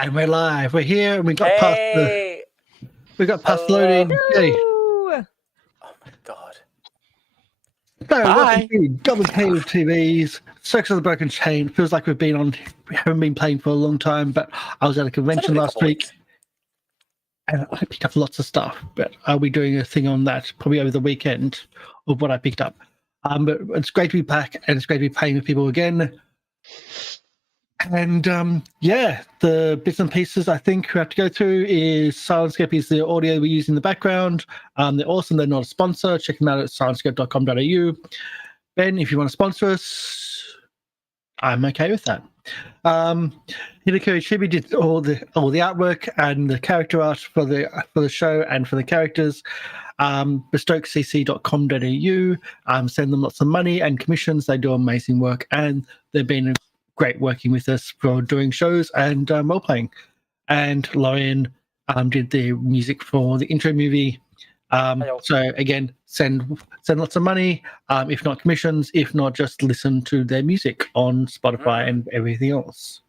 And we're live. We're here, and we got Hey! past loading. Yay. Oh my god. So, welcome to Goblin King of TVs, Circus of the Broken Chain. Feels like we haven't been playing for a long time, but I was at a convention last week, and I picked up lots of stuff. But I'll be doing a thing on that probably over the weekend of what I picked up. But it's great to be back, and it's great to be playing with people again. And the bits and pieces I think we have to go through is Silenscape is the audio we use in the background. They're awesome. They're not a sponsor. Check them out at silenscape.com.au. Ben, if you want to sponsor us, I'm okay with that. Hideko Chibi did all the artwork and the character art for the show and for the characters. bestokecc.com.au. Send them lots of money and commissions. They do amazing work, and they've been great working with us for doing shows and role playing. And Lauren did the music for the intro movie. So again, send lots of money, if not commissions, if not just listen to their music on Spotify and everything else.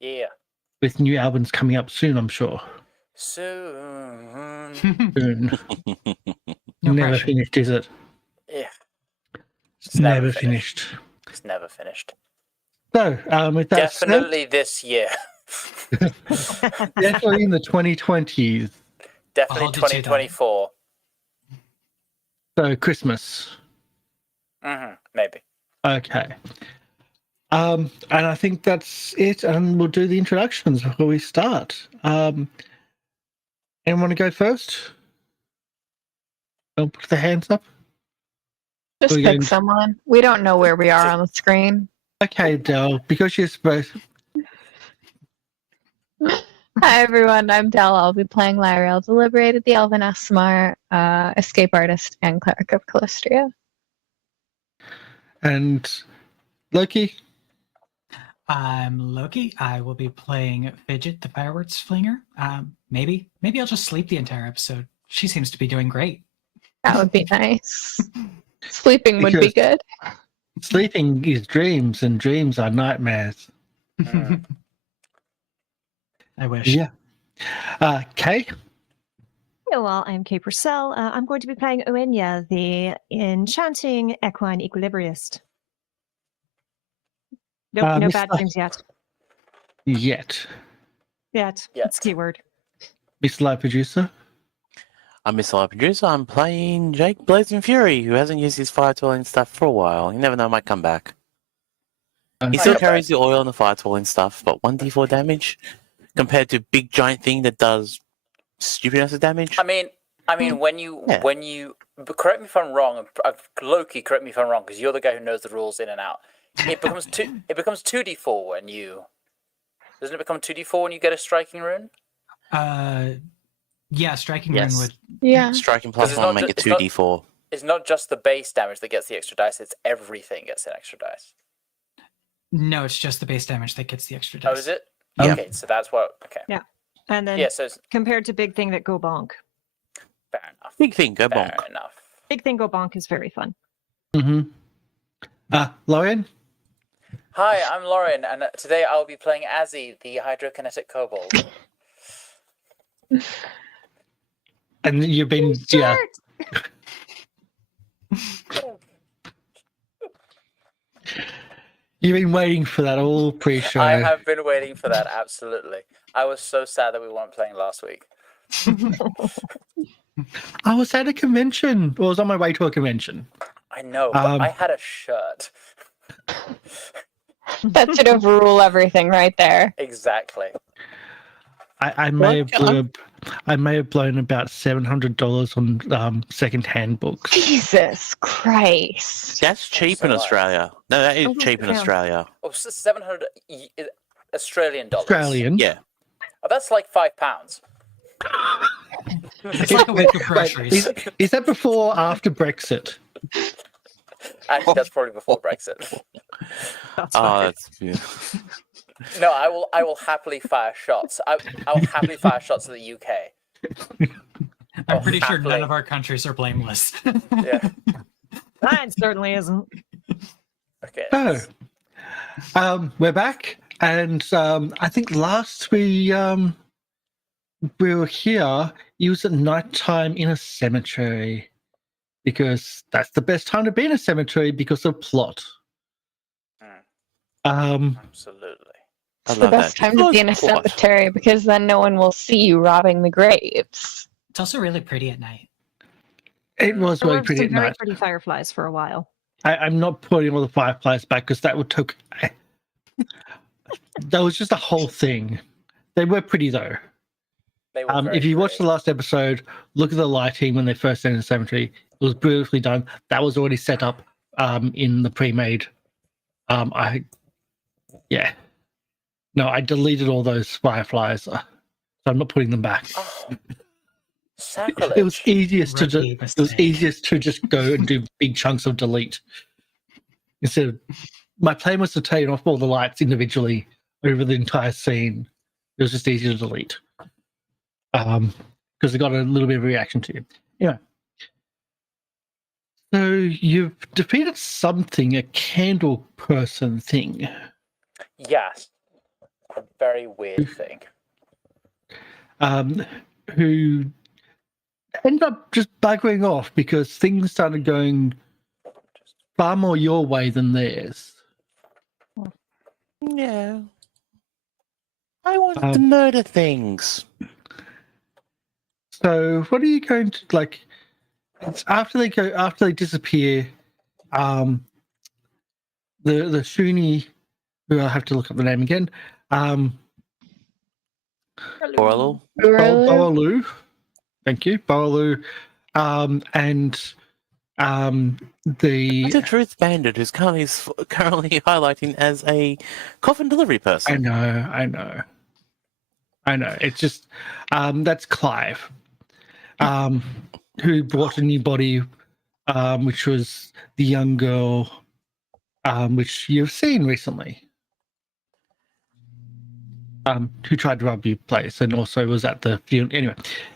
Yeah. With new albums coming up soon, I'm sure. Soon. Never finished, is it? Yeah. It's never finished. It's never finished. So, with that definitely this year. Definitely in the 2020s. Definitely 2024. So, Christmas. Maybe. Okay. And I think that's it, and we'll do the introductions before we start. Anyone want to go first? I'll put the hands up. Just pick someone. We don't know where we are on the screen. Okay, Del, because you're supposed... Hi, everyone. I'm Del. I'll be playing Lyrael, the Liberated, the Elven Asmar, escape artist, and cleric of Calistria. And Loki? I'm Loki. I will be playing Fidget, the fireworks flinger. Maybe I'll just sleep the entire episode. She seems to be doing great. That would be nice. Sleeping would be good. Sleeping is dreams, and dreams are nightmares. I wish. Yeah. Kay? Hello, well, I'm Kay Purcell. I'm going to be playing Oenya, the enchanting equine equilibrist. Nope, no bad things yet. Yet. It's keyword. Mr. Live Producer? I'm Mr. Live Producer. I'm playing Jake Blazing Fury, who hasn't used his fire twirling stuff for a while. You never know, might come back. He still carries the oil and the fire twirling stuff, but 1d4 damage compared to big giant thing that does stupid amounts of damage. I mean, when you correct me if I'm wrong, Loki, correct me if I'm wrong, because you're the guy who knows the rules in and out. It becomes 2d4 when you doesn't it become 2d4 when you get a striking rune? Yeah, striking rune would. Yeah. Striking plus one make it 2d4. It's not just the base damage that gets the extra dice; it's everything gets an extra dice. No, it's just the base damage that gets the extra dice. Oh, is it? Yeah. Okay, so that's what. Okay. Yeah, and then so compared to Big Thing that go bonk. Fair enough. Big thing, go bonk. Fair enough. Big Thing go bonk is very fun. Lauren? Hi, I'm Lauren, and today I'll be playing Azzy, the hydrokinetic kobold. And you've been... You've been waiting for that all pre-show. I have been waiting for that, absolutely. I was so sad that we weren't playing last week. I was at a convention. Well, I was on my way to a convention. I know, but I had a shirt. That should overrule everything right there. Exactly. I may have blown about $700 on second-hand books. Jesus Christ. That's cheap in Australia. No, that is cheap in Australia. Oh, 700 Australian dollars. Australian? Yeah. Oh, that's like £5. It's like a week of groceries. Is that before or after Brexit? Actually, that's probably before Brexit. That's beautiful. No, I will happily fire shots. I will happily fire shots at the UK. I'm pretty sure none of our countries are blameless. Yeah. Mine certainly isn't. Okay. So, we're back. And I think last we were here, it was at night time in a cemetery, because that's the best time to be in a cemetery because of plot. Absolutely. I It's the love best that. time to be Because in a plot. cemetery because then no one will see you robbing the graves. It's also really pretty at night. It was There really were pretty some at very night. pretty fireflies for a while. I'm not putting all the fireflies back because that would took. That was just a whole thing. They were pretty though. They were very If you watch the pretty. last episode, look at the lighting when they first entered the cemetery. It was beautifully done. That was already set up in the pre-made. I deleted all those fireflies, so I'm not putting them back. Oh, sacrilege. It was easiest to Rookie it was mistake. easiest to just go and do big chunks of delete. Instead of my plan was to turn off all the lights individually over the entire scene. It was just easier to delete. Because it got a little bit of reaction to you. Anyway. So you've defeated something, a candle person thing. Yes. A very weird thing. Who ended up just buggering off because things started going far more your way than theirs. Yeah. I wanted to murder things. So what are you going to like? It's after they disappear. The Shuni, who I have to look up the name again. Orlo? Boalu. Thank you, Boalu. And It's a truth bandit who's currently highlighting as a coffin delivery person. I know. It's just that's Clive, who brought a new body, which was the young girl, which you've seen recently, who tried to rob your place and also was at the funeral. Anyway,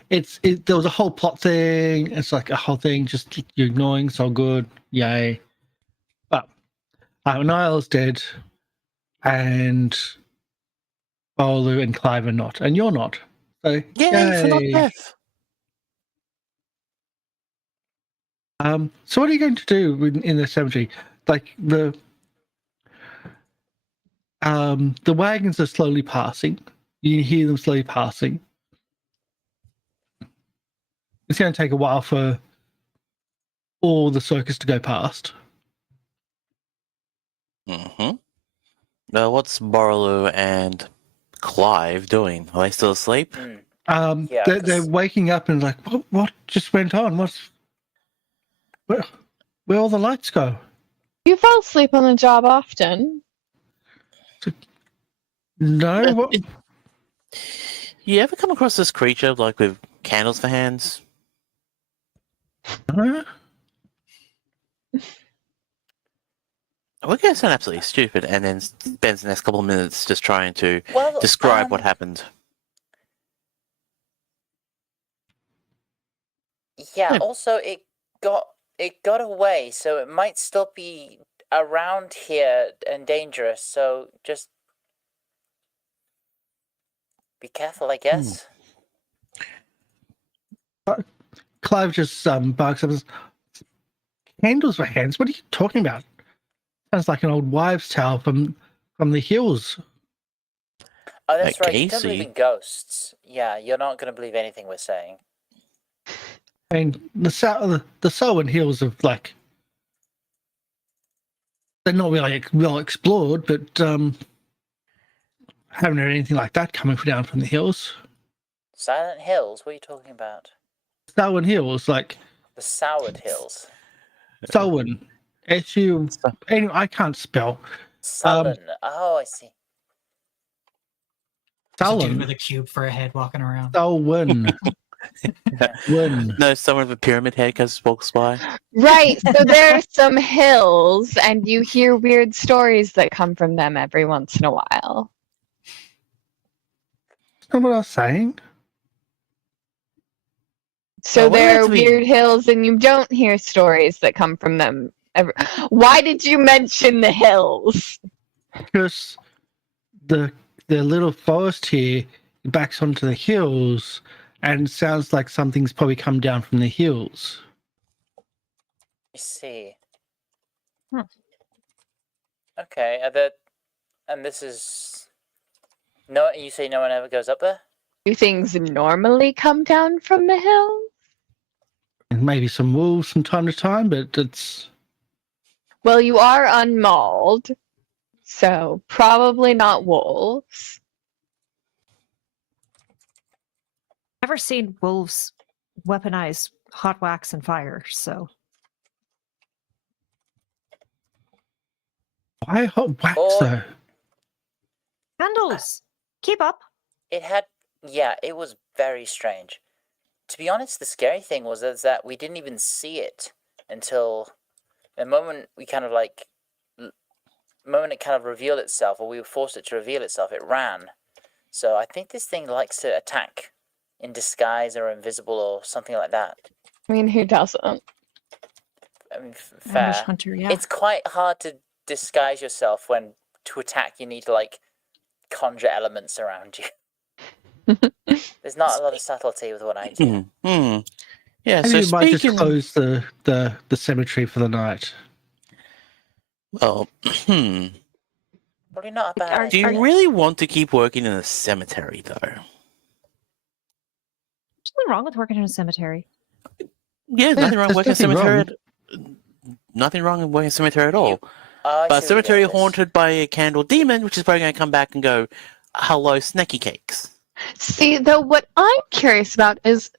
there was a whole plot thing. It's like a whole thing. Just you're ignoring. So good, yay. But Niall's dead, and Bolu and Clive are not, and you're not. So Yay for not death. So what are you going to do in the cemetery? Like the wagons are slowly passing. You can hear them slowly passing. It's going to take a while for all the circus to go past. Mm-hmm. Now, what's Barlow and Clive doing? Are they still asleep? Yeah, They're waking up and like, what just went on? Where all the lights go? You fall asleep on the job often. No, what? You ever come across this creature like with candles for hands? Huh? We're going to sound absolutely stupid and then spends the next couple of minutes just trying to Well, describe what happened. Yeah, also it got away, so it might still be around here and dangerous, so just be careful, I guess. Clive just barks up and says, candles for hands? What are you talking about? Sounds like an old wives' tale from the hills. Oh, that's right, you don't Casey. believe in ghosts. Yeah, you're not going to believe anything we're saying. And the Selwyn Hills of like, they're not really well explored, but haven't heard anything like that coming down from the hills. Silent Hills? What are you talking about? Selwyn Hills, like The Soured Hills. Selwyn, S-U. Anyway, I can't spell. Sullen. Oh, I see. There's a dude Selwyn. with a cube for a head walking around. Selwyn. No, someone with a pyramid head walks by. Right, so there are some hills, and you hear weird stories that come from them every once in a while. That's not what I was saying. So what there about are we- weird hills, and you don't hear stories that come from them. Why did you mention the hills? Because the little forest here backs onto the hills, and it sounds like something's probably come down from the hills. I see. Hmm. Okay, and this is no. You say no one ever goes up there? Do things normally come down from the hill? And maybe some wolves from time to time, but it's... Well, you are unmauled, so probably not wolves. Never seen wolves weaponize hot wax and fire, so Why hot wax, Or- though? candles. Keep up. It had, yeah, it was very strange. To be honest, the scary thing was that we didn't even see it until the moment we kind of like, the moment it kind of revealed itself, or we were forced it to reveal itself, it ran. So I think this thing likes to attack in disguise or invisible or something like that. I mean, who doesn't? I mean, Ambush fair. hunter, yeah. It's quite hard to disguise yourself when to attack you need to like conjure elements around you. There's not a lot of subtlety with what I do. Yeah, Maybe so you might just speaking... close the cemetery for the night. Well, Probably not a bad do you idea. really want to keep working in a cemetery, though? Nothing wrong with working in a cemetery. Yeah, nothing wrong with working in a there's nothing cemetery. Nothing wrong with working in a cemetery at all. I But see a what you cemetery did with this. haunted by a candle demon, which is probably going to come back and go, hello, snacky cakes. See, though, what I'm curious about is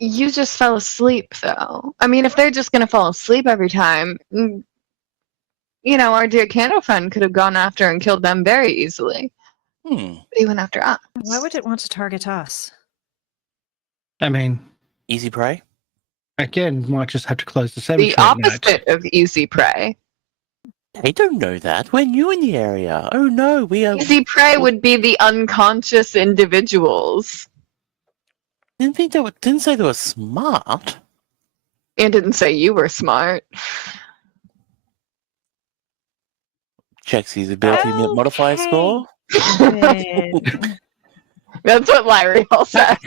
you just fell asleep, though. I mean, if they're just going to fall asleep every time, you know, our dear candle friend could have gone after and killed them very easily. But he went after us. Why would it want to target us? I mean, Easy prey? again, might just have to close the cemetery The at night. opposite of easy prey. They don't know that. We're new in the area. Oh no, we are... Easy prey would be the unconscious individuals. Didn't say they were smart. And didn't say you were smart. Checks his ability modifier score. That's what Lyrie all said.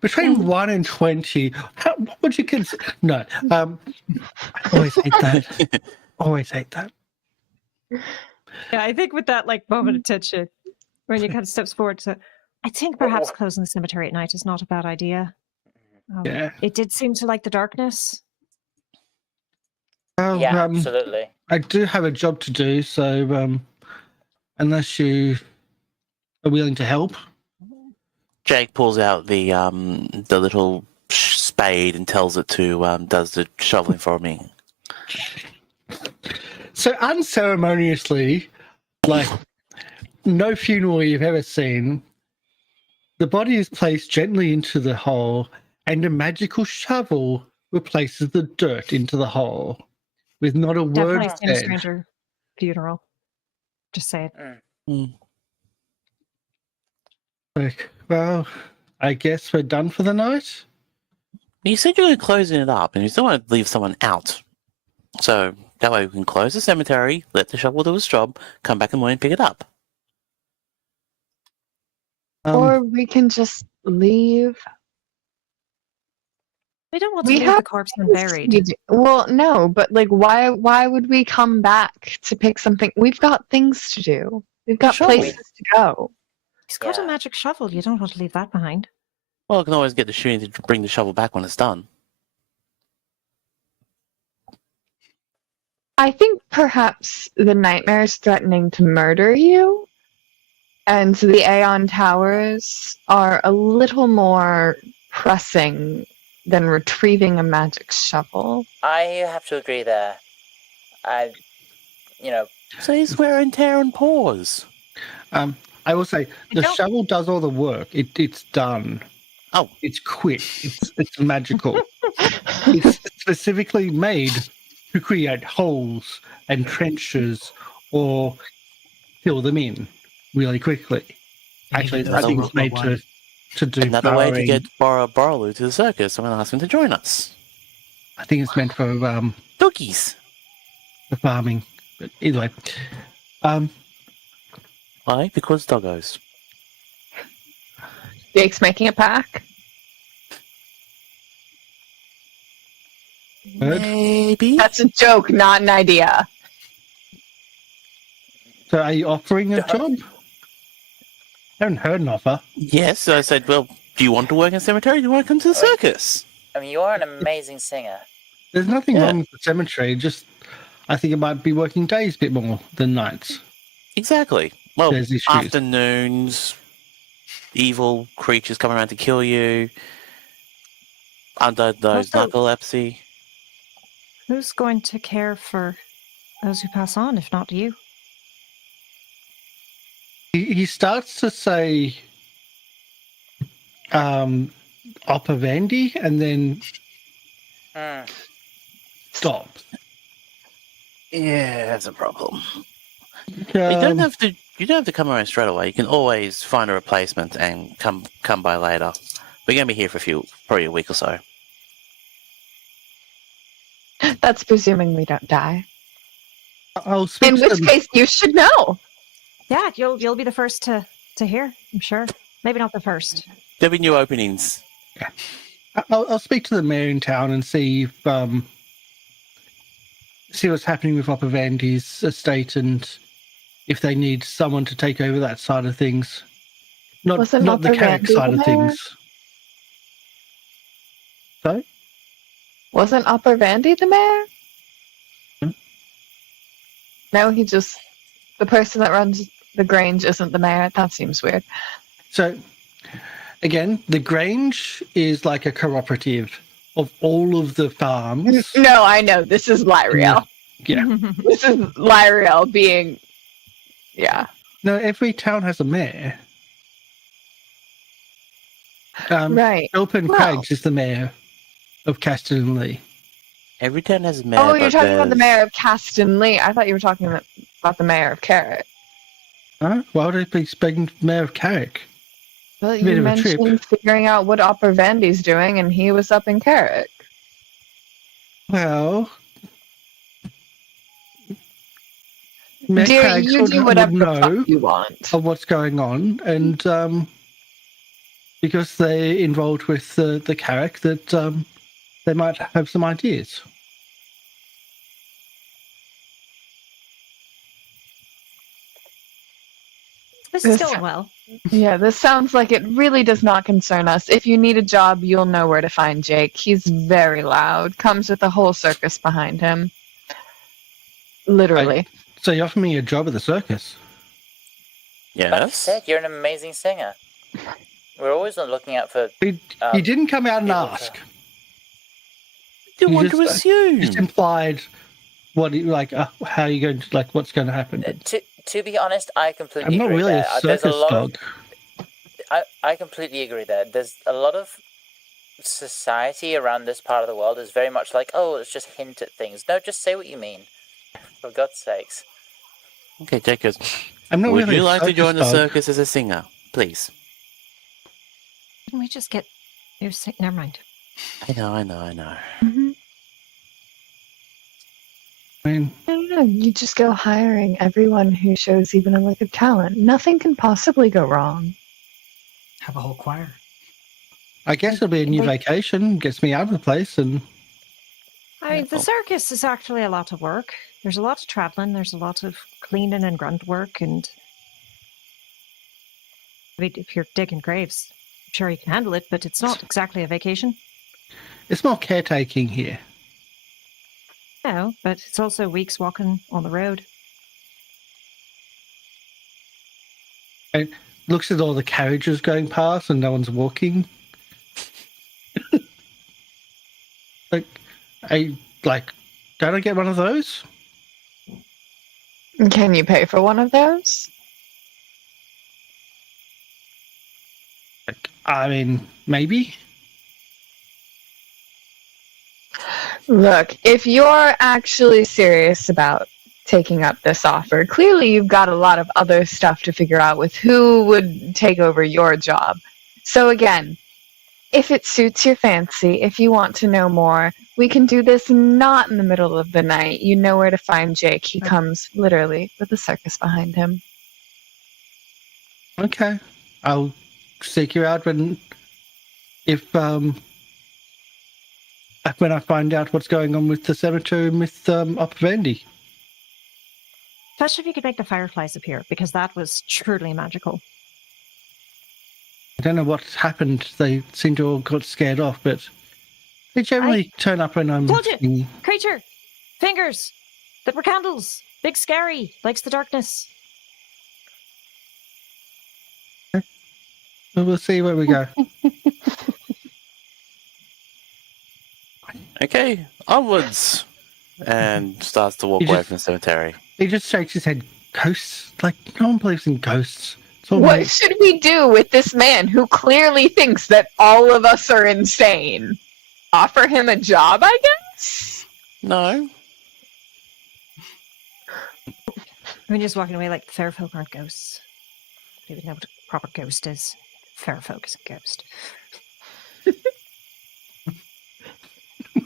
Between 1 and 20, what would you consider? No. I always hate that. Always hate that. Yeah, I think with that like moment of tension, when you kind of steps forward to, I think perhaps closing the cemetery at night is not a bad idea. Yeah. It did seem to like the darkness. Well, Yeah, absolutely. I do have a job to do, so unless you are willing to help. Jake pulls out the little spade and tells it to does the shoveling for me. So unceremoniously, like no funeral you've ever seen, the body is placed gently into the hole, and a magical shovel replaces the dirt into the hole, with not a word Definitely seen a said. stranger funeral. Just say it. Like, well, I guess we're done for the night. You said you were closing it up, and you still want to leave someone out. So that way we can close the cemetery, let the shovel do its job, come back in the morning and pick it up. Or we can just leave. We don't want to We leave have the corpse unburied. Well, no, but like, why would we come back to pick something? We've got things to do. We've got Sure. places to go. He's got a Yeah. magic shovel. You don't want to leave that behind. Well, I can always get the shooting to bring the shovel back when it's done. I think perhaps the nightmare is threatening to murder you, and the Aeon Towers are a little more pressing than retrieving a magic shovel. I have to agree there. So he's wearing tear and paws. I will say the don't- shovel does all the work. It's done. Oh. It's quick. It's magical. It's specifically made to create holes and trenches or fill them in really quickly. Actually, I think it's made to do Another way to burrowing. get Borrowloo to the circus. I'm going to ask him to join us. I think it's meant for Dookies. the farming. But either way, Why? Because doggos. Jake's making a pack. Good. Maybe. That's a joke, not an idea. So are you offering a job? I haven't heard an offer. Yes, so I said, well, do you want to work in a cemetery? Do you want to come to the circus? I mean, you are an amazing singer. There's nothing Yeah. wrong with the cemetery, just I think it might be working days a bit more than nights. Exactly. Well, There's issues. afternoons, evil creatures coming around to kill you, undiagnosed Also- narcolepsy. Who's going to care for those who pass on, if not you? He starts to say Operandi and then Hmm. stops. Yeah, that's a problem. You don't have to come around straight away. You can always find a replacement and come by later. We're gonna be here for probably a week or so. That's presuming we don't die. I'll speak In to which them. case, you should know. Yeah, you'll be the first to hear, I'm sure. Maybe not the first. There'll be new openings. I'll speak to the mayor in town and see what's happening with Opervandi's estate and if they need someone to take over that side of things. Not Wasn't the Carrick Operandi side the of mayor? things. So? Wasn't Upper Vandy the mayor? Hmm? No, the person that runs the Grange isn't the mayor. That seems weird. So, again, the Grange is like a cooperative of all of the farms. No, I know. This is Lyriel. Yeah. This is Lyriel being... Yeah. No, every town has a mayor. Right. Open Well- Craigs is the mayor of Castellan. Every town has a mayor. Oh, you're but talking about the there's- mayor of Castonley. I thought you were talking about the mayor of Carrot. Huh? Why would it be speaking mayor of Carrick? Well, Bit you of a trip. mentioned figuring out what Upper Vandy's doing, and he was up in Carrot. Well, Mayor Dear, Craigs you would do whatever the know fuck you want. of what's going on, and because they're involved with the Carrick, that they might have some ideas. This This- is going well. Yeah, this sounds like it really does not concern us. If you need a job, you'll know where to find Jake. He's very loud, comes with a whole circus behind him. Literally. So you offer me a job at the circus? Like you Yes. said, you're an amazing singer. We're always looking out for... He Um, didn't come out and people ask. Didn't You want to just- assume. Just implied how are you going to what's going to happen. To be honest, I completely I'm not agree really there. a There's a circus lot dog. I completely agree there. There's a lot of society around this part of the world is very much like, oh, let's just hint at things. No, just say what you mean. For God's sakes. Okay, Jake goes, I'm not would really you a like to circus join the dog. circus as a singer? Please. Can we just get... Never mind. I know. Mhm. I mean, I don't know. You just go hiring everyone who shows even a lick of talent. Nothing can possibly go wrong. Have a whole choir. I guess it'll be a new Like- vacation, gets me out of the place, and I mean, the Well- circus is actually a lot of work. There's a lot of traveling. There's a lot of cleaning and grunt work. And I mean, if you're digging graves, I'm sure you can handle it, but it's not exactly a vacation. it's more caretaking here. No, but it's also weeks walking on the road. Looks at all the carriages going past and no one's walking. Don't I get one of those? Can you pay for one of those? I mean, maybe. Look, if you're actually serious about taking up this offer, clearly you've got a lot of other stuff to figure out with who would take over your job. So again, if it suits your fancy, if you want to know more, we can do this not in the middle of the night. You know where to find Jake. He comes literally with a circus behind him. Okay. I'll seek you out when I find out what's going on with the cemetery and with Upper Vandy. Especially if you could make the fireflies appear, because that was truly magical. I don't know what happened. They seem to all got scared off, but they generally turn up when I'm... Told you! Creature! Fingers! That were candles! Big scary! Likes the darkness. Well, we'll see where we go. Okay, onwards! And starts to walk You away just- from the cemetery. He just shakes his head. Ghosts? Like, no one believes in ghosts. It's all What made- should we do with this man who clearly thinks that all of us are insane? Offer him a job, I guess? No. We're just walking away like fair folk aren't ghosts. They would know what a proper ghost is. Fair folk is a ghost.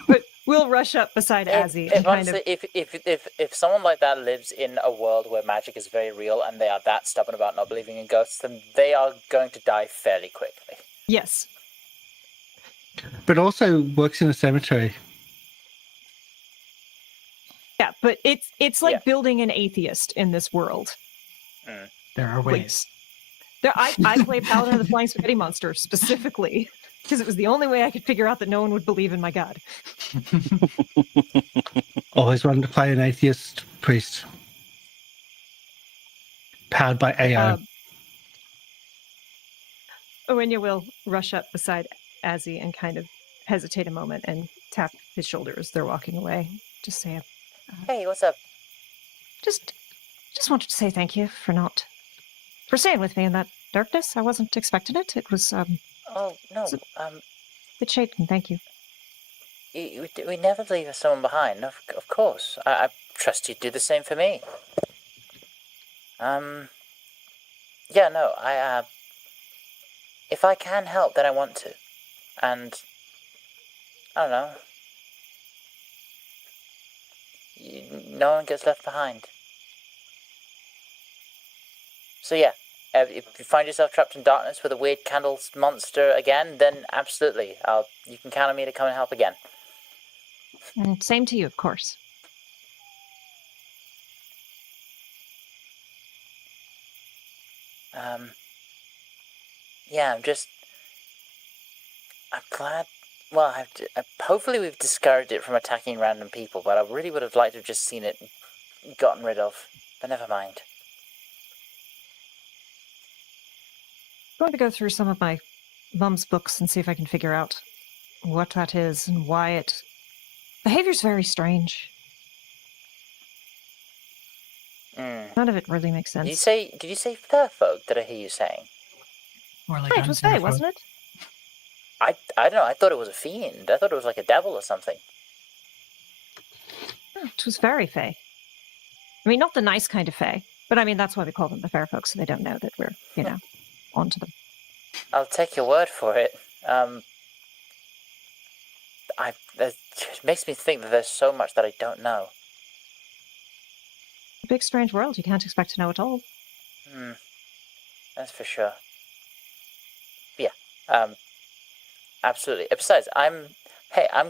But we'll rush up beside Azzy and kind of... If someone like that lives in a world where magic is very real and they are that stubborn about not believing in ghosts, then they are going to die fairly quickly. Yes. But also works in a cemetery. Yeah, but it's like building an atheist in this world. There are ways. I play Paladin of the Flying Spaghetti Monster specifically because it was the only way I could figure out that no one would believe in my god. Always wanted to play an atheist priest. Powered by AO. Owenya will rush up beside Azzy and kind of hesitate a moment and tap his shoulder as they're walking away. Just say, Hey, what's up? Just wanted to say thank you for staying with me in that darkness. I wasn't expecting it. It was Oh no, a bit shaken. Thank you. we never leave someone behind. Of course, I trust you'd do the same for me. Yeah, no, if I can help, then I want to, and I don't know. No one gets left behind. So yeah, if you find yourself trapped in darkness with a weird candles monster again, then absolutely, you can count on me to come and help again. And same to you, of course. Yeah, I'm glad. Well, hopefully we've discouraged it from attacking random people, but I really would have liked to have just seen it gotten rid of. But never mind. I'm going to go through some of my mum's books and see if I can figure out what that is and why it... Behavior's very strange. None of it really makes sense. Did you say fair folk? Did I hear you saying? More like Right, it was Faye, wasn't it? I don't know. I thought it was a fiend. I thought it was like a devil or something. Oh, it was very Faye. I mean, not the nice kind of Faye, but I mean, that's why we call them the fair folk, so they don't know that we're, onto them. I'll take your word for it. It makes me think that there's so much that I don't know. A big, strange world. You can't expect to know it all. That's for sure. Yeah. Absolutely. Besides, I'm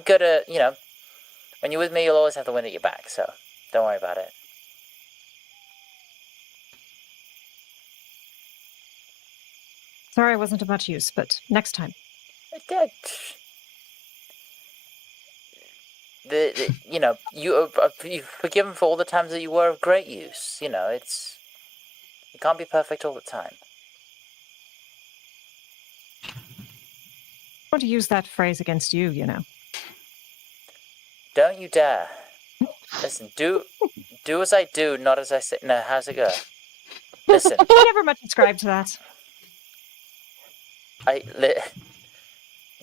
good at, when you're with me, you'll always have the wind at your back, so don't worry about it. Sorry I wasn't of much use, but next time. You're forgiven for all the times that you were of great use. You can't be perfect all the time. I want to use that phrase against you, Don't you dare. Listen, do as I do, not as I say. No, how's it go? Listen. I never much subscribe to that.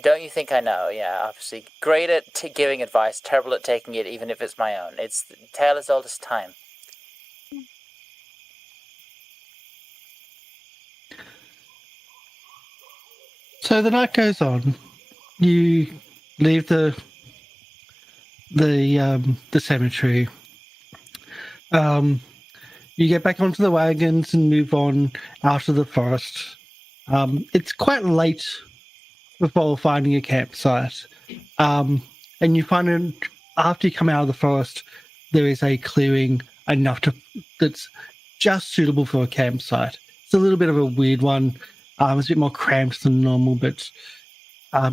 Don't you think I know? Yeah, obviously. Great at giving advice, terrible at taking it, even if it's my own. It's the tale as old as time. So the night goes on. You leave the cemetery. You get back onto the wagons and move on out of the forest. It's quite late before finding a campsite. And you find it after you come out of the forest, there is a clearing enough that's just suitable for a campsite. It's a little bit of a weird one. It's a bit more cramped than normal, but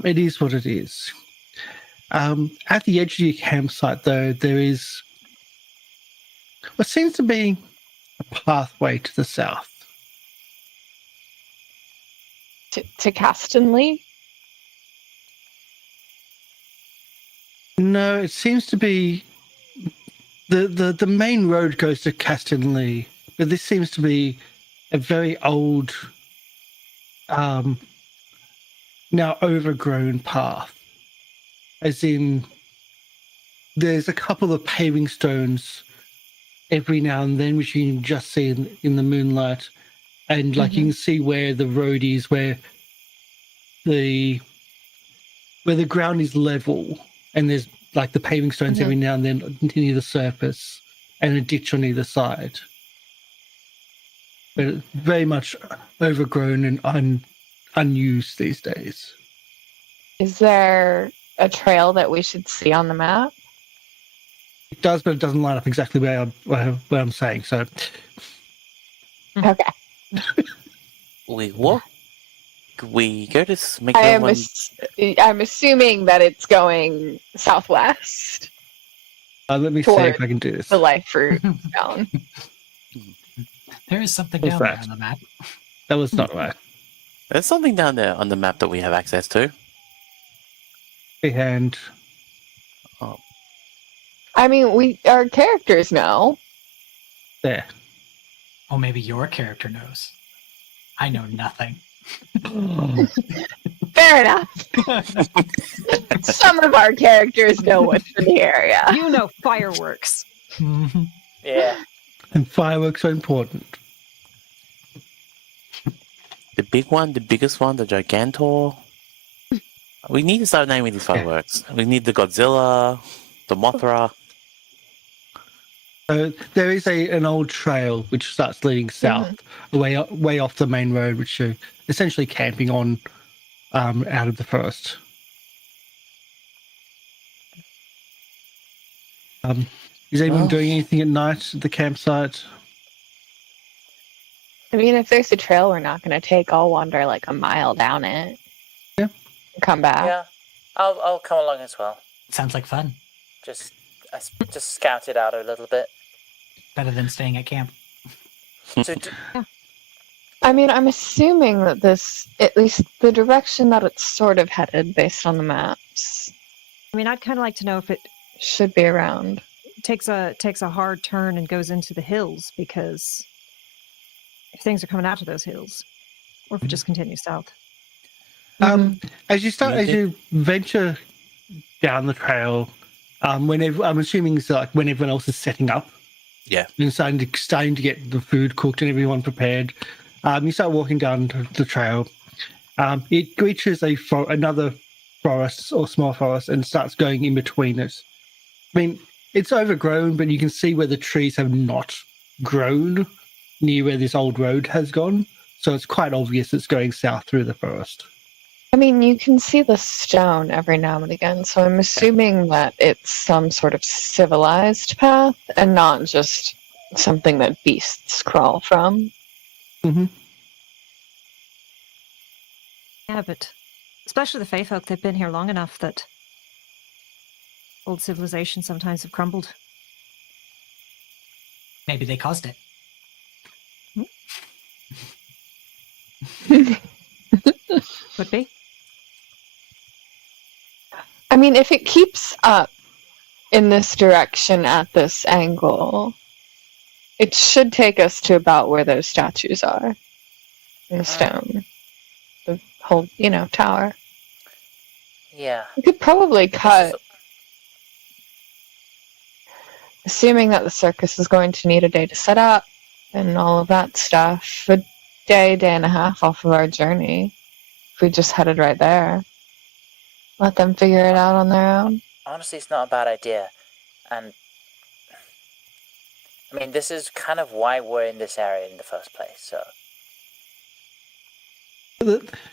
it is what it is. At the edge of your campsite, though, there is what seems to be a pathway to the south. To Castonley? No, it seems to be the main road goes to Castonley, but this seems to be a very old, now overgrown path. As in, there's a couple of paving stones every now and then, which you can just see in the moonlight, and like you can see where the road is, where the ground is level, and there's like the paving stones every now and then near the surface, and a ditch on either side. But it's very much overgrown and unused these days. Is there a trail that we should see on the map? It does, but it doesn't line up exactly where I'm saying. So, Okay. We walk. We go to make I'm assuming that it's going southwest. let me see if I can do this. The life route down. There is something What's down there that? on the map. That was not right. There's something down there on the map that we have access to. And I mean, our characters know. there. Oh, maybe your character knows. I know nothing. Fair enough. Some of our characters know what's in the area. You know fireworks. Yeah. And fireworks are important. The big one, the biggest one, the Gigantor. We need to start naming these fireworks. We need the Godzilla, the Mothra. There is an old trail which starts leading south, way off the main road, which you're essentially camping on out of the forest. Is anyone doing anything at night at the campsite? I mean, if there's a trail we're not going to take, I'll wander like a mile down it. Yeah. And come back. Yeah. I'll come along as well. Sounds like fun. Just scout it out a little bit. Better than staying at camp. So I mean, I'm assuming that this, at least the direction that it's sort of headed based on the maps, I mean, I'd kind of like to know if it should be around. takes a hard turn and goes into the hills, because if things are coming out of those hills, or if it just continues south. As you venture down the trail, I'm assuming it's like when everyone else is setting up. Yeah. And starting to get the food cooked and everyone prepared. You start walking down the trail. It reaches another forest or small forest and starts going in between it. I mean, it's overgrown, but you can see where the trees have not grown near where this old road has gone. So it's quite obvious it's going south through the forest. I mean, you can see the stone every now and again, so I'm assuming that it's some sort of civilized path and not just something that beasts crawl from. Mm-hmm. Yeah, but especially the Fae folk, they've been here long enough that old civilizations sometimes have crumbled. Maybe they caused it. Could be. I mean, if it keeps up in this direction at this angle, it should take us to about where those statues are in the stone. The whole, tower. yeah. We could probably cut, assuming that the circus is going to need a day to set up and all of that stuff, a day and a half off of our journey. If we just headed right there. Let them figure it out on their own. Honestly, it's not a bad idea. And I mean, this is kind of why we're in this area in the first place, so...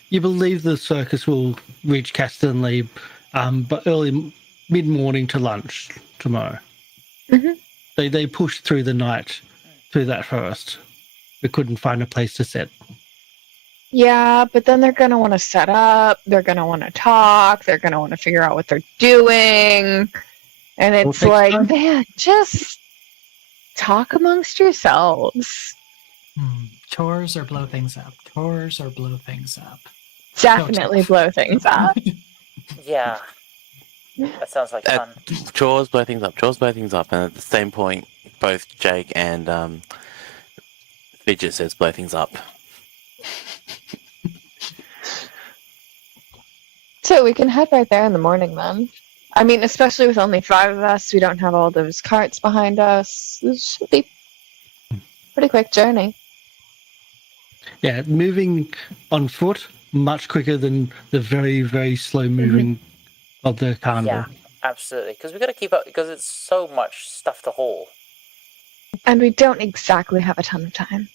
You believe the circus will reach Castanley, but early mid-morning to lunch tomorrow. Mhm. They pushed through the night through that forest. We couldn't find a place to sit. Yeah, but then they're going to want to set up, they're going to want to talk, they're going to want to figure out what they're doing. And it's takes like, time. man, just talk amongst yourselves. Chores or blow things up. Chores or blow things up. Definitely blow things up. Yeah. That sounds like fun. Chores blow things up. Chores blow things up. And at the same point, both Jake and Fidget says blow things up. So we can head right there in the morning then. I mean, especially with only 5 of us, we don't have all those carts behind us. It should be a pretty quick journey. Yeah, moving on foot much quicker than the very, very slow moving of the carnival. Yeah, absolutely. Because we've got to keep up, because it's so much stuff to haul. And we don't exactly have a ton of time.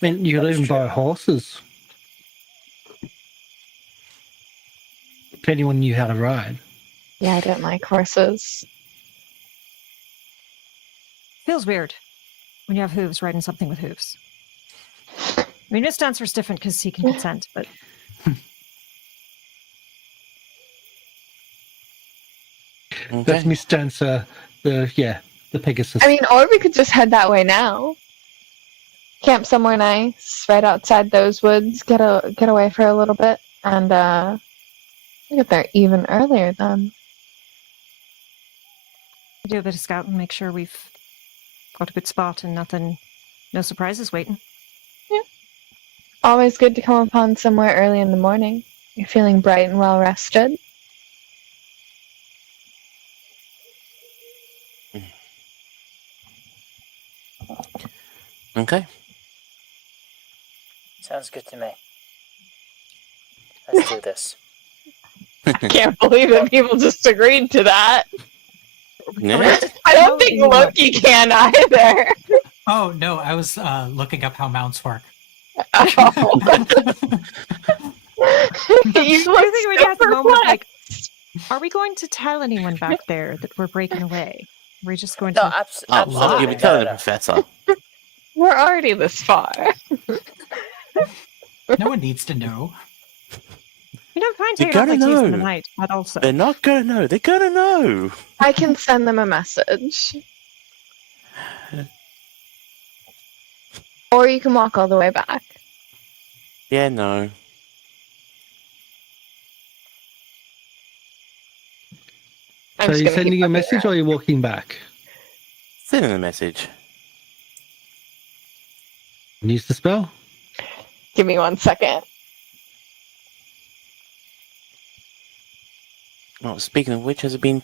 I mean, you could That's even true. borrow horses. If anyone knew how to ride. Yeah, I don't like horses. Feels weird when you have hooves riding something with hooves. I mean, Miss Dancer's different because he can consent, but That's Miss Dancer, the Pegasus. I mean, or we could just head that way now. Camp somewhere nice, right outside those woods, get away for a little bit, and get there even earlier then. do a bit of scouting, make sure we've got a good spot and no surprises waiting. Always good to come upon somewhere early in the morning. You're feeling bright and well rested. Okay. Sounds good to me. Let's do this. I can't believe that people just agreed to that. Yeah. I don't think Loki can either. Oh, no, I was looking up how mounts work. You look I think we had the super moment of, perplexed. like, are we going to tell anyone back there that we're breaking away? We're just going No, to... absolutely. You'll be telling the no. professor. We're already this far. No one needs to know. You don't find You're taking off my gonna teeth in the know. night, but also... They're not gonna know. They're gonna know. I can send them a message. Or you can walk all the way back. Yeah, no. I'm So just you're gonna sending keep a looking message around. or you're walking back? Send him a message. Use the spell. Give me 1 second. Oh, speaking of which, it's been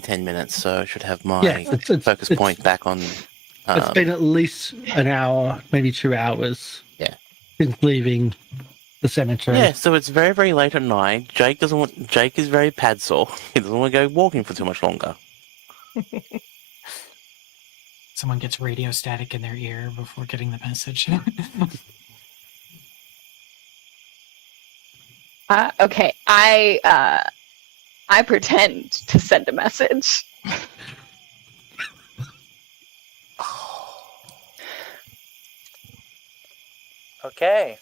10 minutes, so I should have my Yeah, focus point back on. It's been at least an hour, maybe 2 hours. Yeah. Since leaving the cemetery. Yeah, so it's very, very late at night. Jake is very pad sore. He doesn't want to go walking for too much longer. Someone gets radio static in their ear before getting the message. Okay, I pretend to send a message. Okay.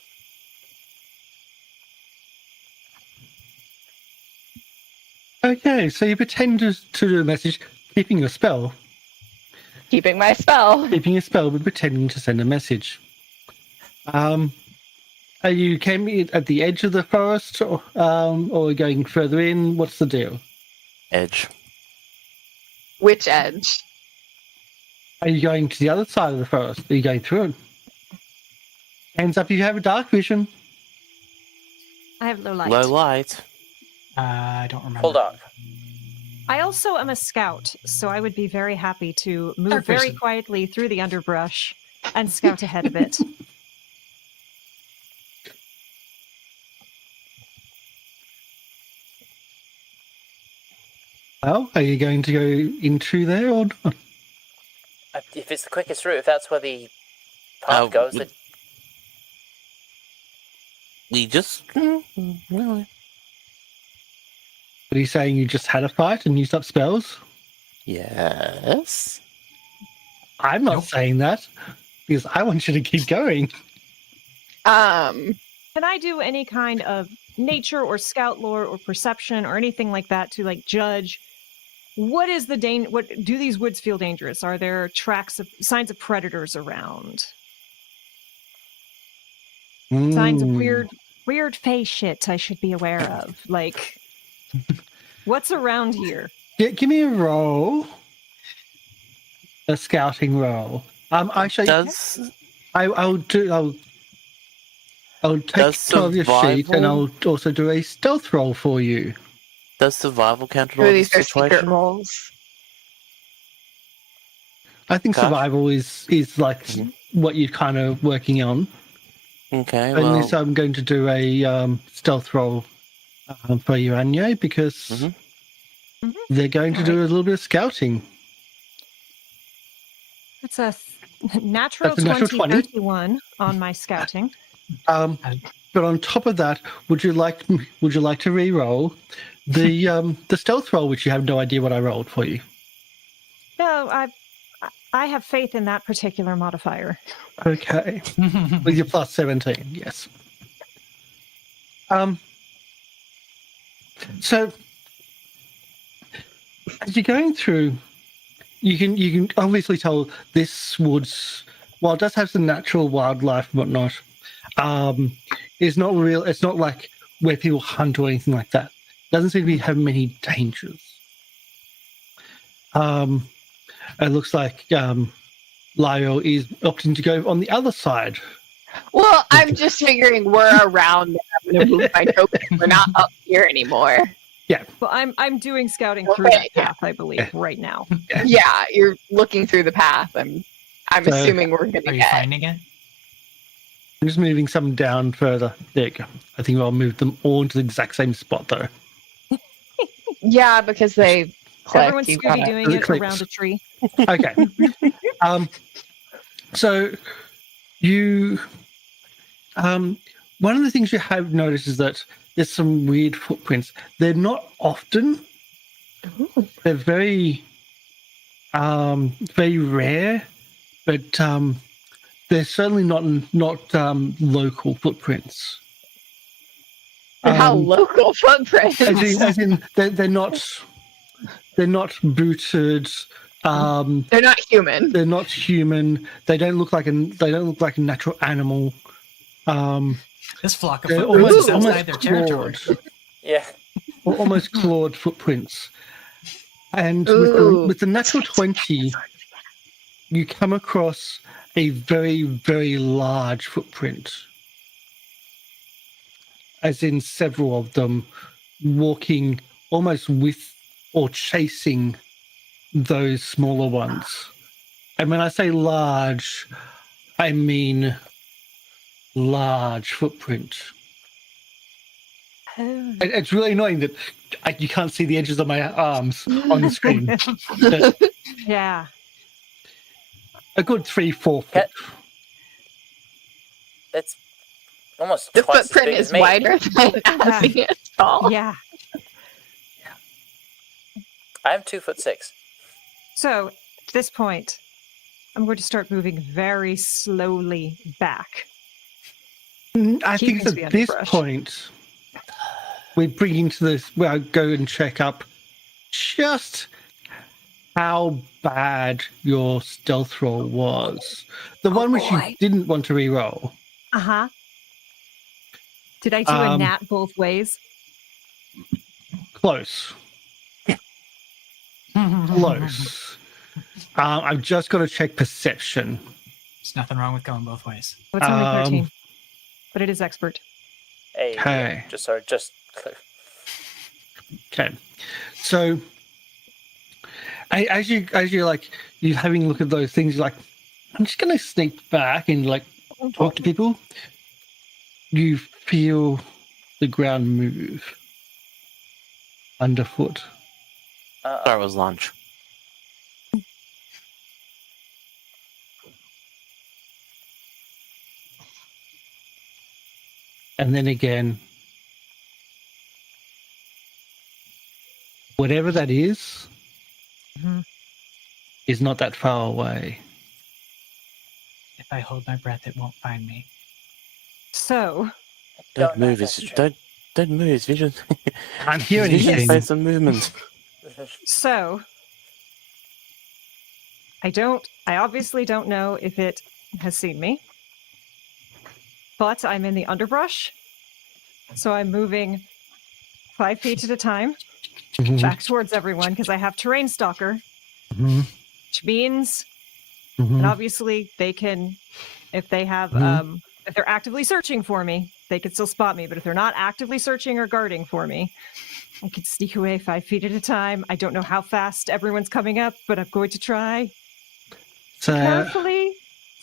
Okay, so you pretend to do a message, keeping your spell. Keeping my spell. Keeping a spell, but pretending to send a message. Are you camping at the edge of the forest, or going further in? What's the deal? Edge. Which edge? Are you going to the other side of the forest? Are you going through it? Hands up if you have a dark vision. I have low light. Low light. I don't remember. Hold on. I also am a scout, so I would be very happy to move Dark very vision. quietly through the underbrush and scout ahead a bit. Well, are you going to go into there or not? If it's the quickest route, if that's where the path goes, then We just really. Are you saying you just had a fight and used up spells? Yes. I'm not Nope. saying that because I want you to keep going. Can I do any kind of nature or scout lore or perception or anything like that to like judge what is the what do these woods feel dangerous? Are there signs of predators around? Signs of weird face shit I should be aware of. Like what's around here? Give me a roll. A scouting roll. Actually, Does I'll take Does 12 of your sheet and survival- I'll also do a stealth roll for you. survival count at Or all these this are secret situation? rolls. I think Gosh. survival is like what you're kind of working on. Okay, Only well, so I'm going to do a stealth roll for you, Anya, because they're going to do a little bit of scouting. That's a natural That's a natural 20. 31 on my scouting. But on top of that, would you like to re-roll the stealth roll, which you have no idea what I rolled for you? No, I have faith in that particular modifier. Okay, with your plus 17, yes. So as you're going through, you can obviously tell this woods, while it does have some natural wildlife and whatnot, it's not real. It's not like where people hunt or anything like that. Doesn't seem to have many dangers. It looks like Lyle is opting to go on the other side. Well, I'm just figuring we're around there. I'm going to move my token. We're not up here anymore. Well, I'm doing scouting through Okay, that path, I believe, right now. Yeah, you're looking through the path. I'm So- assuming we're going Are to you get. finding it? I'm just moving some down further. There you go. I think I'll move them all into the exact same spot, though. Yeah, because they click. Everyone's You gotta- Scooby doing The it clicks. around a tree. Okay. So you, one of the things you have noticed is that there's some weird footprints. They're not often. They're very, very rare, but they're certainly not local footprints. How local footprints. As in they're not booted. They're not human. They're not human. They don't look like a natural animal. This flock of They're footprints is almost outside their territory. clawed, yeah. almost clawed footprints. And Ooh. with the natural 20, you come across a very, very large footprint. As in several of them walking almost with or chasing those smaller ones. And when I say large, I mean large footprint. Oh. It's really annoying that you can't see the edges of my arms on the screen. But Yeah. a good 3-4 foot. It's almost The twice as footprint big is as me. wider than Abby is tall. Yeah. I am 2'6". So, at this point, I'm going to start moving very slowly back. I Keeping think to the at this underbrush. point, we bring into this where I go and check up just how bad your stealth roll was. The one which you didn't want to re-roll. Uh-huh. Did I do a nat both ways? Close. Close. I've just got to check perception. There's nothing wrong with going both ways. Oh, it's only 13. But it is expert. Hey, Okay. just Okay. So as you're having a look at those things, you're like, I'm just gonna sneak back and like talk to people. You feel the ground move underfoot. Sorry, it was lunch. And then again, whatever that is not that far away. If I hold my breath, it won't find me. So, Don't move. Don't move. It's vision. I'm hearing Vision anything. based on movement. so I obviously don't know if it has seen me, but I'm in the underbrush, so I'm moving 5 feet at a time back towards everyone because I have terrain stalker, which means, and obviously they can, if they have, if they're actively searching for me, they can still spot me. But if they're not actively searching or guarding for me, I can sneak away 5 feet at a time. I don't know how fast everyone's coming up, but I'm going to try. So, Carefully,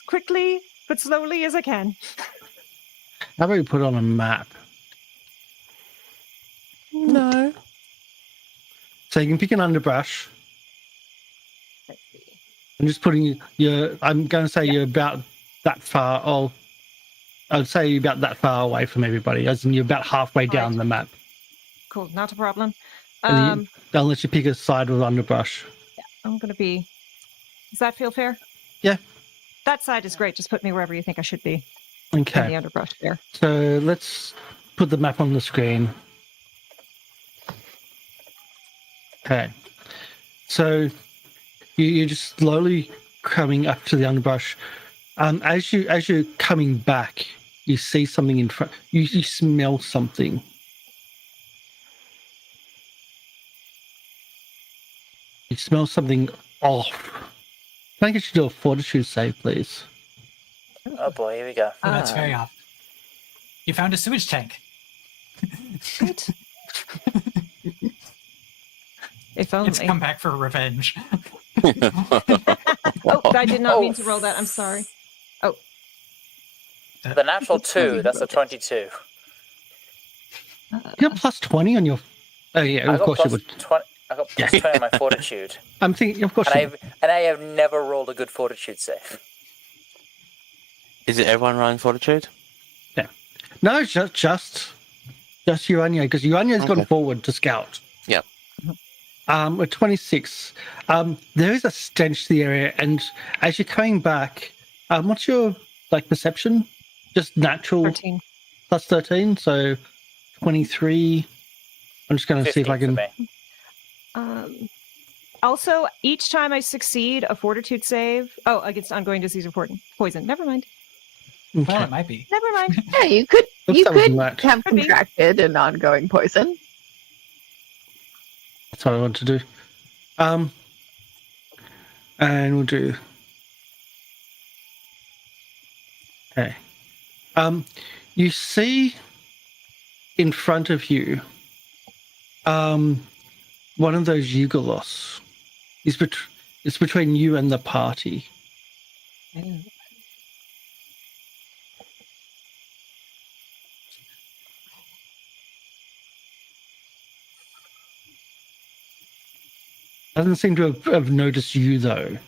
quickly, but slowly as I can. how about we put on a map? No. So you can pick an underbrush. I'm just putting I'm going to say you're about that far. Oh, I'd say you're about that far away from everybody, as in you're about halfway down the map. Cool, not a problem. Unless you pick a side of underbrush. Yeah, I'm going to be... Does that feel fair? Yeah. That side is great. Just put me wherever you think I should be. Okay. In the underbrush there. So let's put the map on the screen. Okay. So you're just slowly coming up to the underbrush. As you're coming back, you see something in front. You smell something. You smell something off. Can I get you to do a fortitude save, please? Oh boy, here we go. Oh, that's very off. You found a sewage tank. What? If only. It's come back for revenge. Oh, I did not mean to roll that. I'm sorry. Oh. The natural 2, that's a 22. You got plus 20 on your... Oh, yeah, of course you would. I got plus 20 on my fortitude. I'm thinking, of course you would. And I have never rolled a good fortitude save. Is it everyone running fortitude? Yeah. No, just Urania, because Urania's gone forward to scout. Yep. At 26, there is a stench to the area, and as you're coming back, what's your perception? Just natural 13. Plus 13, so 23. I'm just going to see if I can. Also, each time I succeed a fortitude save, against ongoing disease or poison. Never mind. Okay. Well, it might be. Never mind. Yeah, you could that wasn't that. have Could be. contracted an ongoing poison. That's what I want to do. And we'll do. Okay. You see in front of you, one of those Yugolos. It's between you and the party. Doesn't seem to have noticed you, though.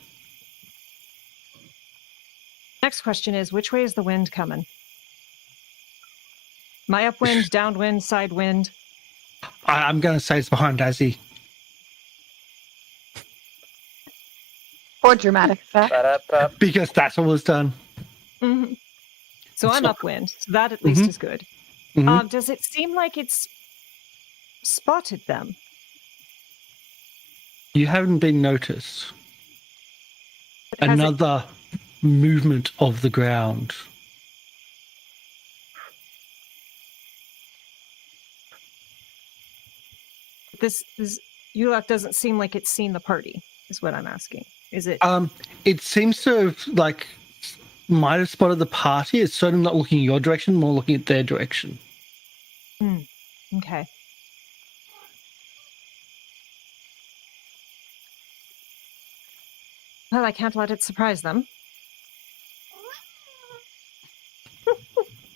Next question is, which way is the wind coming? My upwind, downwind, side wind? I'm going to say it's behind Dazzy. For dramatic effect. Because that's what was done. Mm-hmm. So I'm upwind. So that at least is good. Mhm. Does it seem like it's spotted them? You haven't been noticed. Has it- Another movement of the ground. This Ulak doesn't seem like it's seen the party, is what I'm asking. Is it? It seems to have, might have spotted the party. It's certainly not looking your direction, more looking at their direction. Okay. Well, I can't let it surprise them.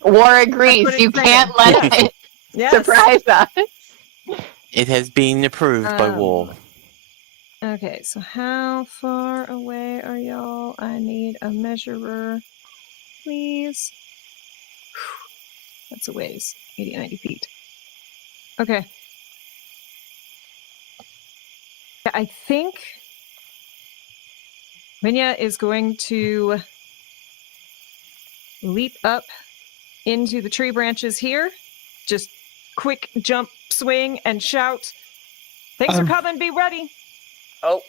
War agrees. That's what You it's can't let it Yes. surprise us. It has been approved by war. Okay, so how far away are y'all? I need a measurer, please. That's a ways. 80, 90 feet. Okay. I think Minya is going to leap up into the tree branches here. Just quick jump, swing, and shout, "Things are coming, be ready!" Oh,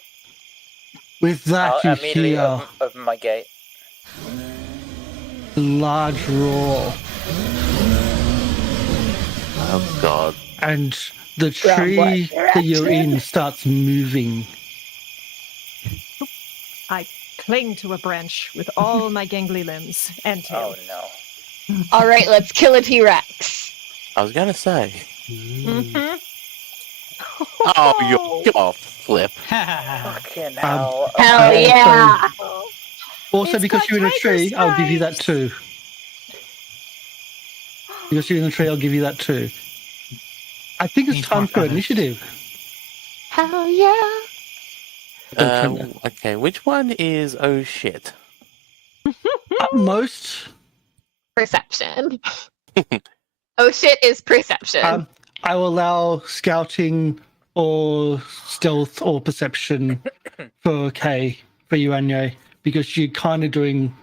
With that, I'll you immediately hear open my gate. a large roar, Oh god. and the tree that you're in starts moving. I cling to a branch with all my gangly limbs and tail. Oh no. All right, let's kill a T-Rex. I was gonna say. Mm-hmm. Oh, you're flip. Fucking hell. Hell Okay, yeah! Also, It's because got you're in a tiger tree, I'll give you that stripes. too. Because you're in the tree, I'll give you that too. I think it's Need time more for feathers. initiative. Hell yeah! Okay, which one is oh shit? At most, Perception. Oh shit is perception. I will allow scouting or stealth or perception for Kay, for you, Anye, because you're kind of doing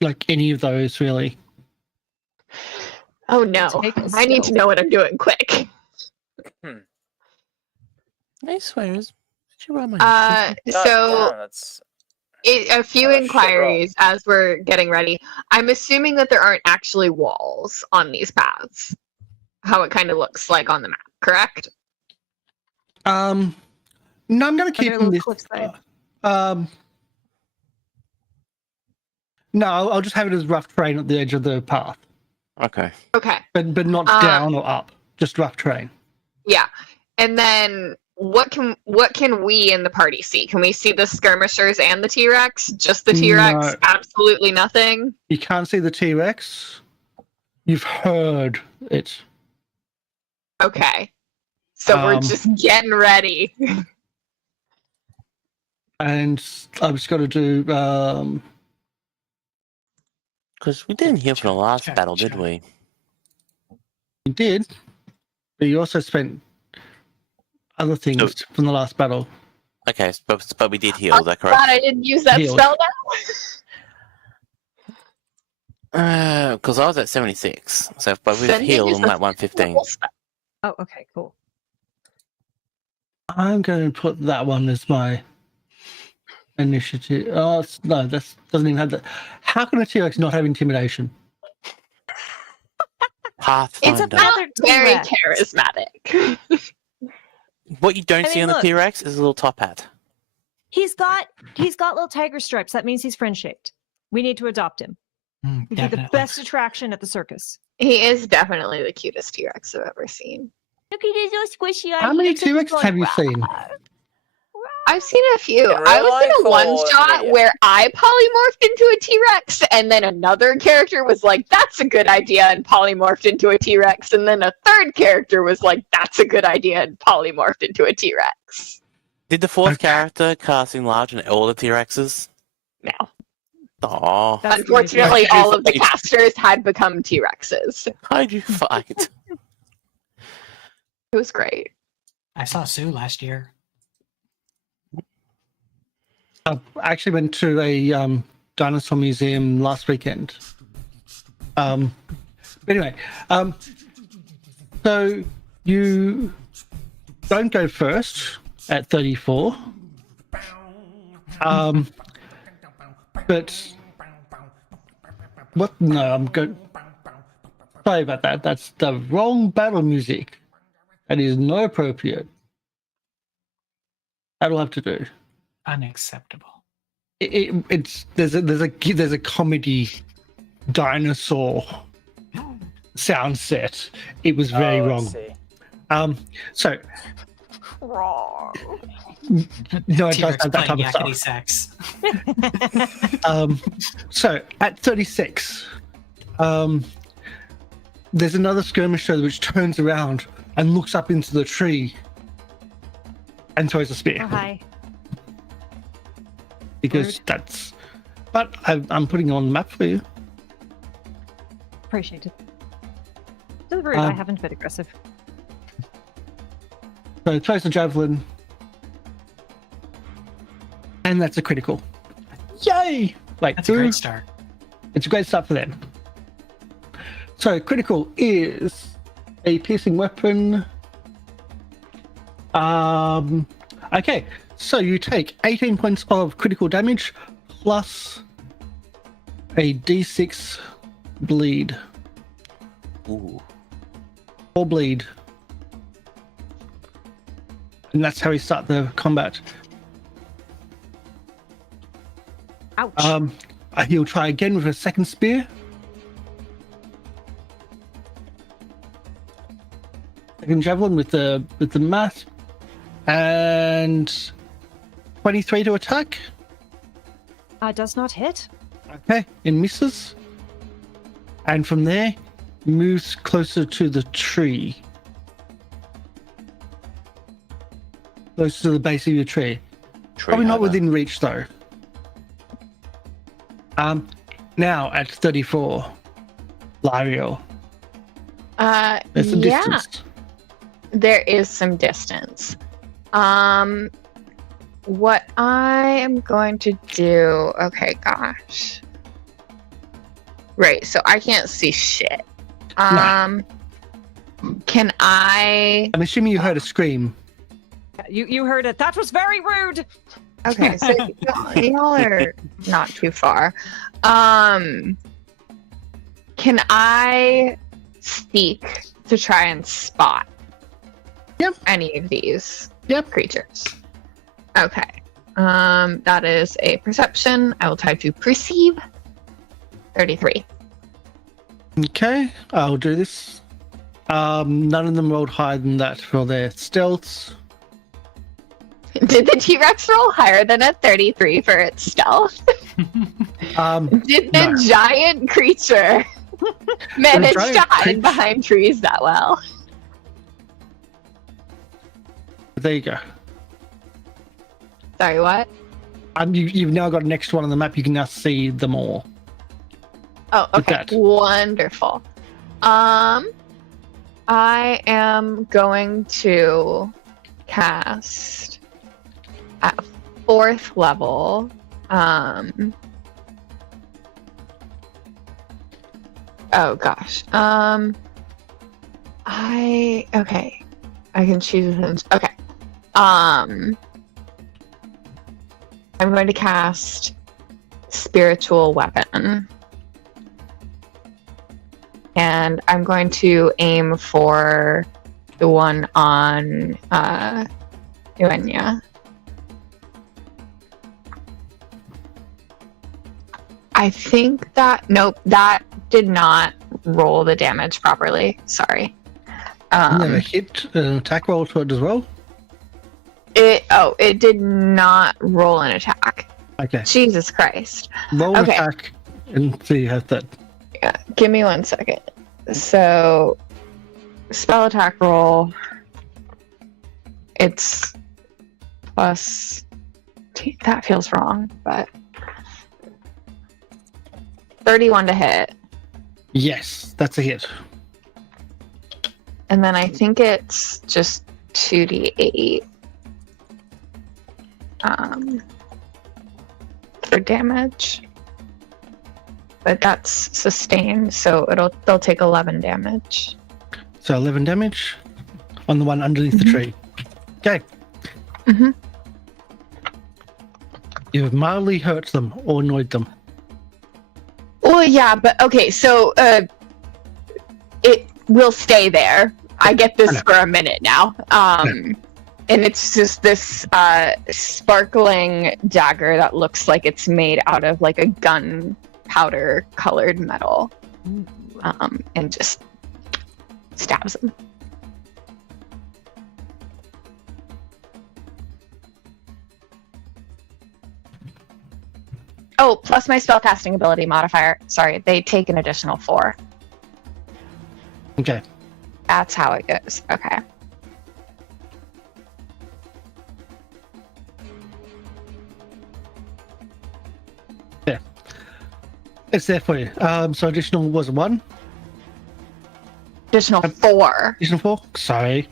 like any of those, really. Oh no. Take a I need to stealth. know what I'm doing quick. I swear, should run my So Damn, that's a few Oh, shit, inquiries as we're getting ready. I'm assuming that there aren't actually walls on these paths. How it kind of looks like on the map, correct? No, I'm going to keep little this. cliffside. No, I'll just have it as rough terrain at the edge of the path, Okay. Okay. but not down or up, just rough terrain. Yeah. And then what can we in the party see? Can we see the skirmishers and the T-Rex? Just the T-Rex? No. Absolutely nothing? You can't see the T-Rex. You've heard it. Okay. So we're Um, just getting ready. And I've just got to do. Because we didn't hear from the last Check, battle, check. did we? You did, but you also spent other things from the last battle. Okay, but we did heal, is that Glad correct? I didn't use that Healed. spell now. Because I was at 76, so but we've Then you healed, use I'm the at 115. Level spell. Oh, okay, cool. I'm going to put that one as my initiative. Oh no, that doesn't even have that. How can a T-Rex not have intimidation? Pathfinder. It's another Very T-Rex. charismatic. What you don't I see mean, on the look. T-Rex is a little top hat. He's got little tiger stripes. That means he's friend shaped. We need to adopt him. He'd be the Definitely. best attraction at the circus. He is definitely the cutest T-Rex I've ever seen. Look at his little squishy. How many T-Rexes have you seen? I've seen a few. In real I was life in a or one-shot video? where I polymorphed into a T-Rex, and then another character was like, "That's a good idea," and polymorphed into a T-Rex, and then a third character was like, "That's a good idea," and polymorphed into a T-Rex. Did the fourth character cast enlarge and all the T-Rexes? No. Aw. That's Unfortunately, amazing. all of the casters had become T-Rexes. How'd you fight? It was great. I saw Sue last year. I actually went to a dinosaur museum last weekend. Anyway, so you don't go first at 34. But what? No, I'm good. Sorry about that. That's the wrong battle music. That is not appropriate. That'll have to do. Unacceptable. It's there's a comedy dinosaur sound set. It was very I wrong. see. So Wrong. no, it does T-Rex have that playing type of yakety stuff. sax. So at 36, there's another skirmisher which turns around and looks up into the tree and throws a spear. Oh, hi. Because that's. But I'm putting it on the map for you. Appreciated. To the rude, I haven't been aggressive. So throws the javelin. And that's a critical. Yay! Like, That's a great start. It's a great start for them. So critical is a piercing weapon. Okay, so you take 18 points of critical damage plus a d6 bleed. Ooh. Or bleed. And that's how we start the combat. Ouch. He'll try again with a second spear. Second javelin with the math. And 23 to attack. Does not hit. Okay, it misses. And from there, moves closer to the tree. Closer to the base of your tree. Probably not within reach though. Now at 34, Lariel. There's some distance. There is some distance. What I am going to do... Okay, gosh. Right, so I can't see shit. No. Can I... I'm assuming you heard a scream. You heard it. That was very rude. Okay, so y'all are not too far. Can I seek to try and spot any of these creatures? Okay. That is a perception. I will try to perceive. 33. Okay, I'll do this. None of them rolled higher than that for their stealths. Did the T-Rex roll higher than a 33 for its stealth? Did the giant creature manage to hide behind trees that well? There you go. Sorry, what? You've now got an extra one on the map. You can now see them all. Oh, okay. Wonderful. I am going to cast at 4th level. Oh gosh. I can choose. Okay. I'm going to cast Spiritual Weapon. And I'm going to aim for the one on Uenya. I think that... Nope, that did not roll the damage properly. Sorry. Never hit an attack roll to it as well? It did not roll an attack. Okay. Jesus Christ. Roll an attack and see how that... Yeah, give me 1 second. So, spell attack roll. It's plus... That feels wrong, but... 31 to hit. Yes, that's a hit. And then I think it's just 2d8 for damage. But that's sustained, so they'll take 11 damage. So 11 damage on the one underneath the tree. Okay. Mm-hmm. You've mildly hurt them or annoyed them. Well, yeah, but okay, so it will stay there. I get this for a minute now. And it's just this sparkling dagger that looks like it's made out of like a gunpowder colored metal. And just stabs him. Oh, plus my spellcasting ability modifier. Sorry, they take an additional 4. Okay. That's how it goes. Okay. Yeah. It's there for you. So additional was 1. Additional 4. Additional 4? Sorry.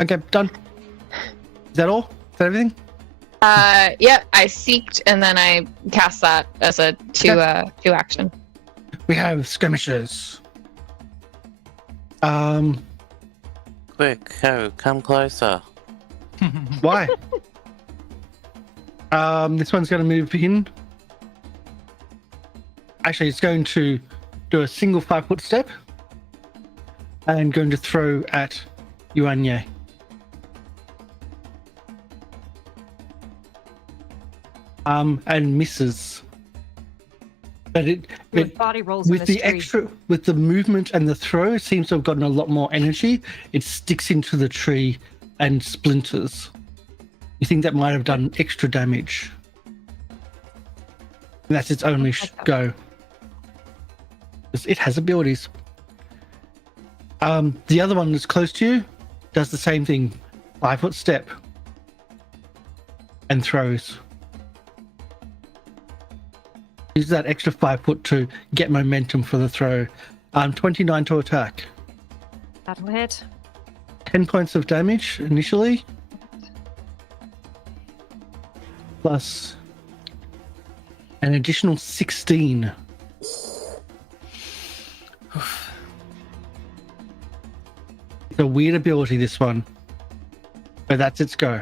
Okay, done. Is that all? Is that everything? Yeah, I seeked and then I cast that as a two action. We have skirmishers. Quick, Ho, come closer. Why? This one's going to move in. Actually, it's going to do a single 5-foot step and going to throw at Yuanye. And misses. But With body rolls with in the this tree. extra, with the movement and the throw, it seems to have gotten a lot more energy. It sticks into the tree and splinters. You think that might have done extra damage? And that's its only go. It has abilities. The other one that's close to you does the same thing. 5-foot step and throws. Use that extra 5 foot to get momentum for the throw. 29 to attack. That'll hit. 10 points of damage initially. Plus an additional 16. It's a weird ability, this one. But that's its go.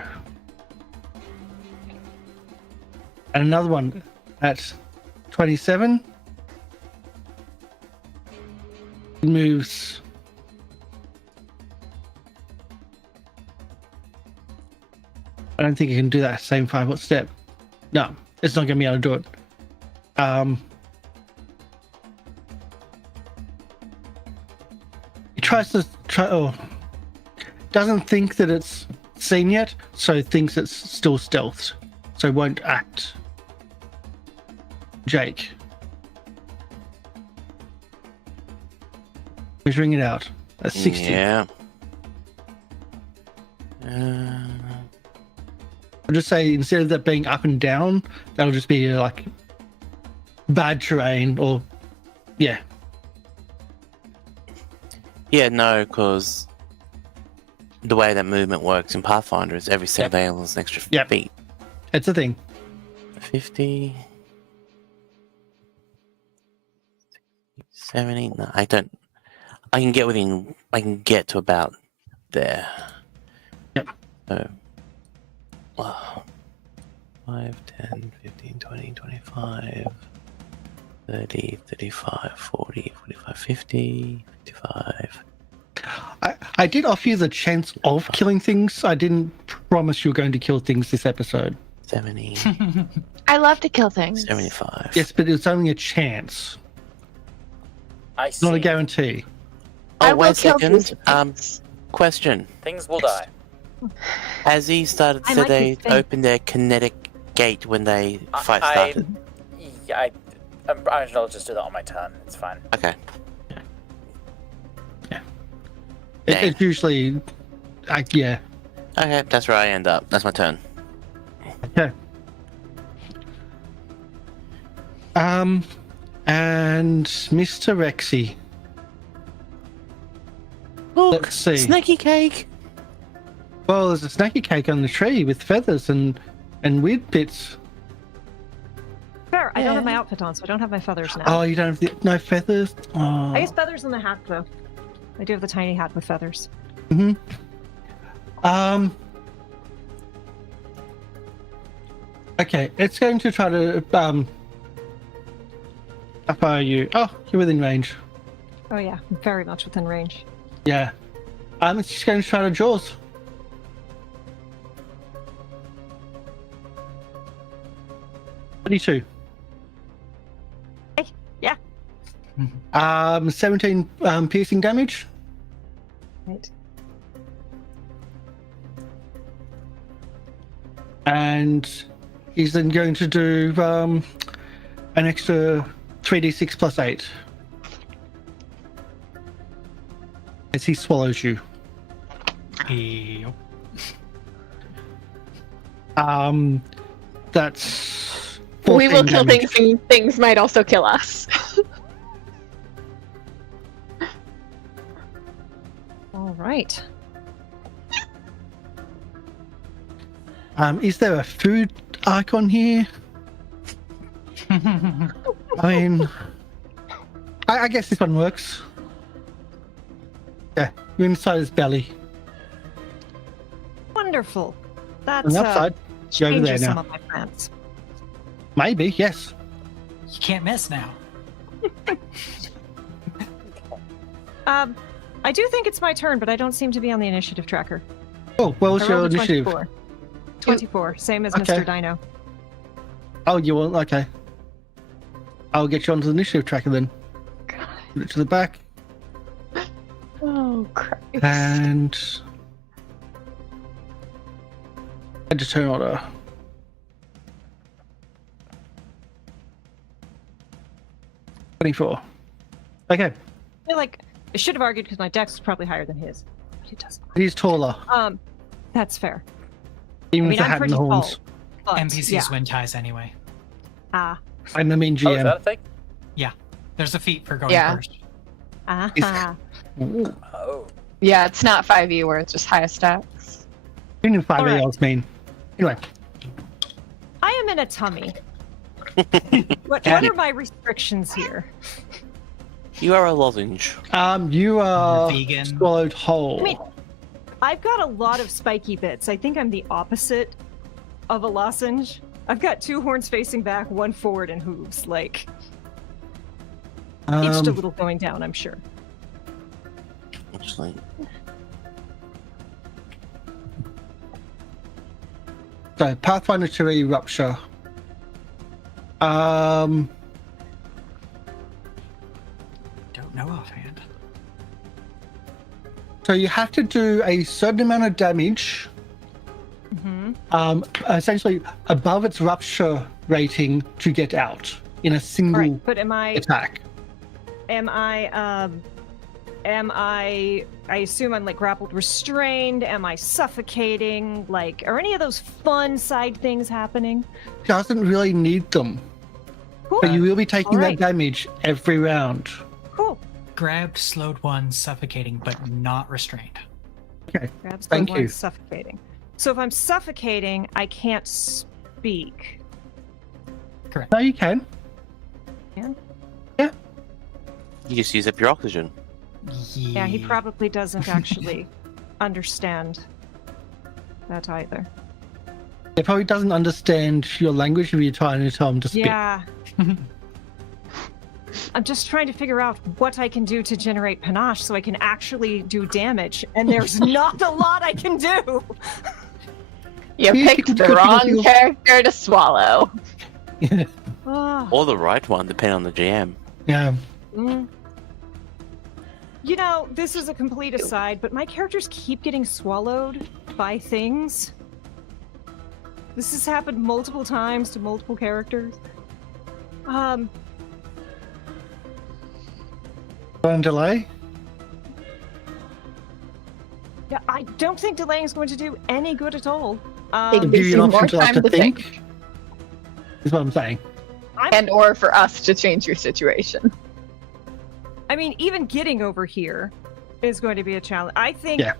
And another one at 27. It moves. I don't think it can do that same 5-foot step. No, it's not going to be able to do it. It tries to doesn't think that it's seen yet, so thinks it's still stealthed, so won't act. Jake, measuring it out. That's 60. Yeah. I'll just say instead of that being up and down, that'll just be like bad terrain or yeah. Yeah, no, because the way that movement works in Pathfinder is every single day is an extra Yep. feet. It's a thing. 50, 70. No, I don't. I can get to about there. Yep. So, 5, 10, 15, 20, 25, 30, 35, 40, 45, 50, 55. I did offer you the chance of killing things. I didn't promise you were going to kill things this episode. 70, I love to kill things. 75. Yes, but it's only a chance, I see. not a guarantee. I Oh, will wait a kill second. things. Question. Things will die. Has he started, I so might be they thin. opened their kinetic gate when they fight started? I'll just do that on my turn. It's fine. Okay. It's usually, yeah. Okay, that's where I end up. That's my turn. Okay. And Mr. Rexy. Look, Let's see. snacky cake. Well, there's a snacky cake on the tree with feathers and weird bits. Fair. I don't have Yeah. my outfit on, so I don't have my feathers now. Oh, you don't have no feathers? Oh. I use feathers in the hat, though. I do have the tiny hat with feathers. Mm-hmm. Okay, it's going to try to fire you. Oh, you're within range. Oh yeah, very much within range. Yeah. It's just going to try to jaws. $32. Yeah. 17 piercing damage. Right. And he's then going to do an extra 3d6 plus 8 as he swallows you. Yep. That's We will 14 kill damage. things, and things might also kill us. All right. Is there a food icon here? I mean, I guess this one works. Yeah, you're inside his belly. Wonderful. That's On the upside, you're over there changes some now. of my plans. Maybe, yes. You can't miss now. I do think it's my turn, but I don't seem to be on the initiative tracker. Oh, what was I your rolled a initiative? 24. 24, same as Okay. Mr. Dino. Oh, you want? Okay. I'll get you onto the initiative tracker then. Put it to the back. Oh, Christ. And enter turn order. $24. Okay, I feel like I should have argued because my dex is probably higher than his. But it doesn't. he's taller, That's fair. even I with mean, the I'm hat and pretty the horns. tall. But, NPCs yeah. win ties anyway. And I mean Oh, is GM. that a thing? There's a feat for going Yeah. first. Ooh, Oh. Yeah, it's not 5e where it's just highest stats. even if 5 All right. else mean. Anyway, I am in a tummy. What are my restrictions here? You are a lozenge. you are Vegan. swallowed whole. I mean, I've got a lot of spiky bits. I think I'm the opposite of a lozenge. I've got 2 horns facing back, 1 forward, and hooves. Like, itched a little going down, I'm sure. Actually, So Pathfinder2e rupture. Don't know offhand. So you have to do a certain amount of damage, essentially above its rupture rating to get out in a single All right, but am I assume I'm like grappled, restrained? Am I suffocating? Like, are any of those fun side things happening? Doesn't really need them, Cool. but you will be taking Alright. that damage every round. Cool. Grabbed, slowed one, suffocating, but not restrained. Grabs Thank the one you. suffocating. So if I'm suffocating, I can't speak. No, you can. you just use up your oxygen. Yeah, he probably doesn't actually understand that either. It probably doesn't understand your language if you're trying to tell him to speak. Yeah. I'm just trying to figure out what I can do to generate panache so I can actually do damage, and there's not a lot I can do. You You picked could the go wrong to the- character to swallow. Ah, Or the right one, depending on the GM. Yeah. mm. You know, this is a complete aside, but my characters keep getting swallowed by things. This has happened multiple times to multiple characters. One delay. Yeah, I don't think delaying is going to do any good at all. It'll Gives give you an you more option to have time to to think. think. Is what I'm saying. And or for us to change your situation. I mean, even getting over here is going to be a challenge. I think Yeah.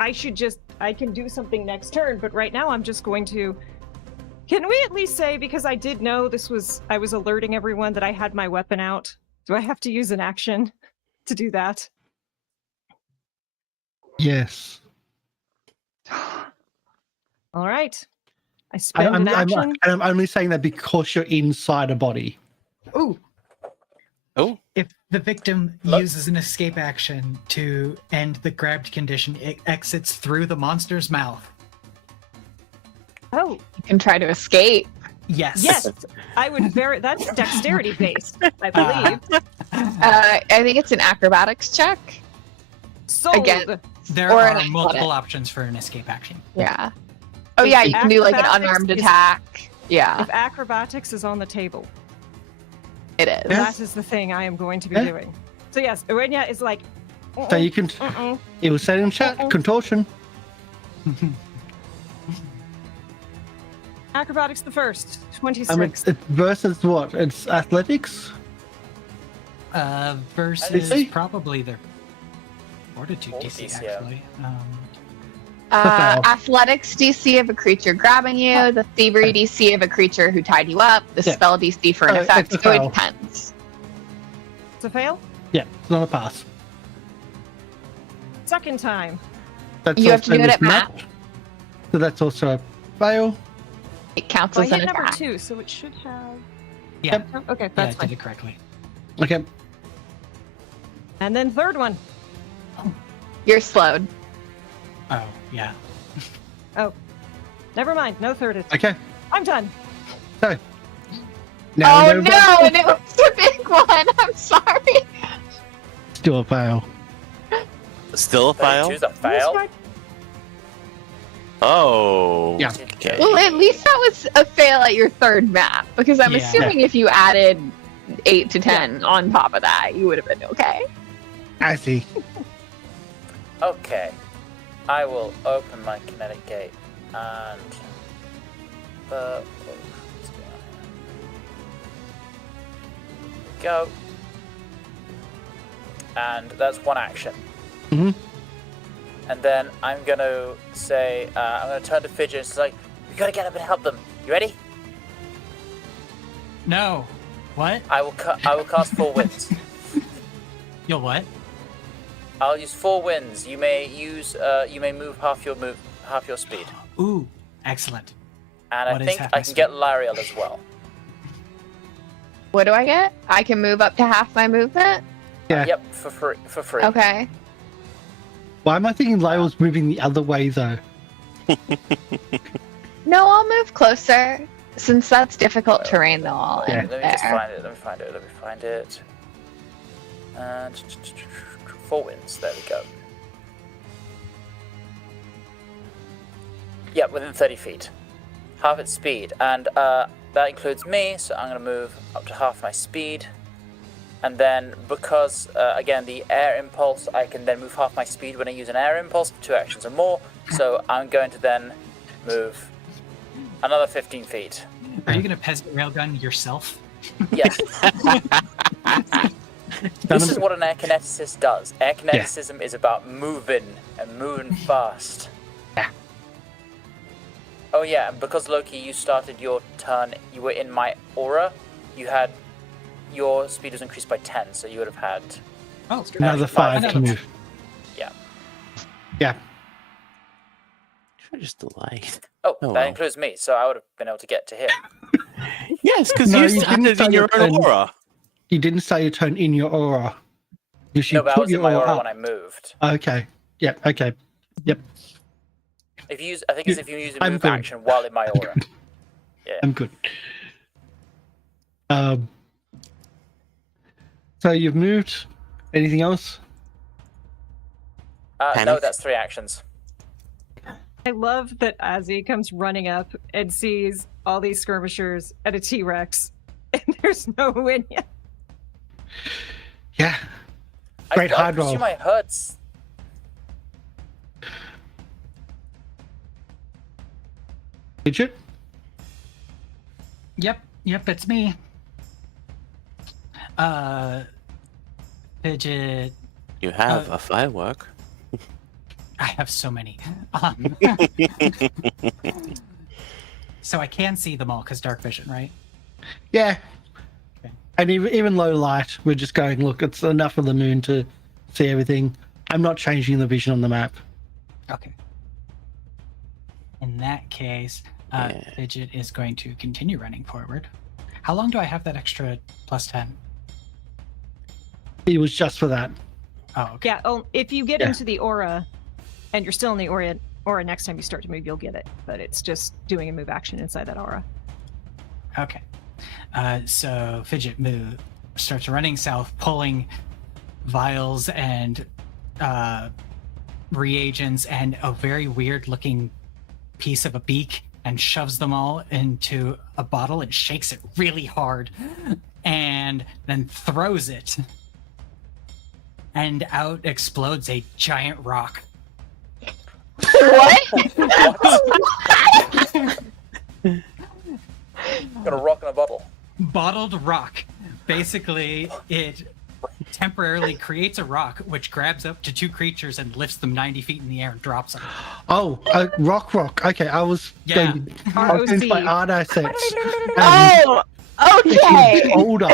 I can do something next turn, but right now I'm just going to. Can we at least say, because I did know I was alerting everyone that I had my weapon out. Do I have to use an action to do that? Yes. All right. I spend an action. I'm only saying that because you're inside a body. Ooh. Oh, If the victim uses an escape action to end the grabbed condition, it exits through the monster's mouth. Oh, You can try to escape. Yes. yes. I would that's dexterity based, I believe. I think it's an acrobatics check. Sold. again. There Or are an multiple athletic. options for an escape action. Yeah. Oh yeah, you can do like an Acrobatics unarmed is- attack. Yeah, If acrobatics is on the table, it is. Yeah. that is the thing I am going to be Yeah. doing. So yes, Irenia is like. So you can. It was said in chat. Contortion. Acrobatics the first. 26. I mean, it's versus what? It's athletics. Versus see? probably the Fortitude Or DC, DC, yeah. actually. Athletics DC of a creature grabbing you, the thievery DC of a creature who tied you up, the Yeah. spell DC for an It's effect, a so it fail. depends. It's a fail. Yeah, it's not a pass. Second time. That's You have to also do it this at map. So that's also a fail. It counts Well, I as an hit number attack. 2, so it should have. Yeah, Oh, okay, yeah, that's I fine. did it correctly. Okay. And then third one. You're slowed. Oh, yeah. Never mind. No third attempt. Okay. I'm done. So. Now Oh we go back- no, and it was a big one. I'm sorry. Still a fail. Still a fail? 32's a fail. Oh. Yeah. Okay. Well, at least that was a fail at your third map, because I'm Yeah. assuming if you added 8 to 10 on top of that, you would have been okay. I see. Okay. I will open my kinetic gate and what's going on here? Go. And that's one action. Mhm. And then I'm gonna say I'm gonna turn to Fidget and say, "We gotta get up and help them. You ready?" No. What? I will cast 4 winds. You'll what? I'll use 4 winds. You may use you may move half your speed. Ooh, excellent. And What I is think half I my can speed? get Lariel as well. What do I get? I can move up to half my movement? Yeah. Yep, for free. Okay. Why am I thinking Lyle's moving the other way though? No, I'll move closer, since that's difficult terrain though. I'll Yeah. end Let me just there. find it. Let me find it. And 4 winds. There we go. Yeah, within 30 feet. Half its speed. And that includes me, so I'm going to move up to half my speed. And then, because, again, the air impulse, I can then move half my speed when I use an air impulse for 2 actions or more. So I'm going to then move another 15 feet. Are you gonna peasant railgun yourself? Yes. This is what an air kineticist does. Air kineticism is about moving and moving fast. Yeah. Oh yeah, and because Loki, you started your turn, you were in my aura, your speed was increased by 10, so you would have had... Oh, Another 5 to Another- move. Yeah. Yeah. Should I just delay? Oh, Oh, that well. includes me, so I would have been able to get to him. Yes, because No, you you didn't started start in your your own turn. aura. You didn't say your turn in your aura. You should No, but I put was in your my aura aura up. when I moved. Okay. Yep. Okay. Yep. If you use, I think it's if you use a I'm move good. action while in my aura. Yeah. I'm good. So you've moved. Anything else? No, Panic. that's 3 actions. I love that Ozzy comes running up and sees all these skirmishers at a T-Rex, and there's no win yet. Yeah. Great I hard roll. presume I heard Fidget? Yep, it's me. Fidget. You have a firework. I have so many. So I can see them all because dark vision, right? Yeah. Okay. And even low light, we're just going, look, it's enough of the moon to see everything. I'm not changing the vision on the map. Okay. In that case, Yeah. Fidget is going to continue running forward. How long do I have that extra plus 10? It was just for that. Oh, okay. Yeah. Oh, if you get Yeah. into the aura, and you're still in the aura next time you start to move, you'll get it. But it's just doing a move action inside that aura. Okay. So Fidget starts running south, pulling vials and reagents and a very weird looking piece of a beak and shoves them all into a bottle and shakes it really hard and then throws it. And out explodes a giant rock. What? Got a rock in a bottle. Bottled rock. Basically, it temporarily creates a rock which grabs up to two creatures and lifts them 90 feet in the air and drops them. Oh, rock. Okay, I was Yeah. going to my art assets. Oh, okay. Older.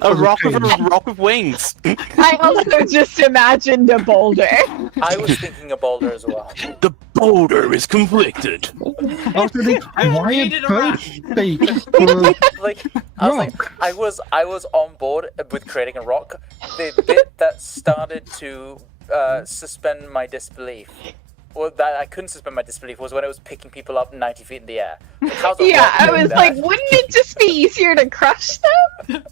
A rock with wings. I also just imagined a boulder. I was thinking a boulder as well. The boulder is conflicted. I was thinking, why created a rock. I was on board with creating a rock. The bit that started to suspend my disbelief, or that I couldn't suspend my disbelief, was when it was picking people up 90 feet in the air. How's a Yeah, rock I doing was that? like, wouldn't it just be easier to crush them?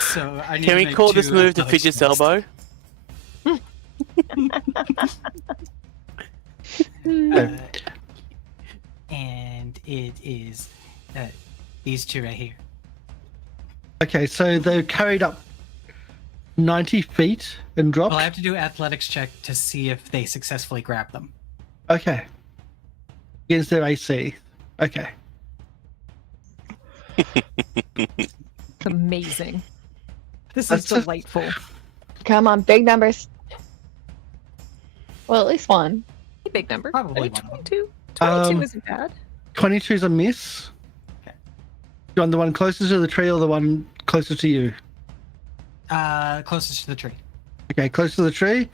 So I need Can to we make call two this move the athletics fidget checks. elbow? And it is these two right here. Okay, so they're carried up 90 feet and dropped. Well, I have to do an athletics check to see if they successfully grab them. Okay. Against their AC. Okay. Amazing. This is That's just- delightful. Come on, big numbers. Well, at least one. A big number. Probably Maybe one of them. 22. 22 Um, isn't bad. 22 is a miss. Okay. You want the one closest to the tree or the one closer to you? Closest to the tree. Okay, close to the tree.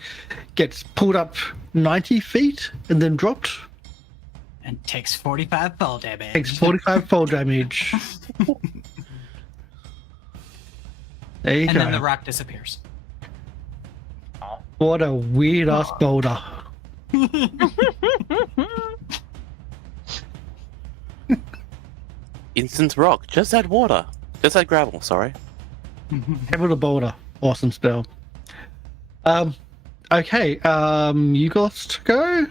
Gets pulled up 90 feet and then dropped. And takes 45 fall damage. Takes 45 fall damage. There you And go. then the rock disappears. What a weird ass boulder. Instant rock. Just add water. Just add gravel, sorry. Able to boulder. Awesome spell. Okay, you got to go.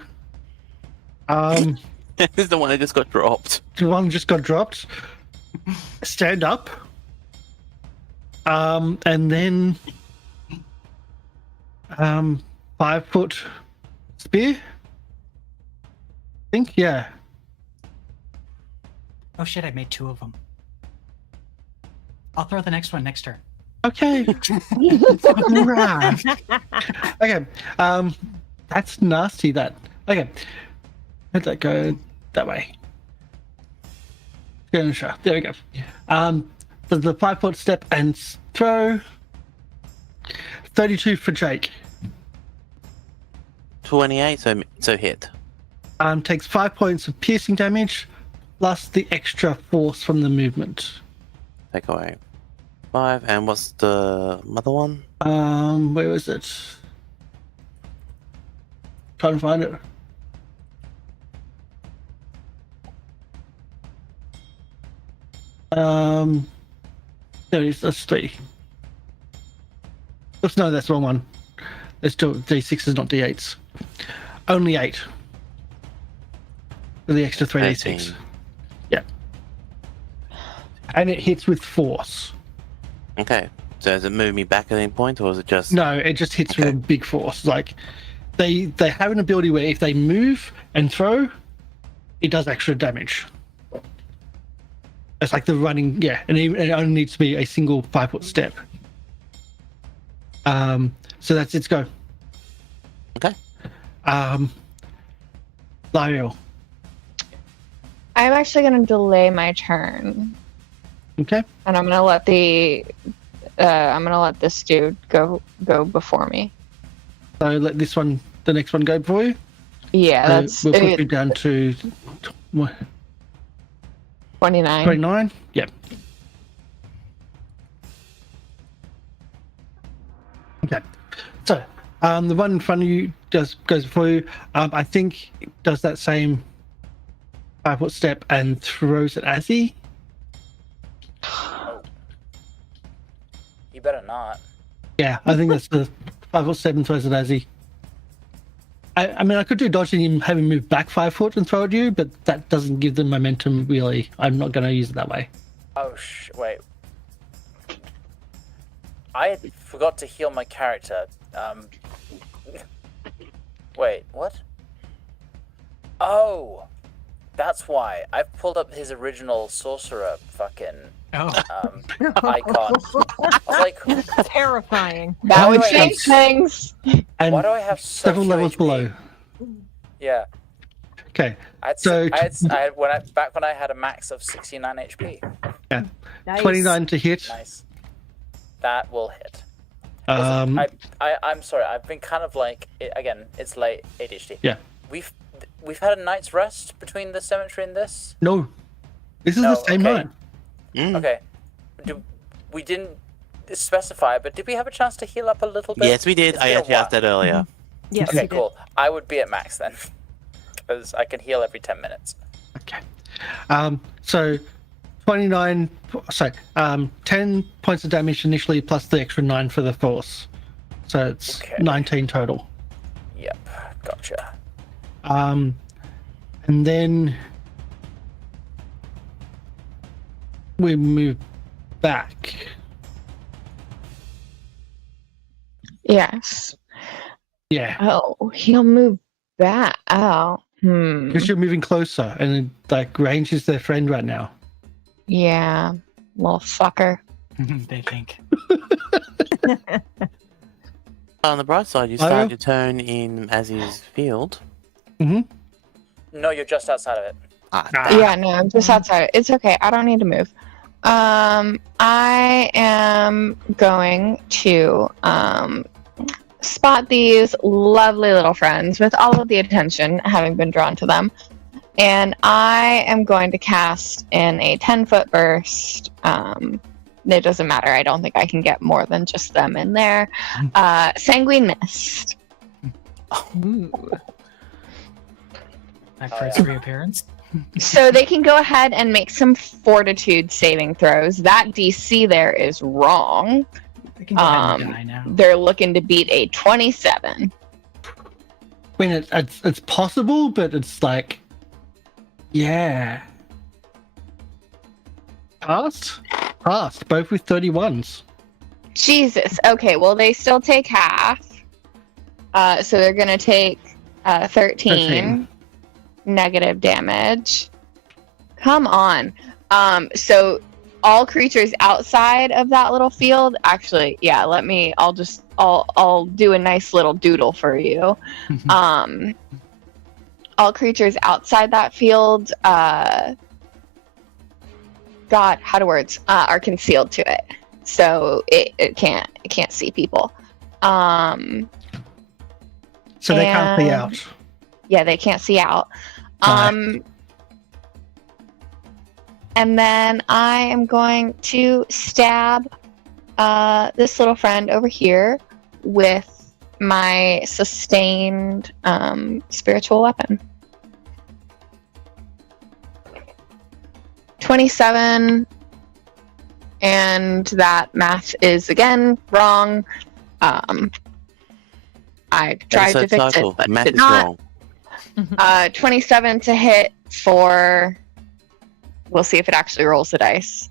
This is the one that just got dropped. The one just got dropped. Stand up. And then 5-foot spear. I think, yeah. Oh shit, I made two of them. I'll throw the next one next turn. Okay. Right. Okay. That's nasty. That. Okay. Let that go that way. There we go. So the 5-foot step and throw. 32 for Jake. 28, so hit. Takes 5 points of piercing damage, plus the extra force from the movement. Take away 5. And what's the other one? Where was it? Trying to find it. There it is. That's 3. Oops, no, that's the wrong one. Let's do D6s, not D8s. Only 8. For the extra 3d6. 13. Yeah. And it hits with force. Okay. So does it move me back at any point, or is it just... No, it just hits with a big force. Like, they have an ability where if they move and throw, it does extra damage. It's like the running, yeah, and it only needs to be a single 5-foot step. So that's its go. Okay. Lyle. I'm actually going to delay my turn, Okay. and I'm going to let this dude go before me. So let this one, the next one, go for you. Yeah, that's We'll put you down to 29. 29. Yep. Okay. So the one in front of you goes before you. I think it does that same 5-foot step and throws it at he. You better not. Yeah, I think that's the 5-foot step and throws it at he. I mean, I could do dodging him, have him move back 5 foot and throw at you, but that doesn't give them momentum, really. I'm not going to use it that way. Oh, wait. I forgot to heal my character. Wait, what? Oh! That's why. I've pulled up his original sorcerer fucking Oh, icon. I was like, Terrifying. That Why would do I change have- things. And why do I have so several few levels HP? below. Yeah, Okay, I had, So- I had back when I had a max of 69 HP. Nice. 29 to hit. Nice. That will hit. Listen, I'm sorry. I've been kind of like again. It's late ADHD. Yeah. We've had a night's rest between the cemetery and this. No, this is No, the same okay. night. Okay. We didn't specify, but did we have a chance to heal up a little bit? Yes, we did. It's I been a actually asked while. that earlier. Yes. Okay, you did. cool. I would be at max then, because I can heal every 10 minutes. Okay. So 29. Sorry. 10 points of damage initially, plus the extra 9 for the force. So it's Okay. 19 total. Yep. Gotcha. And then we move back. Yes. Yeah, Oh, he'll move back. Oh. because you're moving closer, and like range is their friend right now. Yeah. Little fucker. they think. On the bright side, you Oh, yeah. start your turn in Azzy's field. No, you're just outside of it. Yeah, no, I'm just outside. It's okay. I don't need to move. I am going to spot these lovely little friends with all of the attention having been drawn to them. And I am going to cast in a 10-foot burst. It doesn't matter. I don't think I can get more than just them in there. Sanguine Mist. Ooh. My first reappearance. So they can go ahead and make some fortitude saving throws. That DC there is wrong. They can go ahead and die now. They're looking to beat a 27. I mean, it's possible, but it's like, yeah. Passed, both with 31s. Jesus. Okay, well, they still take half. So they're going to take 13 negative damage. Come on. So all creatures outside of that little field, actually, yeah, I'll do a nice little doodle for you. All creatures outside that field, God, how to words, are concealed to it. So it can't see people. So they can't see out. Yeah, they can't see out. Right. And then I am going to stab this little friend over here with my sustained spiritual weapon. 27, and that math is again wrong. I tried to fix it, but Math did is not. wrong. 27 to hit for. We'll see if it actually rolls the dice.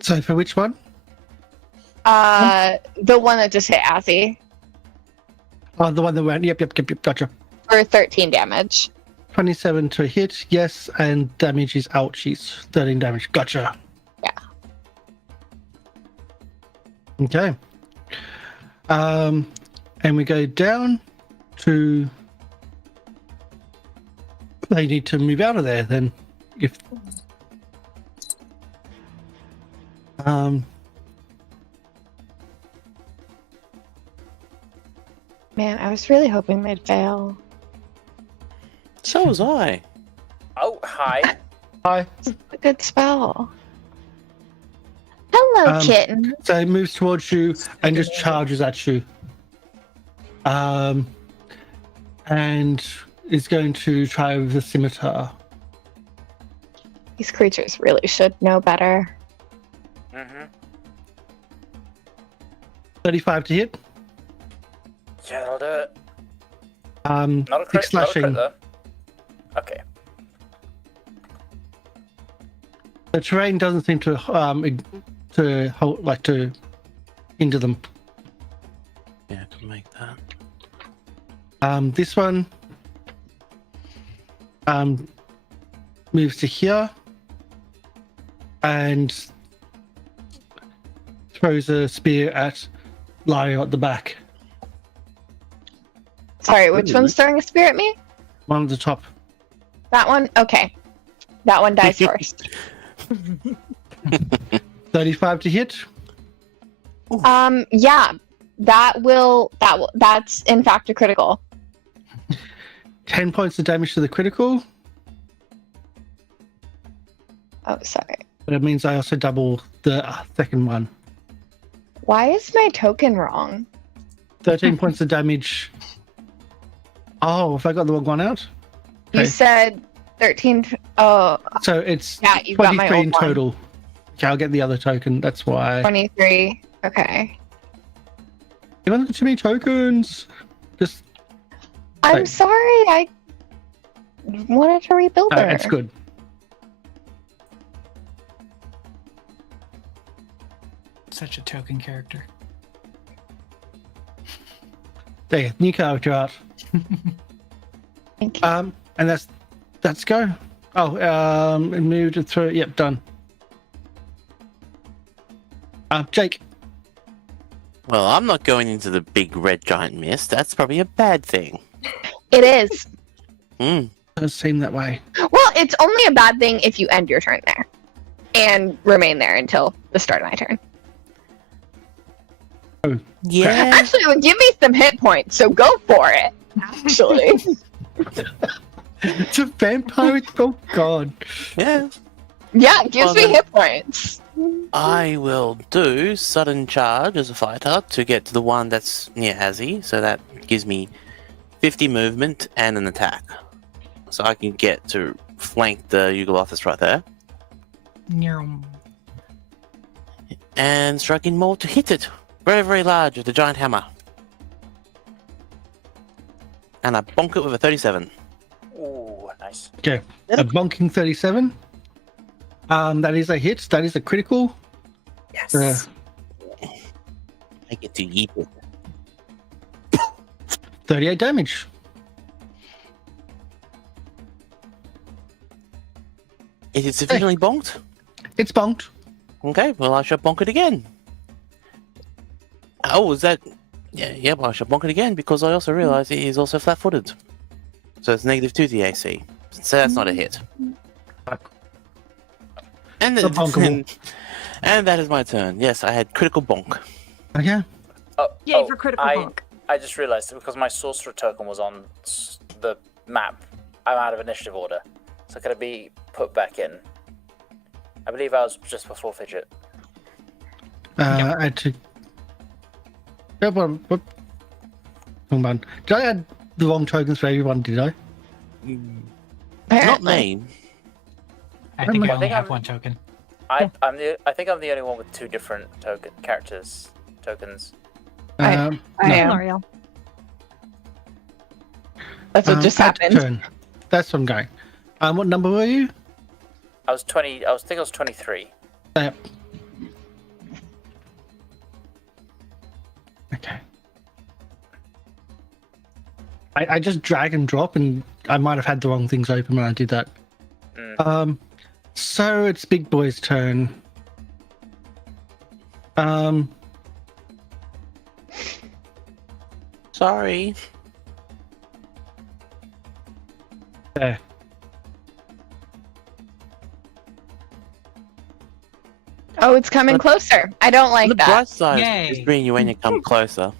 So for which one? The one that just hit Azzy Oh, the one that went. Yep. Gotcha. for 13 damage. 27 to hit, yes, and damage is ouchies. 13 damage. Gotcha. Yeah. Okay. And we go down to. They need to move out of there then. If. Man, I was really hoping they'd fail. So was I. Oh, hi. Hi. It's a good spell. Hello, kitten. So it moves towards you and just charges at you. And is going to try with the scimitar. These creatures really should know better. 35 to hit. Yeah, that'll do it. Not a 6 crit, slashing. though. Okay. The terrain doesn't seem to hinder them. Yeah, I can make that. This one moves to here and throws a spear at Lario at the back. Sorry, which one's throwing a spear at me? One at the top. That one? Okay. That one dies first. 35 to hit. Yeah. That's in fact a critical. 10 points of damage to the critical. Oh, sorry. But it means I also double the second one. Why is my token wrong? 13 points of damage. Oh, have I got the wrong one out? You Okay. said 13. Oh, So it's yeah, you've got my 23 old in one. total. Okay, I'll get the other token. That's why. 23. Okay. You haven't got too many tokens. Just I'm Right. sorry. I wanted to rebuild her. it's good. Such a token character. There, new character art. Thank you. And that's go. Oh, it moved it through. Yep, done. Jake. Well, I'm not going into the big red giant mist. That's probably a bad thing. It is. Does seem that way. Well, it's only a bad thing if you end your turn there and remain there until the start of my turn. Yeah. Actually, it would give me some hit points, so go for it. Actually. It's a vampire. Oh God. Yeah. Yeah, it gives Well, me then- hit points. I will do sudden charge as a fighter to get to the one that's near Hazzy, so that gives me 50 movement and an attack. So I can get to flank the Yugolothus right there. Nyum. And striking more to hit it. Very, very large with the giant hammer. And I bonk it with a 37. Ooh, nice. Okay. A bonking 37. That is a hit. That is a critical. Yes. I get to eat it. 38 damage. Is it sufficiently bonked? It's bonked. Okay, well I shall bonk it again. Oh, is that... Yeah, well, I shall bonk it again because I also realise it is also flat-footed. So it's -2 to the AC. So that's not a hit. And, Not bonkable. and that is my turn. Yes, I had critical bonk. Okay. Yay for critical bonk. I just realised that because my sorcerer token was on the map, I'm out of initiative order. So could it be put back in? I believe I was just before Fidget. I had to. Yep, what? Hold on. Did I add the wrong tokens for everyone? Did I? Not me. I think I I only think have I'm- one token. I think I'm the only one with two different tokens. I No. am. L'Oreal. That's what just at happened. turn. That's what I'm going. What number were you? I was 20. I think I was 23. Yep. Okay. I just drag and drop, and I might have had the wrong things open when I did that. So it's Big Boy's turn. Sorry. There. Oh, it's coming closer. I don't like the that. bright side Yay. is bringing you when you come closer.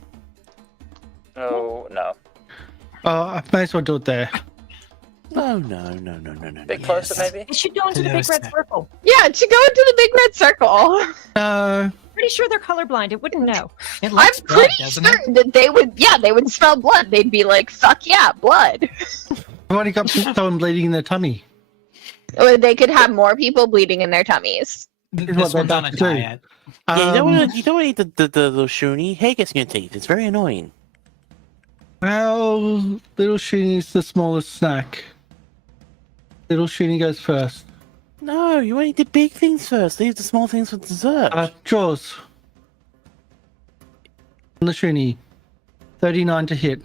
Oh no. I may as well do it there. No. Bit closer, Yes. maybe. It should go into the big red Closer. circle. Yeah, it should go into the big red circle. Pretty sure they're colorblind. It wouldn't know. It I'm looks blood, pretty doesn't it? certain that they would smell blood. They'd be like, fuck yeah, blood. I've already got someone bleeding in their tummy. Or they could have more people bleeding in their tummies. what This they're one's on a about to do. diet. Yeah, you don't Um, want to eat the little shoonie. Hair gets in your teeth. It's very annoying. Well, Little Sheenie's the smallest snack. Little Sheenie goes first. No, you want to eat the big things first. Leave the small things for dessert. Jaws. Little Sheenie. 39 to hit.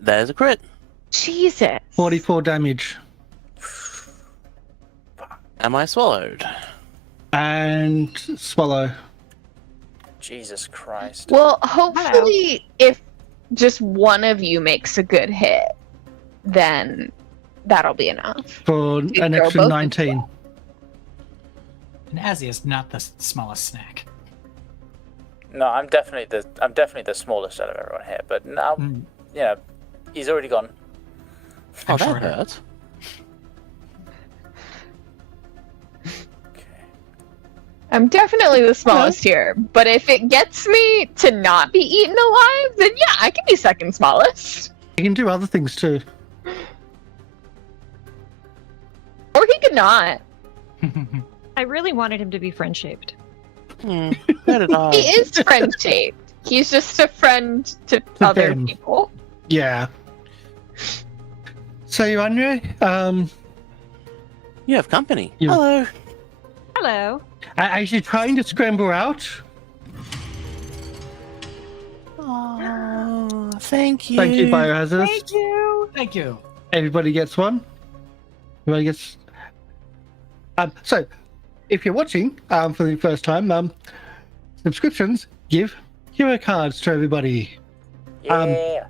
There's a crit. Jesus. 44 damage. Am I swallowed? and Swallow. Jesus Christ. Well, hopefully, if just one of you makes a good hit, then that'll be enough. For You an throw extra both 19. And Azzy is not the smallest snack. No, I'm definitely the smallest out of everyone here. But now, he's already gone. Oh, I'm that shorter. hurt. I'm definitely the smallest here, but if it gets me to not be eaten alive, then yeah, I can be second smallest. You can do other things too. Or he could not. I really wanted him to be friend-shaped. Where did I? He is friend-shaped. He's just a friend to other them. people. Yeah. So, Andre, You have company. You- Hello. Hello. as you're trying to scramble out, Oh, thank you. thank you, Biohazardous. Thank you. Thank you. Everybody gets one. Everybody gets. So, if you're watching for the first time, subscriptions give hero cards to everybody. Yeah.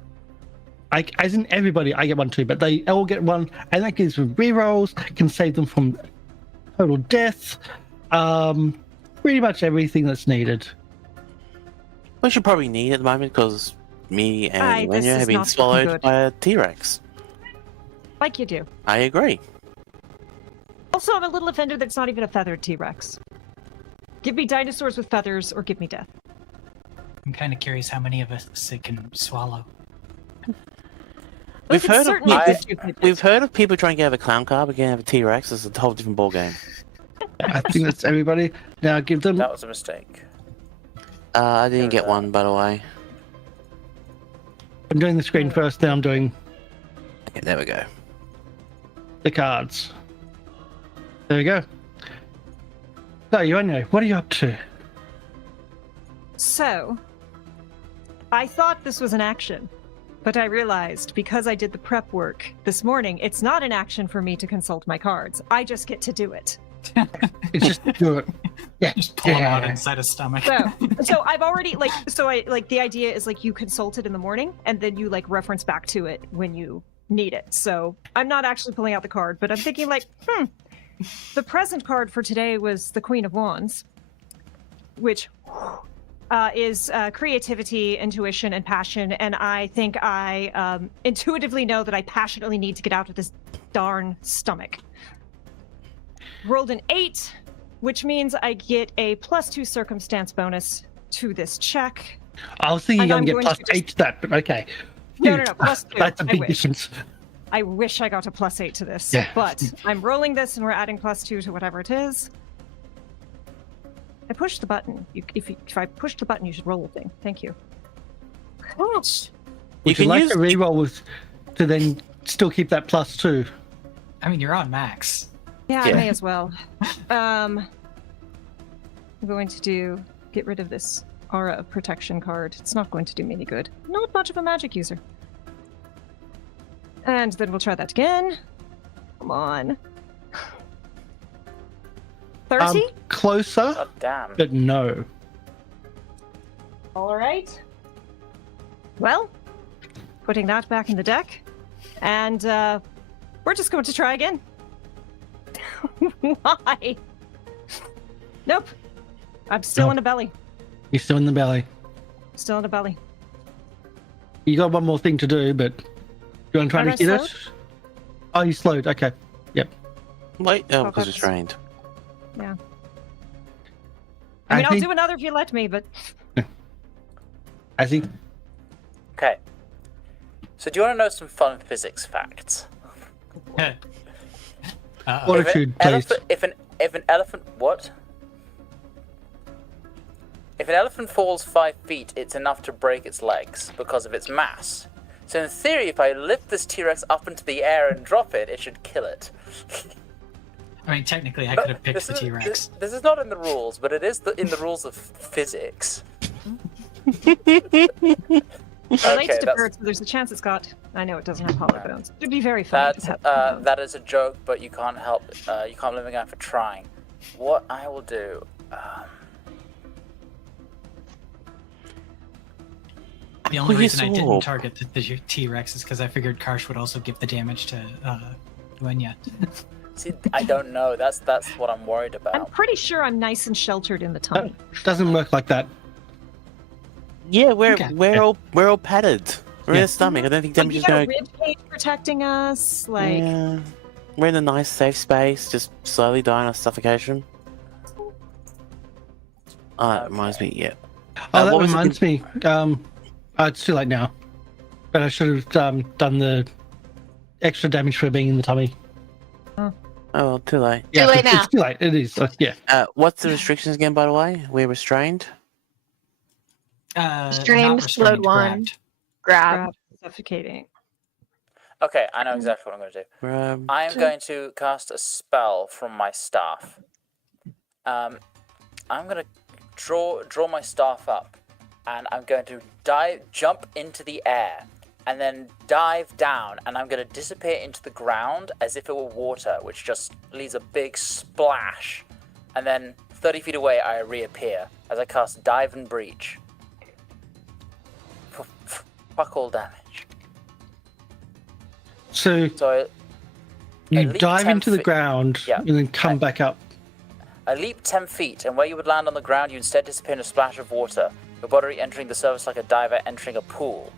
As in everybody, I get one too, but they all get one, and that gives them rerolls, can save them from total death, pretty much everything that's needed. We should probably need at the moment because me and this Wenya is have been not looking swallowed good. by a T-Rex. Like you do. I agree. Also, I'm a little offended that it's not even a feathered T-Rex. Give me dinosaurs with feathers, or give me death. I'm kind of curious how many of us it can swallow. We've It's heard, of certainly people, stupid. we've heard of people trying to have a clown car, but can't have a T-Rex. It's a whole different ballgame. I think that's everybody. Now give them. That was a mistake. I didn't There get we go. one, by the way. I'm doing the screen first, then I'm doing Okay, there we go. the cards. There we go. So, Yuanya, what are you up to? So, I thought this was an action, but I realized because I did the prep work this morning, it's not an action for me to consult my cards. I just get to do it. It's just do it. Yeah. Just pull it out Yeah. inside his stomach. So I've already the idea is like you consult it in the morning and then you like reference back to it when you need it. So I'm not actually pulling out the card, but I'm thinking like, the present card for today was the Queen of Wands, which is creativity, intuition, and passion. And I think I intuitively know that I passionately need to get out of this darn stomach. Rolled an 8, which means I get a +2 circumstance bonus to this check. I was thinking And you're I'm going to going get to +8 to that, but okay. No, +2. That's a I big wish. difference. I wish I got a +8 to this, Yeah. but I'm rolling this and we're adding +2 to whatever it is. I pushed the button. If I push the button, you should roll a thing. Thank you. Gosh. Would you can like use- to reroll with to then still keep that +2? I mean, you're on max. Yeah, I Yeah. may as well. I'm going to get rid of this aura of protection card. It's not going to do me any good. Not much of a magic user. And then we'll try that again. Come on. 30? Closer, God damn. but no. All right. Well, putting that back in the deck, and we're just going to try again. Why? Nope. I'm still No. in a belly. You're still in the belly. Still in a belly. You got one more thing to do, but you want to try Am to I hit it? slowed? Oh, you slowed. Okay. Yep. Wait, Oh, because that's- restrained. I mean, I'll think- do another if you let me, but I think Okay. So do you want to know some fun physics facts? Uh-oh. fortitude, please. If an elephant what? If an elephant falls 5 feet, it's enough to break its legs because of its mass. So in theory, if I lift this T-Rex up into the air and drop it, it should kill it. I mean, technically, I could have picked This the is- T-Rex. This is not in the rules, but it is in the rules of physics. it relates to that's- birds, so there's a chance it's got. I know it doesn't have hollow bones. It'd be very fun. if it That's had hollow bones. that is a joke, but you can't help. You can't blame a guy for trying. what I will do. The only Oh, reason I yes, didn't oh. target the T-Rex is because I figured Karsh would also give the damage to Duenya. See, I don't know. That's what I'm worried I'm about. pretty sure I'm nice and sheltered in the tummy. Doesn't work like that. Yeah, we're Okay. all padded. We're in Yeah. the stomach. I don't think Like, damage you is got a going. rib cage protecting us. Like, Yeah. We're in a nice safe space, just slowly dying of suffocation. Oh, that reminds me. Yeah. Oh, that what was the reminds me. It's too late now. But I should have done the extra damage for being in the tummy. Oh, well, too late. Yeah, late it's now. too late. It is. Yeah. What's the restrictions again, by the way? We're restrained. Restrained, Not restrained, slowed one. grabbed. Grab. suffocating. Okay, I know exactly what I'm going to do. I am going to cast a spell from my staff. I'm going to draw my staff up, and I'm going to jump into the air, and then dive down, and I'm going to disappear into the ground as if it were water, which just leaves a big splash. And then 30 feet away, I reappear as I cast Dive and Breach. Fuck all damage. So So you leap dive 10 into the feet. ground Yeah. and then come back up. I leap 10 feet, and where you would land on the ground, you instead disappear in a splash of water, your body entering the surface like a diver entering a pool.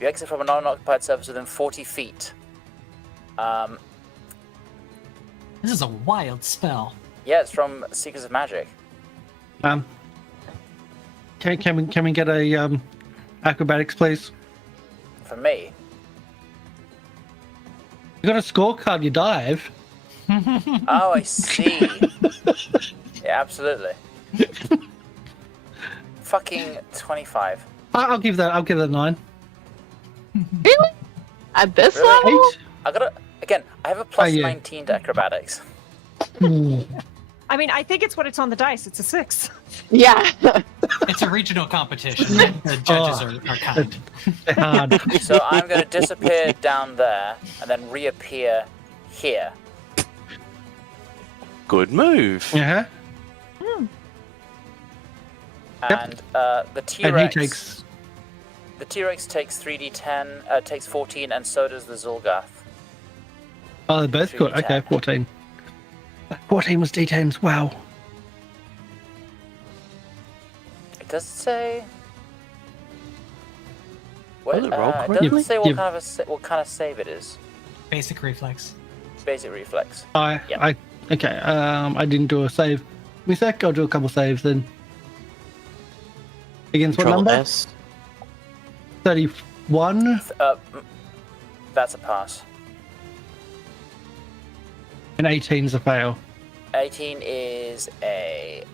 You exit from a non-occupied surface within 40 feet. This is a wild spell. Yeah, it's from Seekers of Magic. Can we get a acrobatics, please? For me. You got a scorecard. You dive. Oh, I see. Yeah, absolutely. Fucking 25. I'll give that. I'll give that 9. Really? At this Really? level? I gotta, again, I have a plus yeah. 19 to acrobatics. I mean, I think it's what it's on the dice. It's a 6. Yeah. It's a regional competition. The judges are kind. Hard. So I'm gonna disappear down there, and then reappear here. Good move. Yeah. And the And T-Rex... he takes. The T-Rex takes 3d10, takes 14, and so does the Zulgath. Oh, they're both good. 3d10. Okay, 14. 14 was D10s. Wow. It does say... Was it roll it correctly? doesn't say Yeah. what kind of save it is. Basic reflex. Basic reflex. Okay. I didn't do a save. Give me a sec. I'll do a couple saves then. Against what Control number? S. 31 That's a pass. and 18's a fail. 18 is a...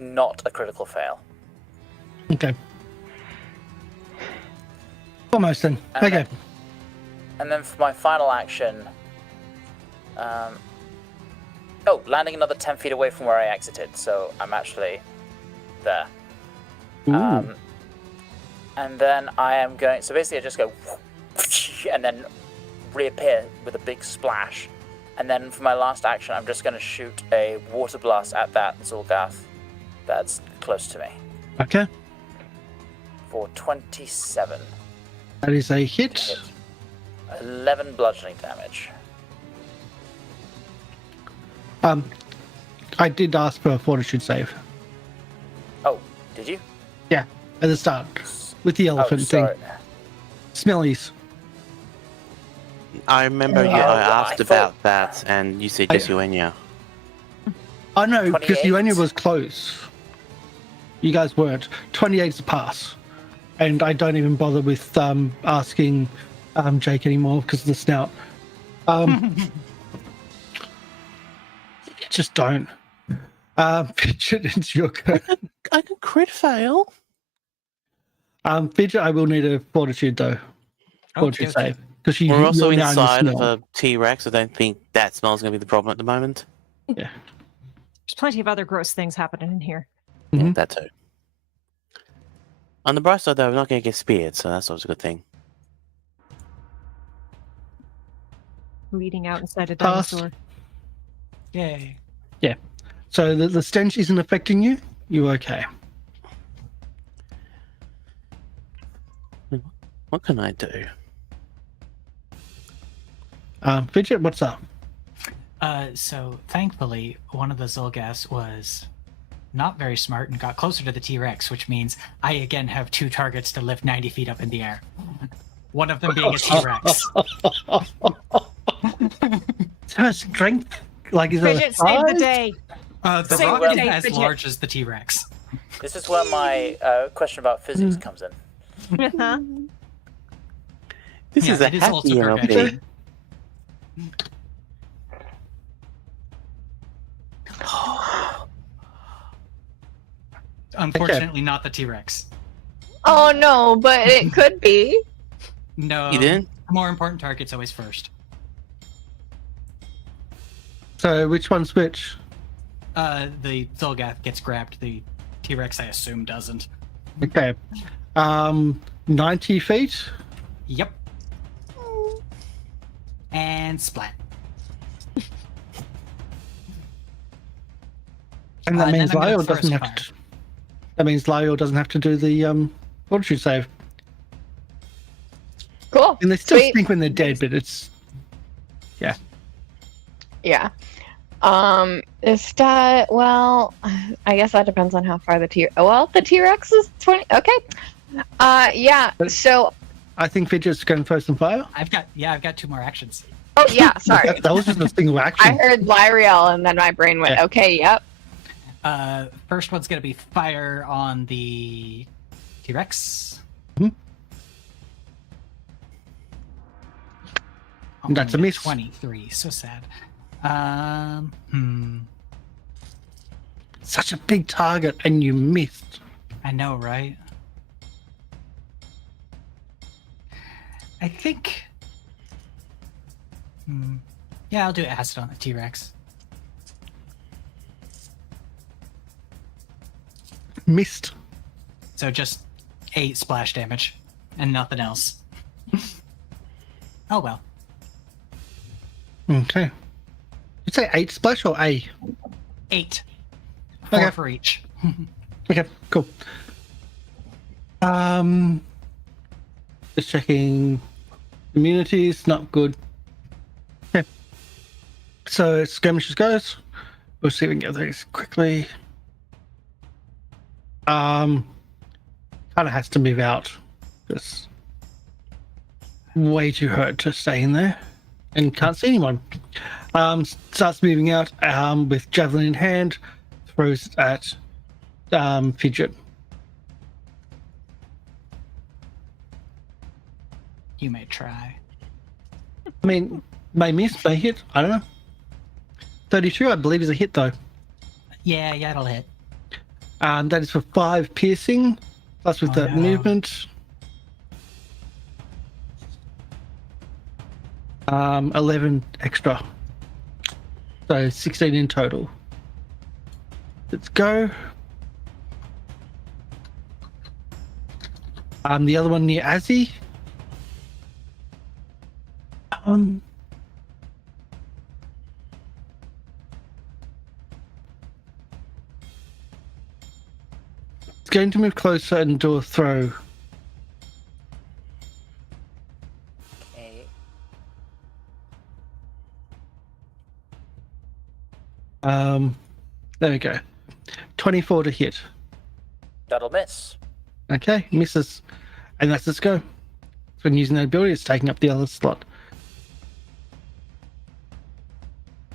not a critical fail. Okay. Almost then. And Okay. then- And then for my final action... landing another 10 feet away from where I exited, so I'm actually there. Ooh. And then I am going... So basically I just go... And then reappear with a big splash. And then for my last action, I'm just going to shoot a water blast at that Zulgath that's close to me. Okay. For 27. That is a hit. Hit. 11 bludgeoning damage. I did ask for a fortitude save. Oh, did you? Yeah, at the start. With the elephant thing. sorry. Smellies. I remember I asked I about that, and you said yes, Uenya. I know, because 28. Uenya was close. You guys weren't. 28's a pass. And I don't even bother with asking Jake anymore because of the snout. Just don't. Fidget, it's your go. I can crit fail. Fidget, I will need a fortitude though. Fortitude Okay. save. Because We're also you're now in the inside of smell. a T-Rex. I don't think that smell's going to be the problem at the moment. Yeah. There's plenty of other gross things happening in here. Mhm. Yeah, that too. On the bright side, though, we're not going to get speared, so that's always a good thing. leading out inside a Pass. dinosaur. Yay. So the stench isn't affecting you? You're okay. What can I do? Fidget, what's up? So thankfully, one of the Zolgas was not very smart and got closer to the T-Rex, which means I again have 2 targets to lift 90 feet up in the air. One of them being a T-Rex. So strength? Like, is Fidget, it save the day. The Save rock the is day, as Fidget. large as the T-Rex. This is where my question about physics comes in. Uh-huh. This Yeah, is a it is also hacky gargantuan. LP. Unfortunately, not the T-Rex. Oh no, but it could be. No. You didn't? More important target's always first. So which one's which? The Zolgath gets grabbed. The T-Rex, I assume, doesn't. Okay. 90 feet? Yep. And splat. And that And then means I'm gonna Lyle throw doesn't a have to. That means Lyle doesn't have to do the fortitude save. Cool. And they still Sweet. stink when they're dead, but it's Yeah. Is that, well, I guess that depends on how far the T-Rex is 20. Okay. Yeah. But- So, I think Fidget's going first and fire. I've got 2 more actions. oh yeah, sorry. That was just a single I action. heard Lyriel and then my brain went, Yeah. okay, yep. First one's gonna be fire on the T-Rex. Mhm. That's a Only miss. 23. So sad. Such a big target, and you missed. I know, right? I think. Yeah, I'll do acid on the T-Rex. Missed. So just 8 splash damage and nothing else. Oh well. Okay. You say 8 splash or A? 8. 4 Okay. for each. Okay, cool. Just checking immunities, not good. Okay. So skirmishes goes. We'll see if we can get these quickly. Kind of has to move out. Just way too hurt to stay in there. And can't see anyone. Starts moving out with javelin in hand, throws at Fidget. You may try. I mean, may miss, may hit. I don't know. 32, I believe, is a hit though. Yeah, it'll hit. That is for 5 piercing, plus with Oh, that no. movement. 11 extra. So 16 in total. Let's go. The other one near Azzy. It's going to move closer and do a throw. Okay. There we go. 24 to hit. That'll miss. Okay, misses. And that's its go. So when using that ability, it's taking up the other slot.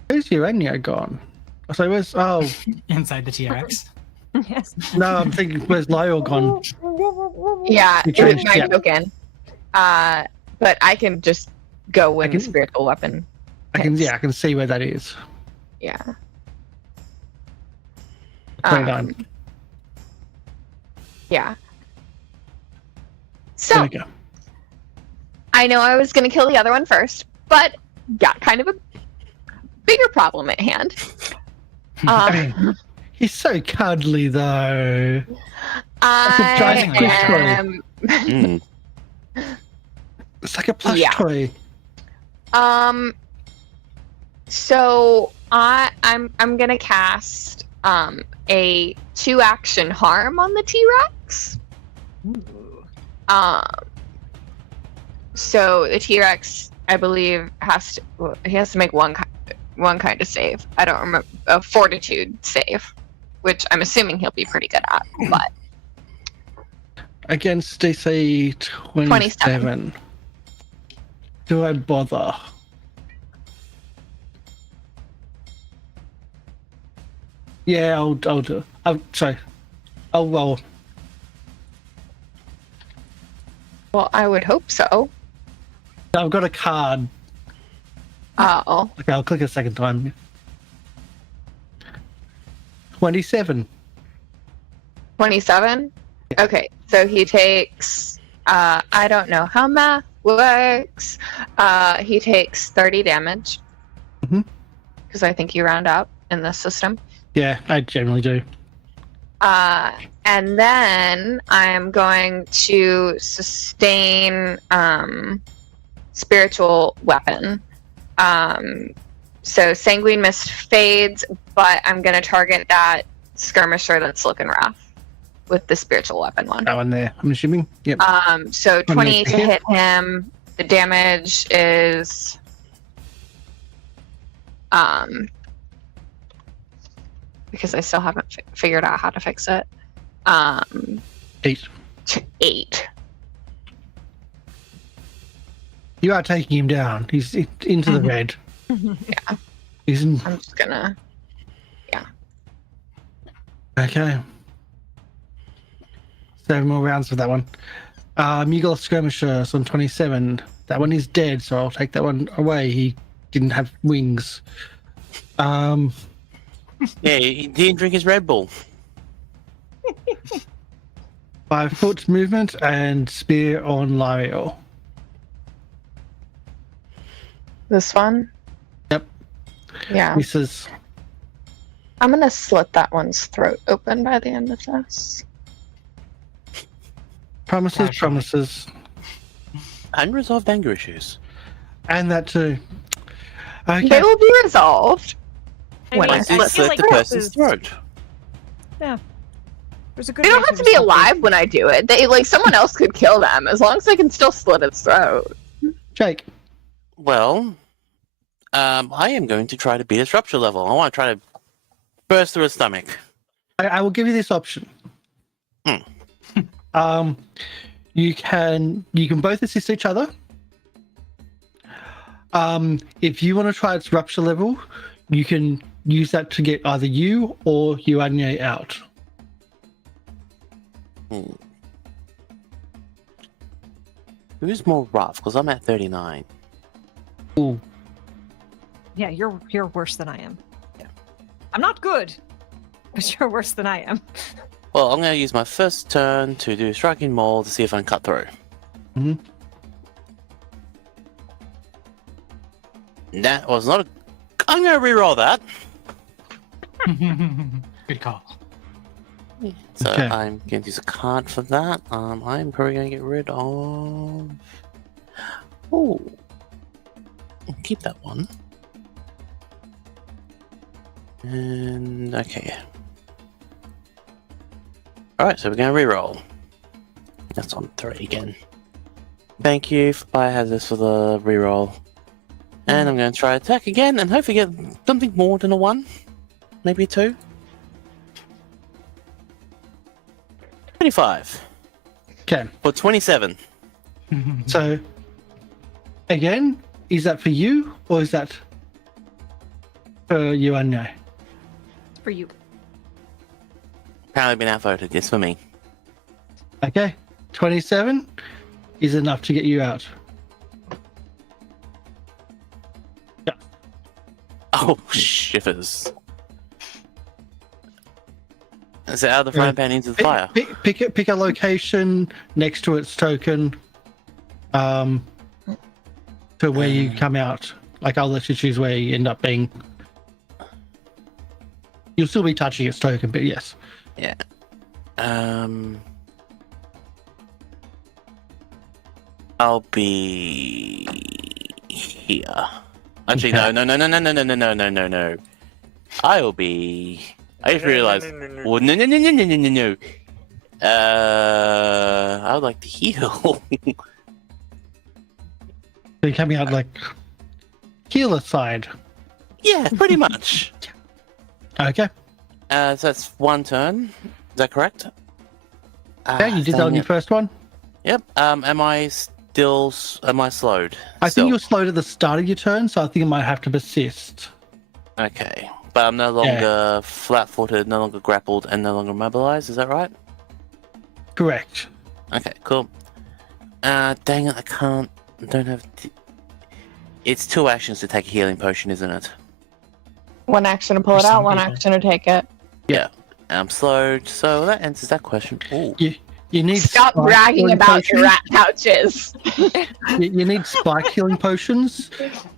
Where's Urania gone? So where's... Oh, Inside the T-Rex. Yes. no, I'm thinking, where's Lyle gone? Yeah, You it was changed, my yeah. token. But I can just go when I can- the spiritual weapon. I can see where that is. Yeah. 29. Yeah. There So we go. I know I was going to kill the other one first, but got kind of a bigger problem at hand. I mean, he's so cuddly though. I giant plush toy. am. Mm. It's like a plush Yeah. toy. So I'm gonna cast a 2-action harm on the T-Rex. So the T-Rex, I believe, has to make one kind of save. I don't remember, a fortitude save, which I'm assuming he'll be pretty good at. But Against DC 27. Do I bother? Yeah, I'll do it. I'll roll. well, I would hope so. I've got a card. Oh, Okay, I'll click a second time. 27. 27. Okay, so he takes. I don't know how math works. He takes 30 damage. Because I think you round up in this system. Yeah, I generally do. And then I'm going to sustain spiritual weapon. So sanguine mist fades, but I'm going to target that skirmisher that's looking rough with the spiritual weapon one. That one there, I'm assuming. Yep. So 20 to hit him. The damage is because I still haven't figured out how to fix it. 8. 8. You are taking him down. He's into the red. Yeah. He's in. I'm just gonna. Okay. 7 more rounds for that one. You got skirmisher on 27. That one is dead, so I'll take that one away. He didn't have wings. Yeah, he didn't drink his Red Bull. 5 foot movement and spear on Lariel. This one? Yep. Yeah. Misses. I'm gonna slit that one's throat open by the end of this. Promises. Unresolved anger issues. And that too. Okay. They will be resolved. I Once feel you like slit the this person's is- throat. There's a good They don't way have to be resolve alive when I do it. They someone else could kill them as long as I can still slit its throat. Jake. Well, I am going to try to beat its rupture level. I want to try to burst through its stomach. I will give you this option. You can both assist each other. If you want to try its rupture level, you can use that to get either you or Yuanya out. Who's more rough? Because I'm at 39. Ooh. Yeah, you're worse than I am. Yeah. I'm not good, but you're worse than I am. Well, I'm going to use my first turn to do striking maul to see if I can cut through. That was not a... I'm going to reroll that. Good call. So Okay. I'm going to use a card for that. I'm probably going to get rid of... Oh. I'll keep that one. And... okay. Alright, so we're going to reroll. That's on 3 again. Thank you for Biohazards for the reroll. And I'm going to try attack again and hopefully get something more than a 1. Maybe a 2. 25. Okay. For 27. So, again, is that for you or is that for Yuanya? For you. Apparently been outvoted. It's for me. Okay. 27 is enough to get you out. Yeah. Oh, shivers. Is it out of the frying pan into the fire? Pick a location next to its token to where you come out. Like, I'll let you choose where you end up being. You'll still be touching its token, but yes. Yeah. I'll be here. Actually, no. I will be. I just realized. Well, no. I would like to heal. So you're coming out like healer side. Yeah, pretty much. Okay. So that's one turn. Is that correct? Yeah, you did that on your first one. Yep. Am I slowed? I still? think you were slowed at the start of your turn, so I think it might have to persist. Okay. But I'm no longer flat-footed, no longer grappled, and no longer mobilized. Is that right? Correct. Okay, cool. Dang it, I don't have... It's 2 actions to take a healing potion, isn't it? One action to pull For it out, some one people. action to take it. Yeah. I'm slowed, so that answers that question. Ooh. You need Stop spike bragging healing about your potions. rat pouches. You need spike healing potions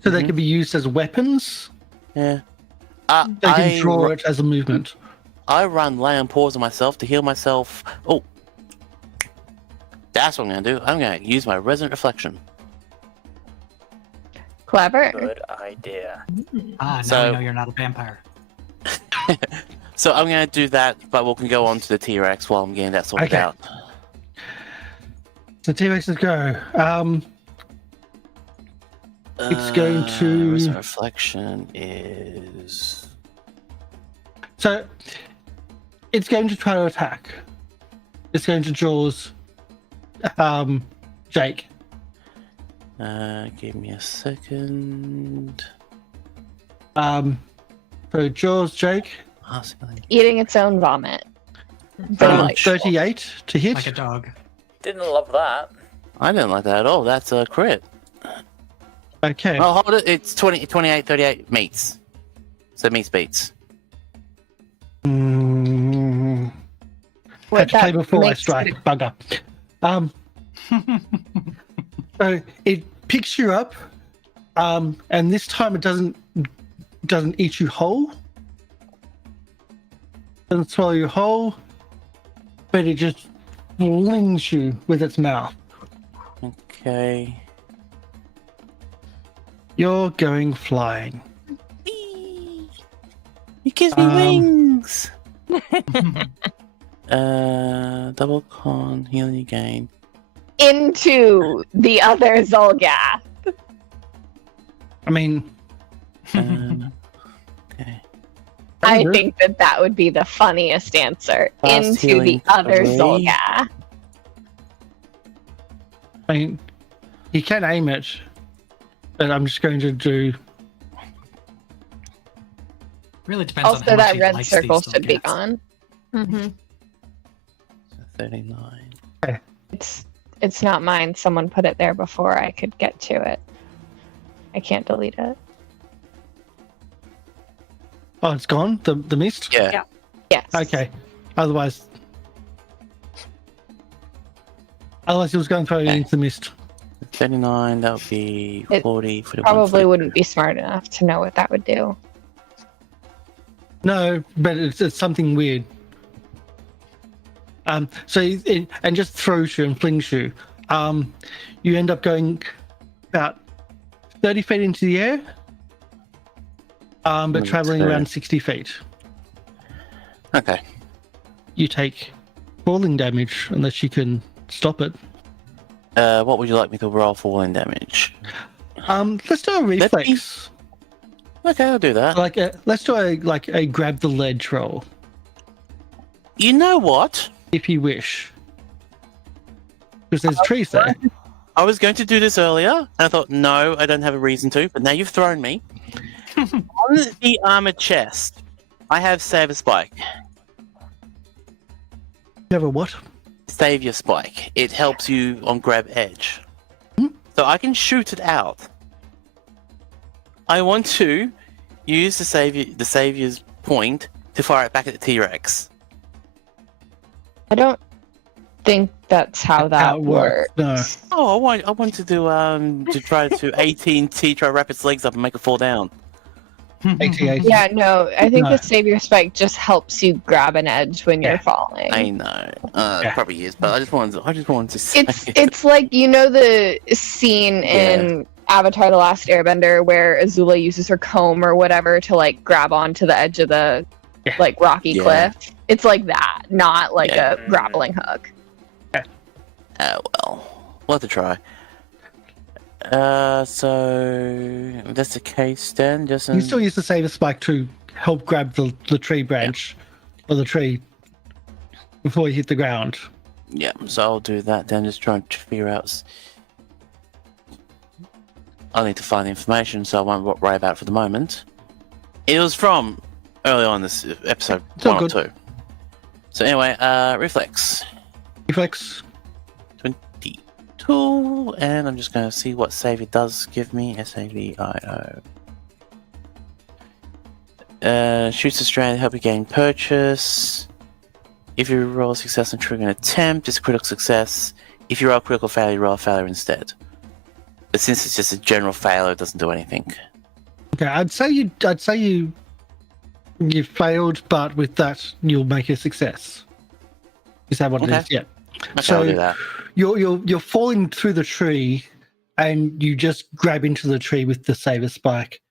so they can be used as weapons. Yeah. They can draw it as a movement. I run lay on paws on myself to heal myself. Oh. That's what I'm going to do. I'm going to use my Resonant Reflection. Clever. Good idea. Now So- I know you're not a vampire. So I'm going to do that, but we can go on to the T-Rex while I'm getting that sorted Okay. out. So T-Rexes go. It's going to- Resonant Reflection is... So it's going to try to attack. It's going to jaws Jake. Give me a second. So jaws Jake. Eating its own vomit. Right. 38 to hit. Like a dog. Didn't love that. I didn't like that at all. That's a crit. Okay. Oh, hold it. It's 28, 38 meets. So meets beats. Had What to play that before I makes strike, it- bugger. So it picks you up, and this time it doesn't eat you whole. Doesn't swallow you whole, but it just flings you with its mouth. Okay. You're going flying. It gives me Um, wings. Double con, healing again. Into the other Zolgath. I mean, Okay. I Over. think that would be the funniest answer. Fast Into healing the other 3. Zolgath. I mean, you can aim it, but I'm just going to do. Really depends on Also, how much that he red likes circle these should be Zolgaths. gone. Mm-hmm. 39. It's not mine. Someone put it there before I could get to it. I can't delete it. Oh, it's gone. The mist. Yeah. Yeah. Yes. Okay. Otherwise it was going to throw you Okay. into the mist. 39, that would be It 40, 41, Probably 40. wouldn't be smart enough to know what that would do. No, but it's something weird. So and just throws you and flings you. You end up going about 30 feet into the air, but traveling Okay. around 60 feet. Okay. You take falling damage unless you can stop it. What would you like me to roll for falling damage? Let's do a reflex. Okay, I'll do that. Let's do a grab the ledge roll, You know what? if you wish. Because there's trees there. I was going to do this earlier, and I thought, no, I don't have a reason to, but now you've thrown me. On the armored chest, I have Savior Spike. You have a what? Savior Spike. It helps you on grab edge. So I can shoot it out. I want to use the Savior's point to fire it back at the T-Rex. I don't think that's how that it works. No. Oh, I want to do to try to 18T try to wrap its legs up and make it fall down. 88. Yeah, no, I think No. the Savior Spike just helps you grab an edge when Yeah. you're falling. I know. Yeah. It probably is, but I just wanted to say It's like, you know, the scene in Avatar: The Last Airbender, where Azula uses her comb or whatever to like grab onto the edge of the like rocky cliff. It's like that, not like a grappling hook. Oh well, we'll have to try. So if that's the case, then just You still use the saber spike to help grab the tree branch or the tree before you hit the ground. Yeah, so I'll do that then. Just trying to figure out. I need to find the information, so I won't worry about it for the moment. It was from early on this episode, It's all 1 or good. 2. So anyway, reflex. Reflex. 22, and I'm just going to see what save it does give me. SAVIO. Shoots a strand, help you gain purchase. If you roll a success and trigger an attempt, it's a critical success. If you roll a critical failure, you roll a failure instead. But since it's just a general failure, it doesn't do anything. Okay, I'd say you failed, but with that you'll make a success. Is that what it is? Yeah. Okay, I'll do that. You're falling through the tree, and you just grab into the tree with the saber spike,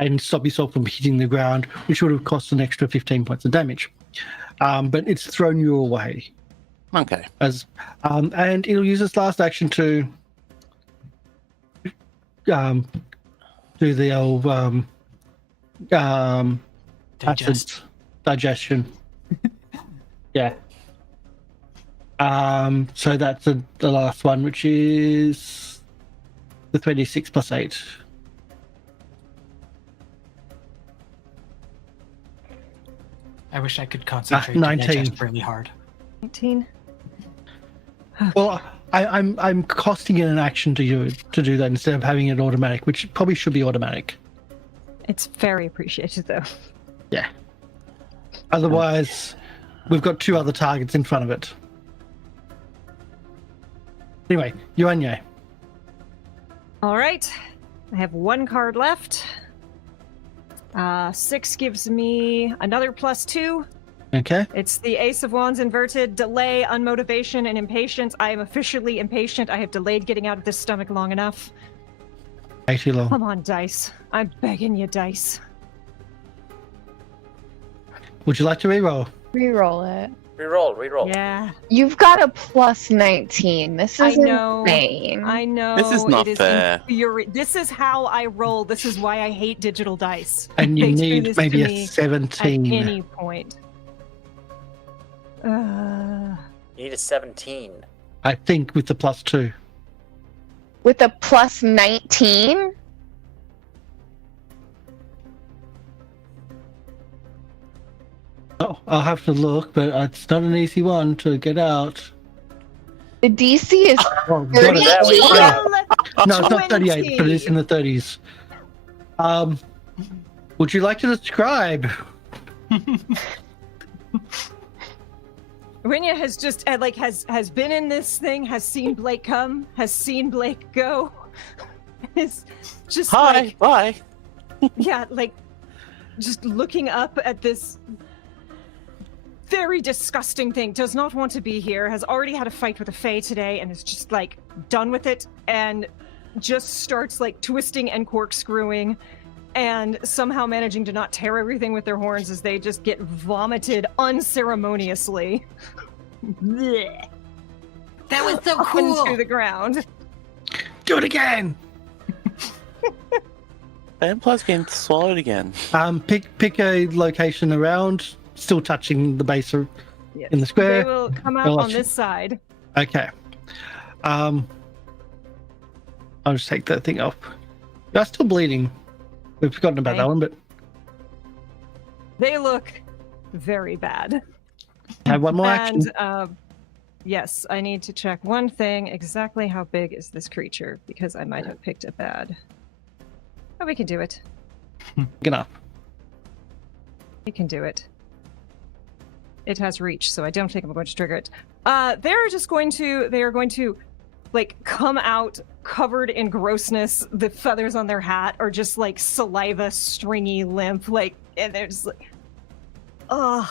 and stop yourself from hitting the ground, which would have cost an extra 15 points of damage. But it's thrown you away. Okay. And it'll use its last action to do the old digestion. Yeah. So that's the last one, which is the 3d6 plus 8. I wish I could concentrate 19. to digest really hard. 19. Well, I'm costing it an action to do that instead of having it automatic, which probably should be automatic. It's very appreciated, though. Yeah. Otherwise, we've got 2 other targets in front of it. Anyway, Yuanye. All right. I have 1 card left. 6 gives me another +2. Okay. It's the Ace of Wands inverted. Delay, unmotivation, and impatience. I am officially impatient. I have delayed getting out of this stomach long enough. Way too long. Come on, dice. I'm begging you, dice. Would you like to reroll? Reroll it. Reroll. Yeah, You've got a +19. This I is know. insane. I know. This is not fair. This is how I roll. This is why I hate digital dice. And you They do need this maybe to a me 17. At any point. You need a 17. I think with the +2. With a +19? Oh, I'll have to look, but it's not an easy one to get out. The DC is Oh, got it. There we go. Well, No, it's not 38, 20. but it's in the 30s. Would you like to describe? Winya has just has been in this thing, has seen Blake come, has seen Blake go. Is just Hi, bye. yeah, just looking up at this very disgusting thing. Does not want to be here. Has already had a fight with a fae today, and is just done with it, and just starts twisting and corkscrewing, and somehow managing to not tear everything with their horns as they just get vomited unceremoniously. Blech. That was so Up into the ground. Do it again! Vampire's getting swallowed again. Pick a location around, still touching the base in the square. They will come out They'll on actually- this side. Okay. I'll just take that thing off. You're still bleeding. We've forgotten about that one, but They look very bad. have one more action. And yes, I need to check one thing. Exactly how big is this creature? Because I might have picked a bad. Oh, we can do it. Big enough. We can do it. It has reach, so I don't think I'm going to trigger it. They are going to come out covered in grossness. The feathers on their hat are just saliva, stringy, limp, and they're just ugh.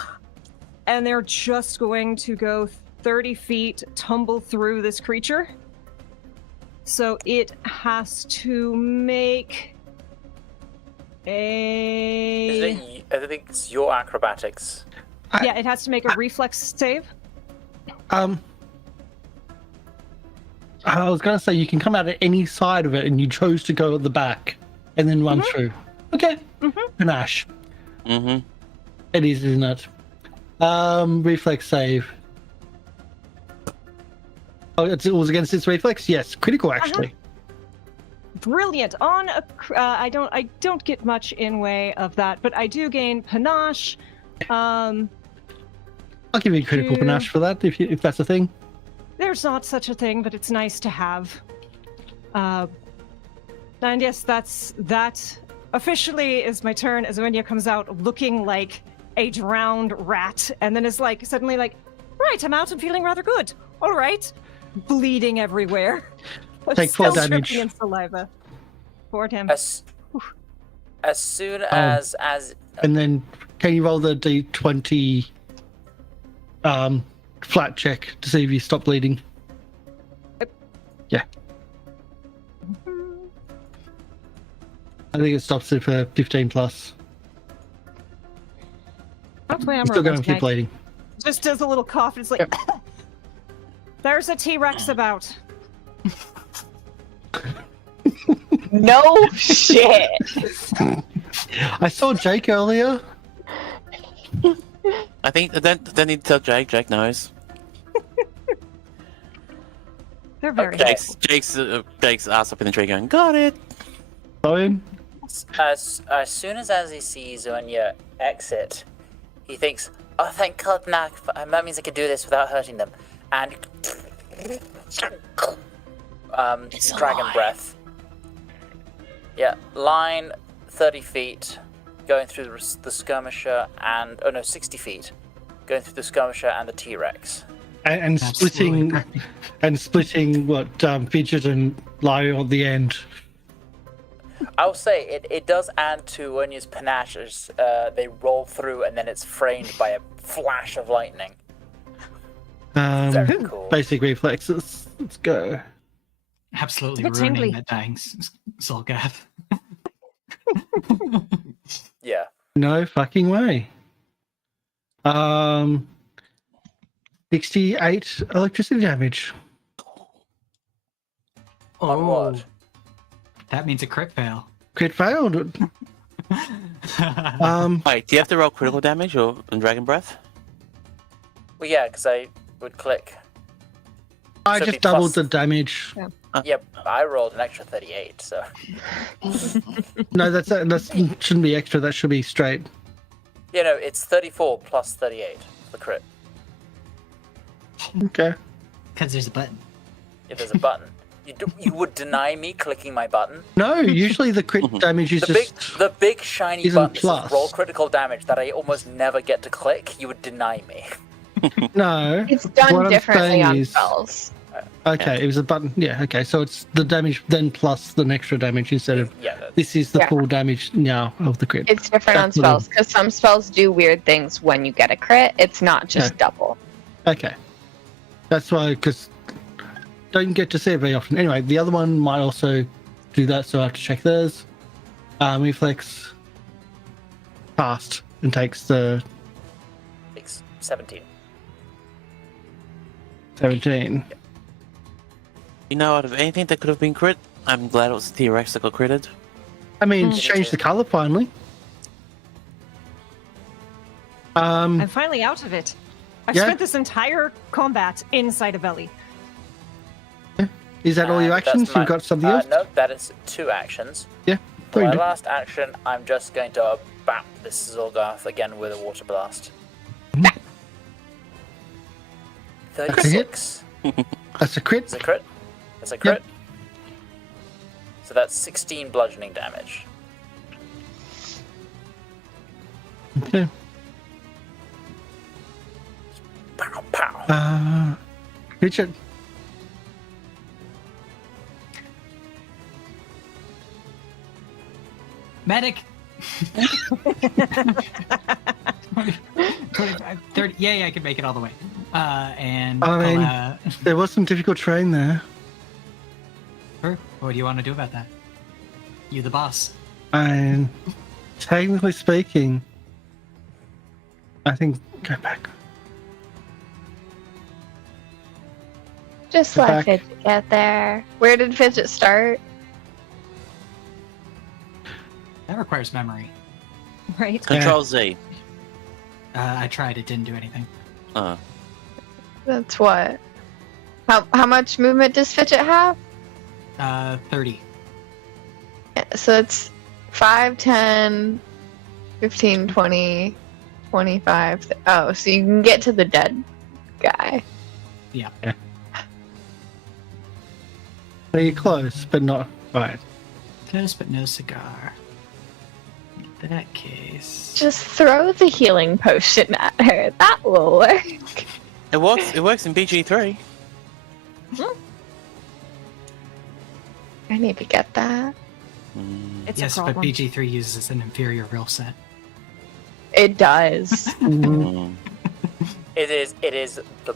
And they're just going to go 30 feet, tumble through this creature. So it has to make a... I think it's your acrobatics. Yeah, it has to make a reflex save. I was going to say you can come out at any side of it, and you chose to go at the back and then run through. Okay. Panache. Mm-hmm. It is, isn't it? Reflex save. Oh, it was against its reflex? Yes, critical actually. Brilliant. On a, I don't get much in way of that, but I do gain panache. I'll give you critical to- panache for that if that's a thing. There's not such a thing, but it's nice to have. And yes, that officially is my turn as Enya comes out looking like a drowned rat, and then is like suddenly like, right, I'm out and feeling rather good. All right, bleeding everywhere. Take 4 Still damage. dripping in saliva. Board him. As soon as And then can you roll the d20 flat check to see if you stop bleeding? Yeah. I think it stops it for 15 plus. That's why I'm You're still going to keep rolling bleeding. tonight. Just does a little cough. It's like, there's a T-Rex about. No shit. I saw Jake earlier. I think don't need to tell Jake. Jake knows. They're very Okay. Jake's ass up in the tree going, got it. Owen. as soon as he sees Enya exit, he thinks, "Oh, thank God, that means I can do this without hurting them." And It's a dragon lie. breath. Yeah, line 30 feet, going through the skirmisher, and 60 feet, going through the skirmisher and the T-Rex. And splitting Absolutely. and splitting what Fidget and Lyle at the end. I'll say it does add to Enya's panache as they roll through, and then it's framed by a flash of lightning. Very cool. Basic reflexes. Let's go. Absolutely It's a bit ruining tingly. that dying Zolgath. Yeah. No fucking way. 68 electricity damage. On what? That means a crit fail. Crit failed. Wait, do you have to roll critical damage or dragon breath? Well, yeah, because I would click. I So it'd just be doubled plus- the damage. Yeah, I rolled an extra 38, so. No, that shouldn't be extra. That should be straight. You know, it's 34 plus 38 for the crit. Okay. Because there's a button. If there's a button. You would deny me clicking my button? No, usually the crit damage is The big shiny isn't button that plus. says roll critical damage that I almost never get to click, you would deny me. no. It's done What I'm differently saying on is- spells. Okay, it was a button. Yeah. Okay, so it's the damage then plus the extra damage instead of Yeah, that's- this is the Yeah. full damage now of the crit. It's different on That's what I'm- spells because some spells do weird things when you get a crit. It's not just Okay. double. Okay. That's why, because don't get to see it very often. Anyway, the other one might also do that, so I have to check theirs. Reflex fast and takes the it's 17. 17. You know, out of anything that could have been crit, I'm glad it was the T-Rex that got critted. I mean, it's changed the color finally. I'm finally out of it. I've Yeah. spent this entire combat inside a belly. Is that all your That's actions? my- You've got something else? No, that is 2 actions. Yeah. For There my you go. last action, I'm just going to bap this Zolgath again with a water blast. 36. That's a crit. That's a crit. That's a crit. So that's 16 bludgeoning damage. Okay. Pow, pow. Richard. Medic! 25, 30. Yeah, I can make it all the way. And I mean- pull, There was some difficult terrain there. Sure. What do you want to do about that? You the boss. And technically speaking, I think go back. Just Go let back. Fidget get there. Where did Fidget start? That requires memory. Right? Control Z. I tried. It didn't do anything. That's what. How much movement does Fidget have? 30. So it's 5, 10, 15, 20, 25. Oh, so you can get to the dead guy. So you're close, but not right. Close but no cigar. In that case... Just throw the healing potion at her. That will work. It works. It works in BG3. I need to get that. It's yes, a but problem. BG3 uses an inferior rule set. It does. It is the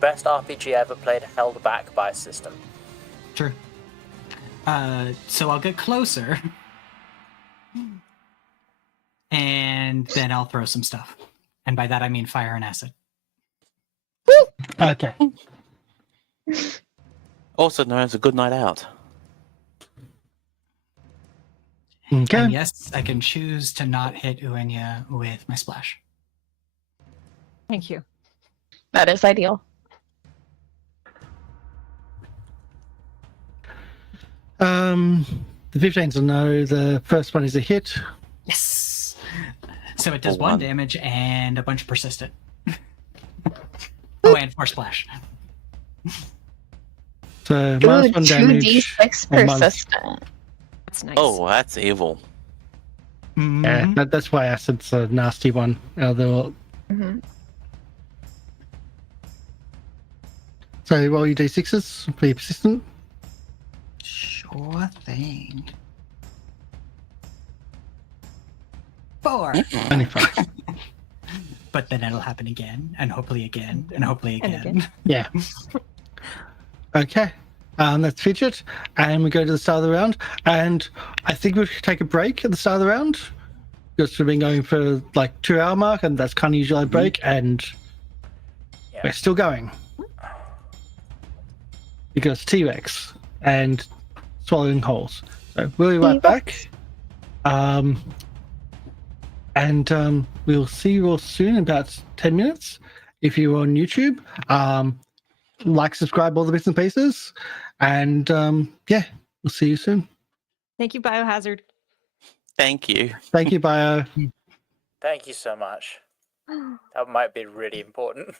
best RPG ever played, held back by a system. True. So I'll get closer. And then I'll throw some stuff. And by that I mean fire and acid. Okay. Also known as a good night out. Okay. And yes, I can choose to not hit Uenya with my splash. Thank you. That is ideal. The 15's a no. The first one is a hit. Yes! So it does For one one. damage and a bunch of persistent. Oh, and 4 splash. So Ooh, minus 1 damage. 2d6 on one- persistent. That's nice. Oh, that's evil. Yeah, Mhm. that's why acid's a nasty one. They're Mhm. So roll your d6s for your persistent. Sure thing. 4! Only 5. But then it'll happen again, and hopefully again, and hopefully And again. again. Yeah. Okay. That's Fidget. And we go to the start of the round. And I think we should take a break at the start of the round. Because we've been going for like 2-hour mark, and that's kind of usually a break, and Yeah. we're still going. Because T-Rex and swallowing holes. So we'll be right back. And we'll see you all soon in about 10 minutes. If you're on YouTube, like, subscribe, all the bits and pieces. And yeah, we'll see you soon. Thank you, Biohazard. Thank you. Thank you, Bio. Thank you so much. That might be really important.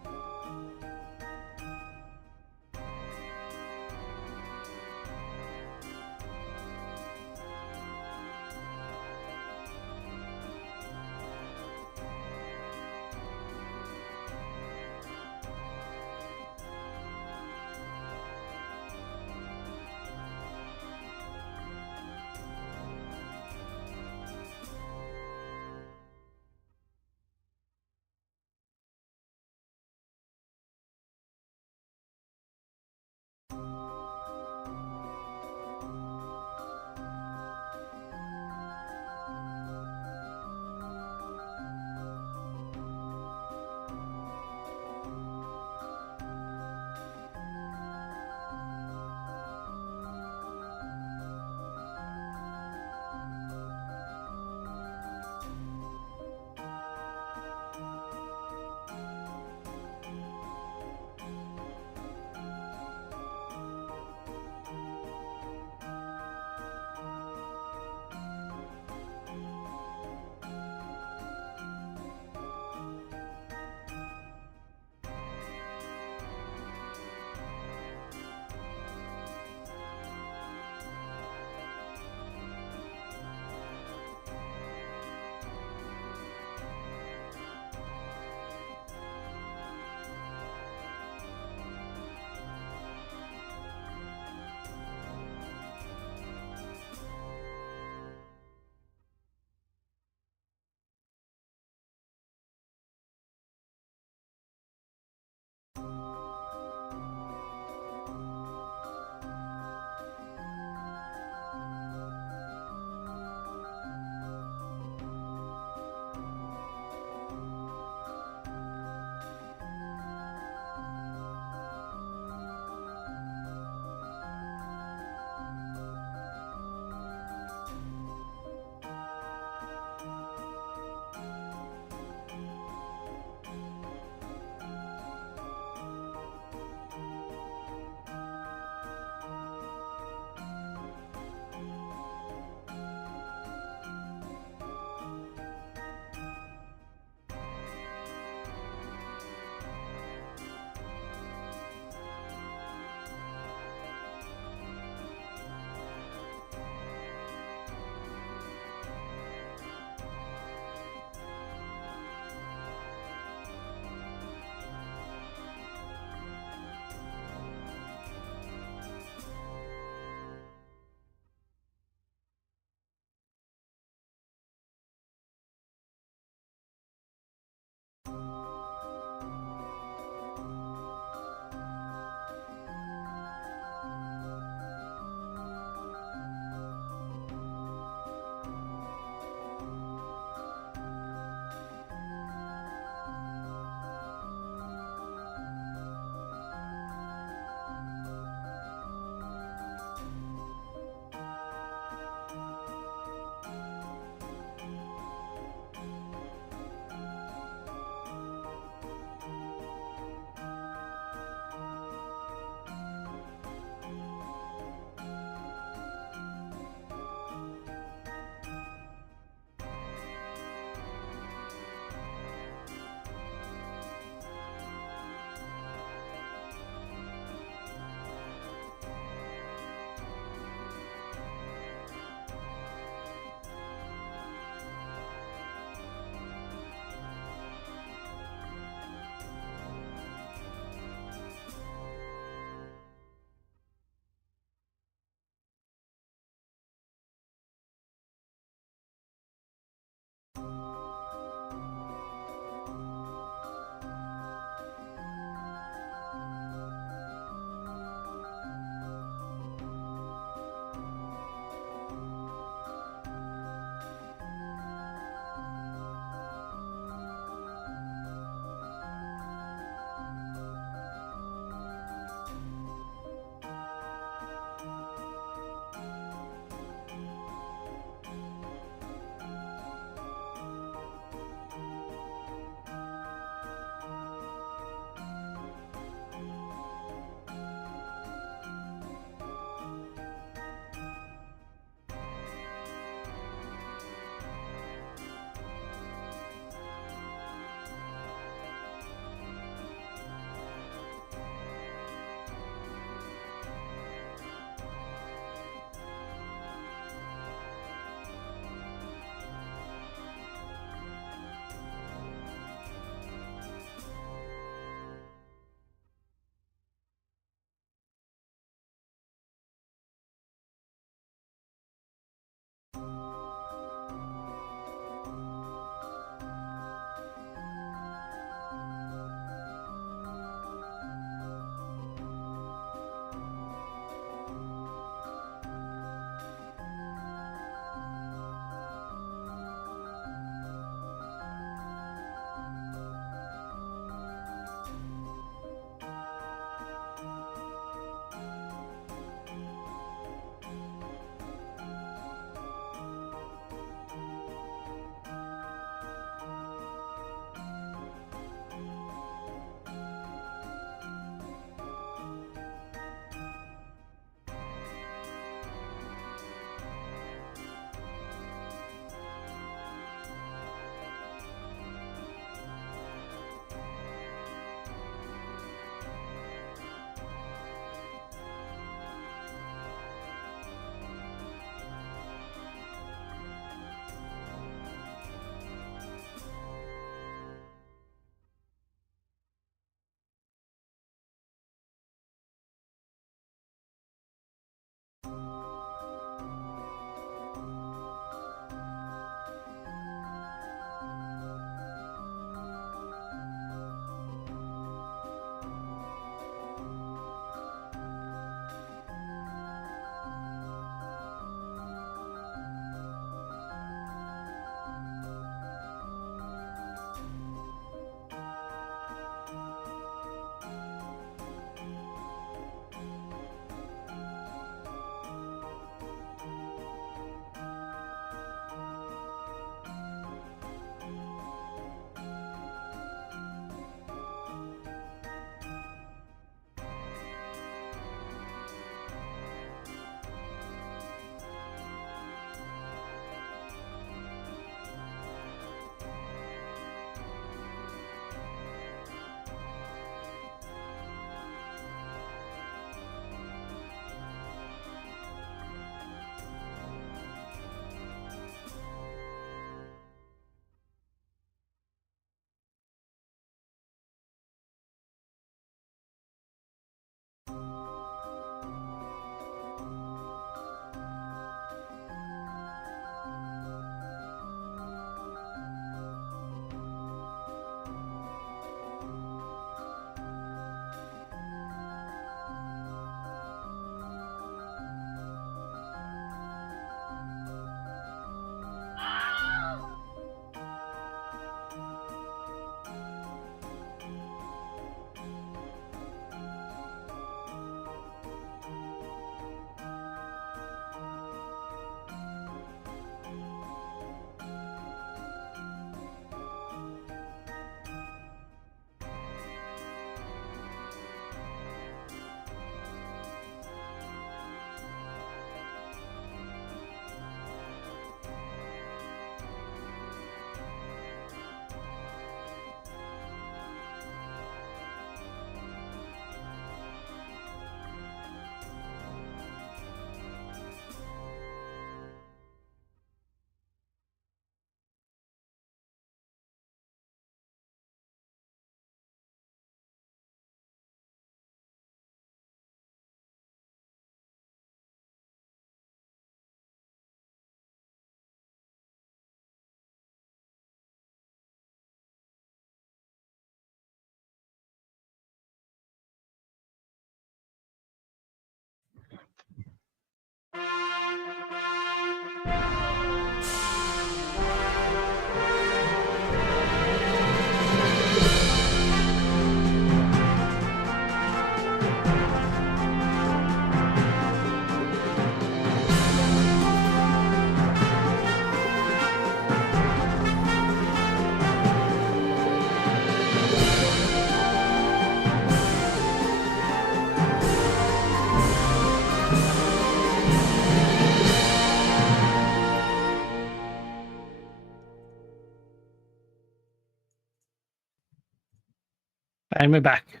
And we're back.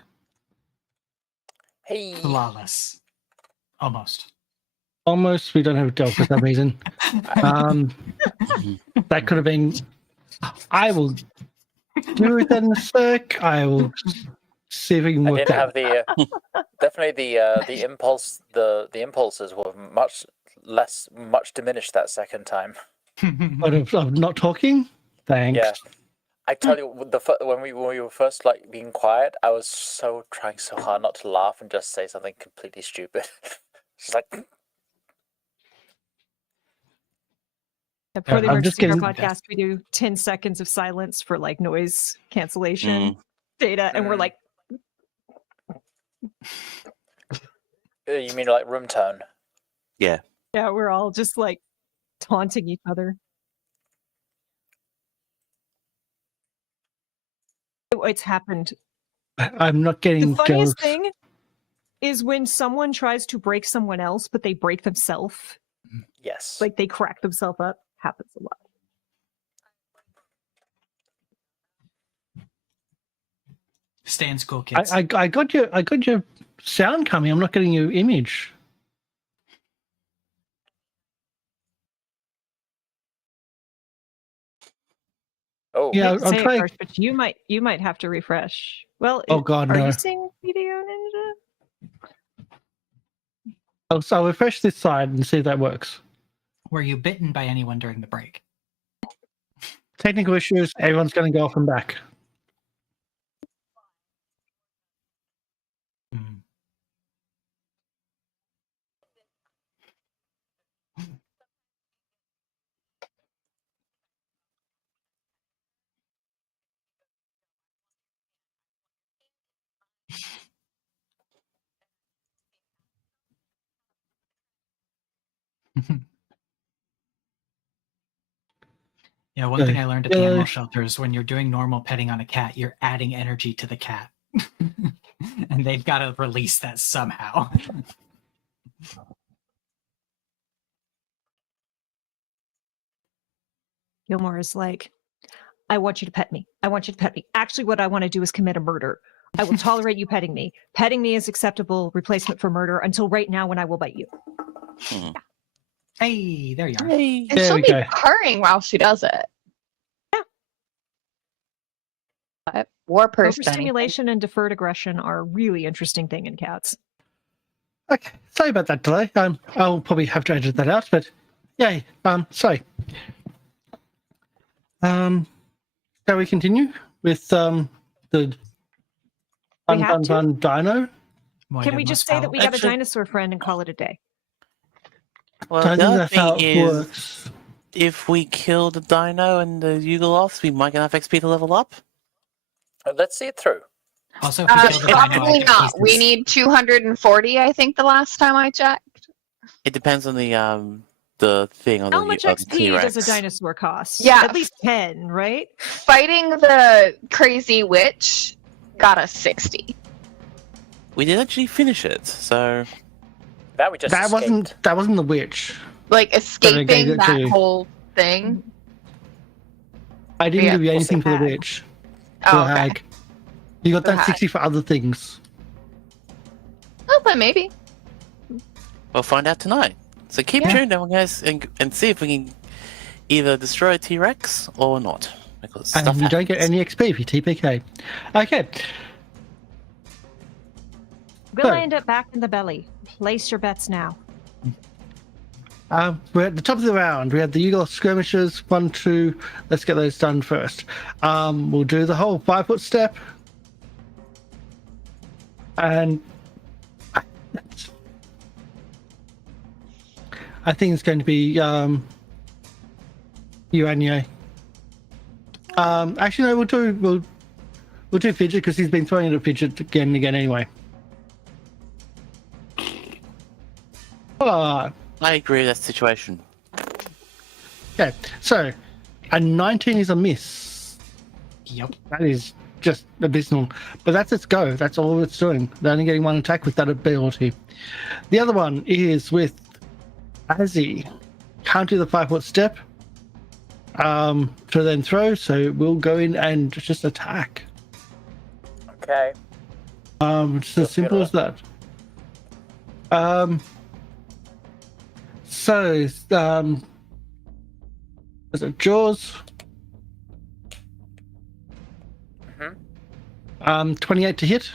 Hey. Flawless. Almost. Almost. We don't have a Del for some reason. That could have been. I will do it in a sec. I will see if we can I work didn't that. have the definitely the impulse. The impulses were much diminished that second time. Out of not talking. Thanks. Yeah. I tell you, when we were first like being quiet, I was trying so hard not to laugh and just say something completely stupid. It's like For the I'm just emergency our getting- podcast, we do 10 seconds of silence for like noise cancellation data, and we're like, you mean like room tone? yeah, we're all just like taunting each other. It's happened. I'm not getting The funniest Del's. thing is when someone tries to break someone else, but they break themselves. Yes. Like they crack themselves up. Happens a lot. Stay in school, kids. I got your sound coming. I'm not getting your image. Oh. Yeah, I hate to I'm say it, trying. Karsh, but you might have to refresh. Well, Oh God, are no. you seeing Video Ninja? I'll refresh this side and see if that works. Were you bitten by anyone during the break? Technical issues. Everyone's going to go off and back. Hmm. Yeah, one thing I learned at the animal shelter is when you're doing normal petting on a cat, you're adding energy to the cat. And they've got to release that somehow. Gilmore is like, I want you to pet me. I want you to pet me. Actually, what I want to do is commit a murder. I will tolerate you petting me. Petting me is acceptable replacement for murder until right now when I will bite you. Hey, there you are. Hey. And There she'll we be go. purring while she does it. War person. Overstimulation and deferred aggression are a really interesting thing in cats. Okay, sorry about that delay. I'll probably have to edit that out, but yay. Sorry. Shall we continue with the fun dino? Can we just say that we got a dinosaur friend and call it a day? Well, I the think other that's how thing it is, works. if we kill the dino and the Yugoloths, we might get enough XP to level up. Let's see it through. Also, if we kill the dino, I Probably get not. We pieces. need 240, I think, the last time I checked. It depends on the thing on How the much on XP T-Rex. does a dinosaur cost? Yeah. At least 10, right? Fighting the crazy witch got us 60. We did actually finish it, so That we just That escaped. wasn't the witch. Like escaping it that too. whole thing. I didn't Yeah, give you we'll anything see for the hag. witch. For Oh, the okay. hag. You got The that hag. 60 for other things. Oh, but maybe. we'll find out tonight. So keep Yeah. tuned, everyone, guys, and see if we can either destroy a T-Rex or not. Because And stuff you don't get happens. any XP if you TPK. Okay. Will So- I end up back in the belly? Place your bets now. We're at the top of the round. We had the Eagle skirmishes, 1, 2. Let's get those done first. We'll do the whole 5-foot step. And I think it's going to be Urania. Actually, no, we'll do Fidget because he's been throwing it at Fidget again and again anyway. I agree with that situation. Okay, so a 19 is a miss. Yep. That is just abysmal. But that's its go. That's all it's doing. They're only getting one attack with that ability. The other one is with Azzy. Can't do the 5-foot step. To then throw, so we'll go in and just attack. Okay. It's as simple as that. So, is it Jaws? 28 to hit.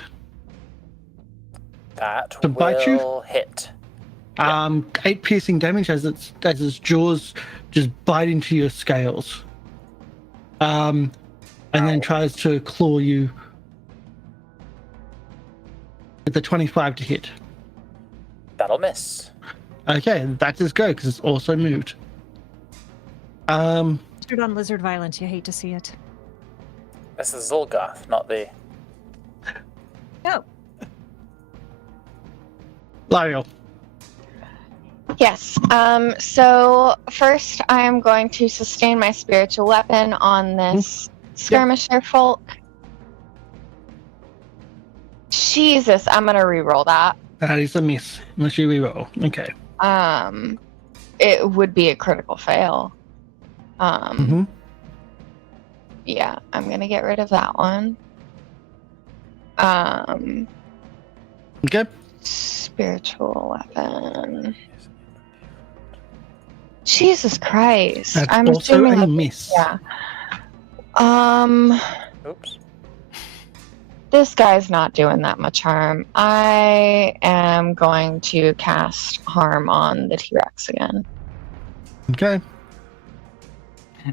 That To will bite you? hit. 8 piercing damage as its jaws just bite into your scales. And then tries to claw you with the 25 to hit. That'll miss. Okay, that's his go because it's also moved. Stood on lizard violence. You hate to see it. This is Zulgoth, not the. No. Lariel. Yes. So first, I am going to sustain my spiritual weapon on this skirmisher folk. Jesus, I'm gonna re-roll that. That is a miss unless you reroll. Okay. It would be a critical fail. Yeah, I'm gonna get rid of that one. Okay. Spiritual weapon. Jesus Christ. That's I'm also assuming a that, miss. yeah. Oops. This guy's not doing that much harm. I am going to cast harm on the T-Rex again. Okay.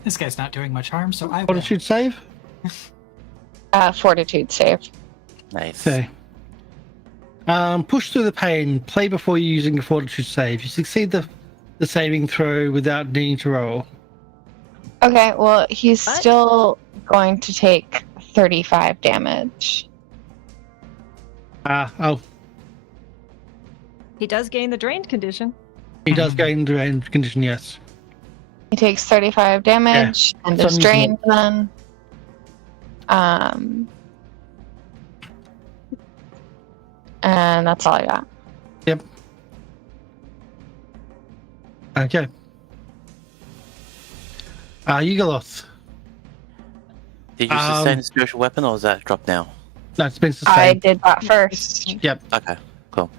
This guy's not doing much harm, so I will. Fortitude save. Fortitude save. Nice. Okay. Push through the pain. Play before you're using a fortitude save. You succeed the saving throw without needing to roll. Okay, well, he's What? still going to take 35 damage. He does gain the drained condition. He does gain the range condition, yes. He takes 35 damage and is Some drained then. And that's all I got. Yep. Okay. Yugoloth. Did you sustain the spiritual weapon, or was that dropped now? No, it's been I sustained. did that first. Yep. Okay, cool.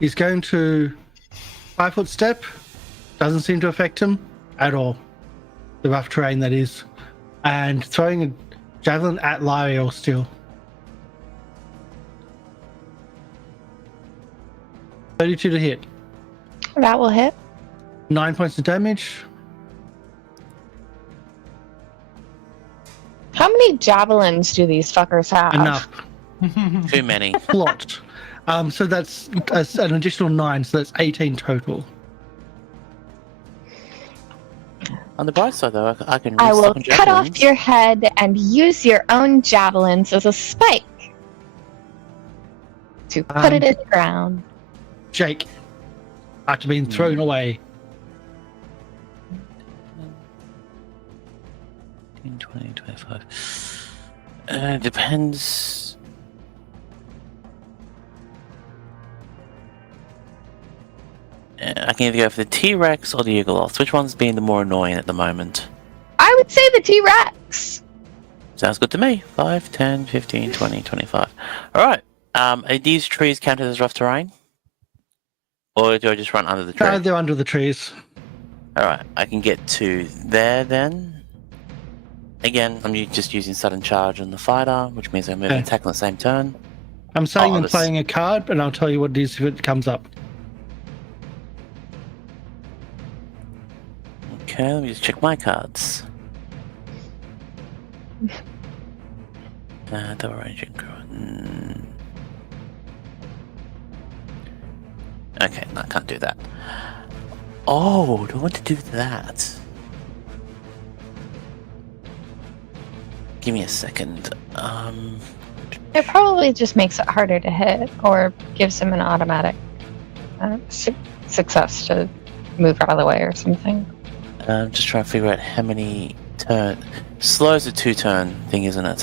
He's going to 5-foot step. Doesn't seem to affect him at all. The rough terrain, that is. And throwing a javelin at Lariel still. 32 to hit. That will hit. 9 points of damage. How many javelins do these fuckers have? Enough. Too many. Plot. So that's an additional 9, so that's 18 total. On the bright side, though, I can. I will resummon cut off javelins. your head and use your own javelins as a spike to put it in the ground. Jake, after being thrown away. 20, 25. Depends. I can either go for the T-Rex or the Eagleoth. Which one's being the more annoying at the moment? I would say the T-Rex. Sounds good to me. 5, 10, 15, 20, 25. Alright. Are these trees counted as rough terrain? Or do I just run under the tree? They're under the trees. Alright, I can get to there then. Again, I'm just using sudden charge on the fighter, which means I move and attack on the same turn. I'm saying I'm this- playing a card, and I'll tell you what it is if it comes up. Okay, let me just check my cards. The range and okay, no, I can't do that. Oh, do I want to do that? Give me a second. It probably just makes it harder to hit, or gives him an automatic success to move out of the way or something. I'm just trying to figure out how many turn. Slow is a 2-turn thing, isn't it?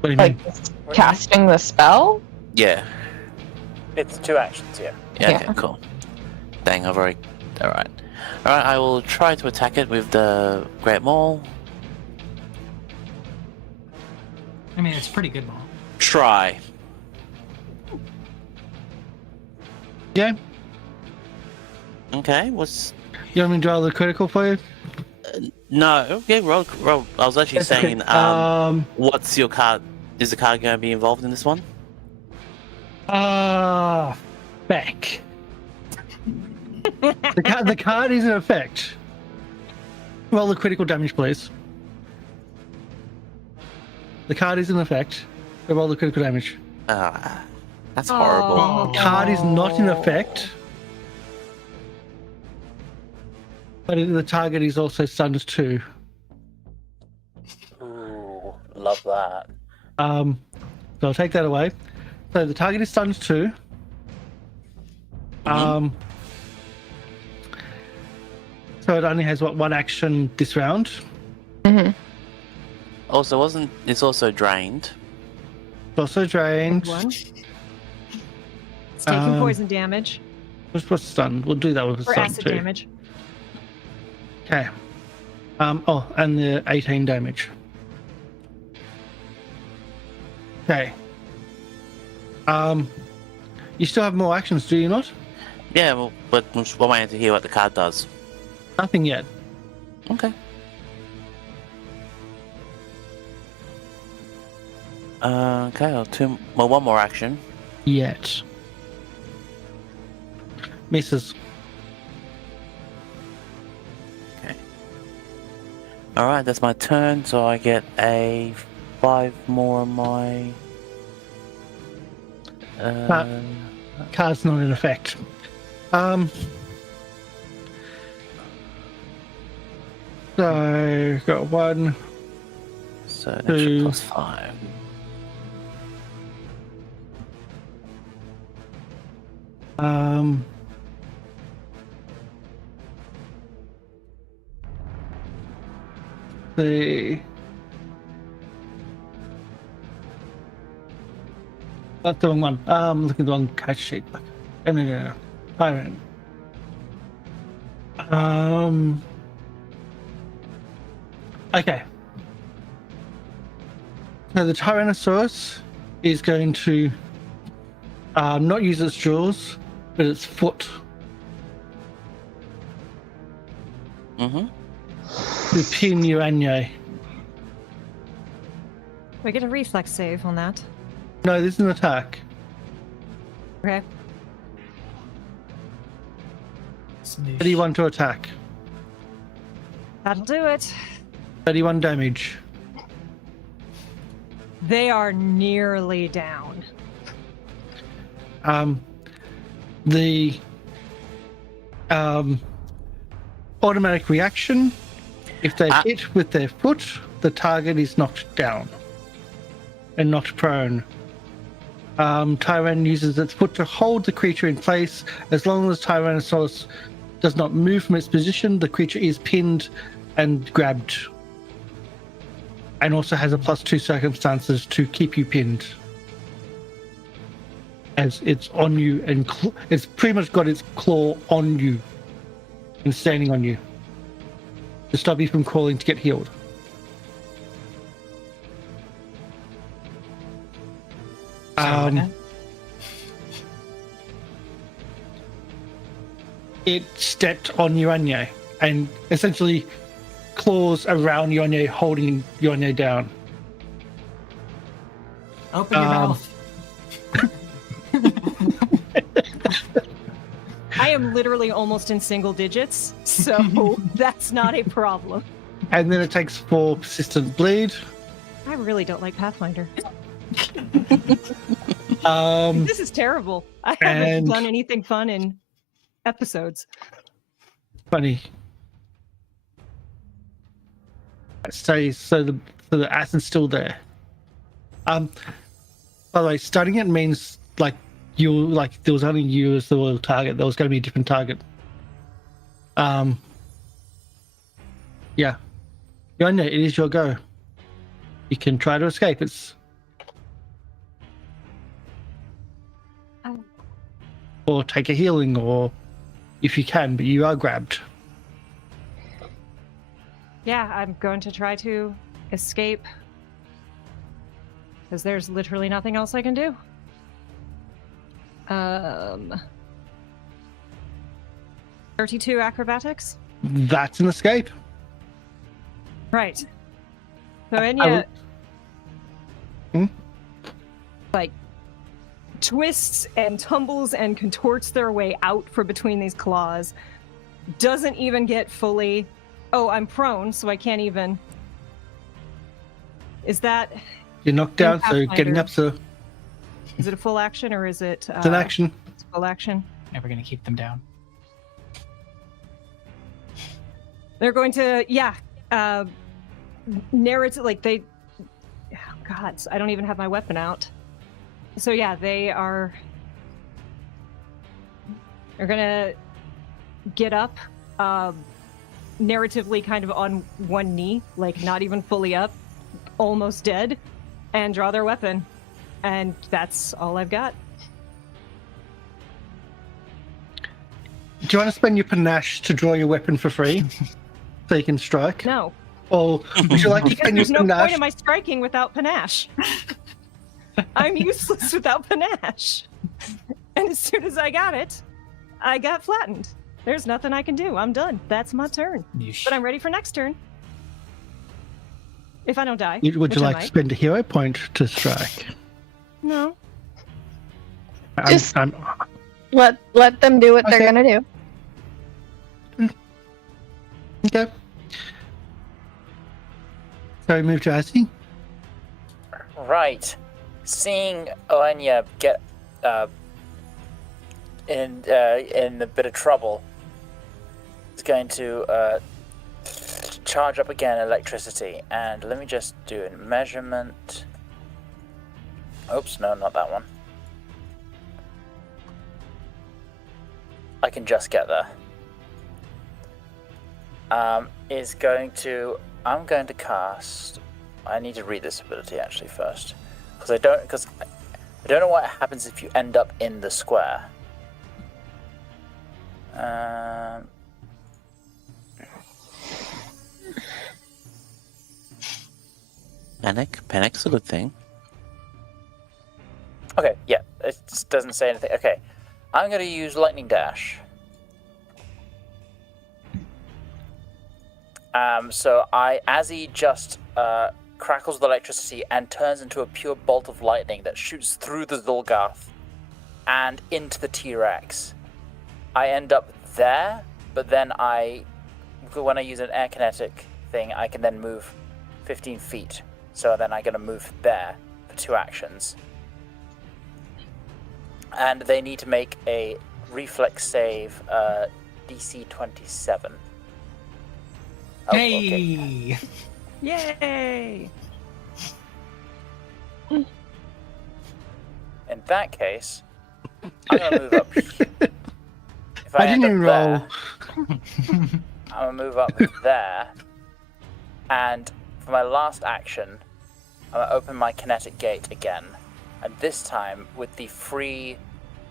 What do you Like mean? casting the spell? Yeah. It's 2 actions, yeah. Yeah. Yeah. Okay. Cool. Dang, I've already. All right. All right. I will try to attack it with the Great Maul. I mean, it's a pretty good ball. Try. Yeah. Okay. What's You want me to roll the critical for you? no? Yeah. Roll. I was actually That's okay. saying. What's your card? Is the card going to be involved in this one? Back. The card is in effect. Roll the critical damage, please. The card is in effect. Roll the critical damage. That's horrible. Oh. Card is not in effect. But the target is also stunned too. Ooh, love that. So I'll take that away. So the target is stunned too. So it only has one action this round. Mm-hmm. Also, it's also drained? It's also drained. One. It's taking poison damage What's stunned? We'll do that with a or stun acid too. damage. Okay. And the 18 damage. Okay. You still have more actions, do you not? Yeah. Well, but I'm just waiting to hear what the card does. Nothing yet. Okay. Okay. One more action. Yet. Misses. All right. That's my turn. So I get a 5 more on my. Card's not in effect. So got 1. So an extra 2. +5. That's the wrong one. Looking at the wrong catch sheet. No. Tyrant. Okay. So the Tyrannosaurus is going to not use its jaws, but its foot Mm-hmm. to pin Uranye. We get a reflex save on that. No, this is an attack. Okay. Smoosh. 31 to attack. That'll do it. 31 damage. They are nearly down. The automatic reaction, if they hit with their foot, the target is knocked down and not prone. Tyrann uses its foot to hold the creature in place. As long as Tyrannosaurus does not move from its position, the creature is pinned and grabbed. And also has a +2 circumstances to keep you pinned. As it's on you and it's pretty much got its claw on you and standing on you to stop you from crawling to get healed. It stepped on Uranye and essentially claws around Uranye, holding Uranye down. Open your mouth. I am literally almost in single digits, so that's not a problem. And then it takes 4 persistent bleed. I really don't like Pathfinder. Um, This is terrible. I haven't And- done anything fun in episodes. Funny. So the acid's still there. By the way, studying it means like there was only you as the real target. There was going to be a different target. Yeah. Yonya, it is your go. You can try to escape. Or take a healing, or if you can, but you are grabbed. Yeah, I'm going to try to escape. Because there's literally nothing else I can do. 32 acrobatics? That's an escape. Right. So Enya like twists and tumbles and contorts their way out from between these claws. Doesn't even get fully. Oh, I'm prone, so I can't even. Is that? You're knocked down, so Pathfinder. getting up, so. Is it a full action or is it? It's an action. It's full action. Never gonna keep them down. They're going to, narrative, like they. Oh God, I don't even have my weapon out. So yeah, they're gonna get up, narratively kind of on one knee, like not even fully up, almost dead, and draw their weapon. And that's all I've got. Do you want to spend your panache to draw your weapon for free? So you can strike? No. Or would you like to Because spend your there's no point panache? in my striking without panache. I'm useless without panache. And as soon as I got it, I got flattened. There's nothing I can do. I'm done. That's my turn. But I'm ready for next turn. If I don't die. Would which you I like to might. spend a hero point to strike? No. Just- Let them do what Okay. they're gonna do. Okay. So we move to Azzy. Right. Seeing Enya get in a bit of trouble, is going to charge up again electricity. And let me just do a measurement. Oops, no, not that one. I can just get there. I'm going to cast. I need to read this ability actually first, because I don't know what happens if you end up in the square. Panic's a good thing. Okay, yeah, it just doesn't say anything. Okay, I'm going to use Lightning Dash. So as he just crackles with electricity and turns into a pure bolt of lightning that shoots through the Zul'Garth and into the T-Rex, I end up there, but then when I use an air kinetic thing, I can then move 15 feet. So then I'm going to move there for 2 actions. And they need to make a reflex save, DC 27. Oh, Hey! okay. Yay! In that case, I'm going to move up. If I end didn't up even there, roll. I'm going to move up there. And for my last action, I'm going to open my kinetic gate again. And this time, with the free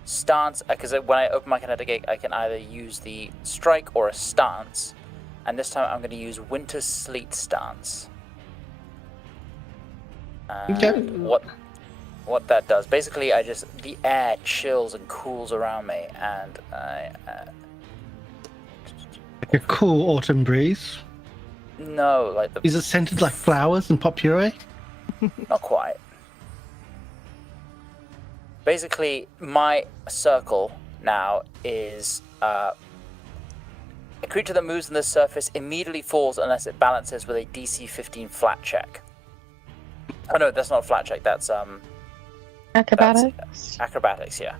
stance, because when I open my kinetic gate, I can either use the strike or a stance. And this time I'm going to use Winter Sleet Stance. And Okay. what that does, basically the air chills and cools around me, and Like a cool autumn breeze. no, like Is it scented like flowers and pop puree? not quite. Basically, my circle now is a creature that moves on the surface immediately falls unless it balances with a DC 15 flat check. Oh no, that's not a flat check. That's Acrobatics. acrobatics, yeah.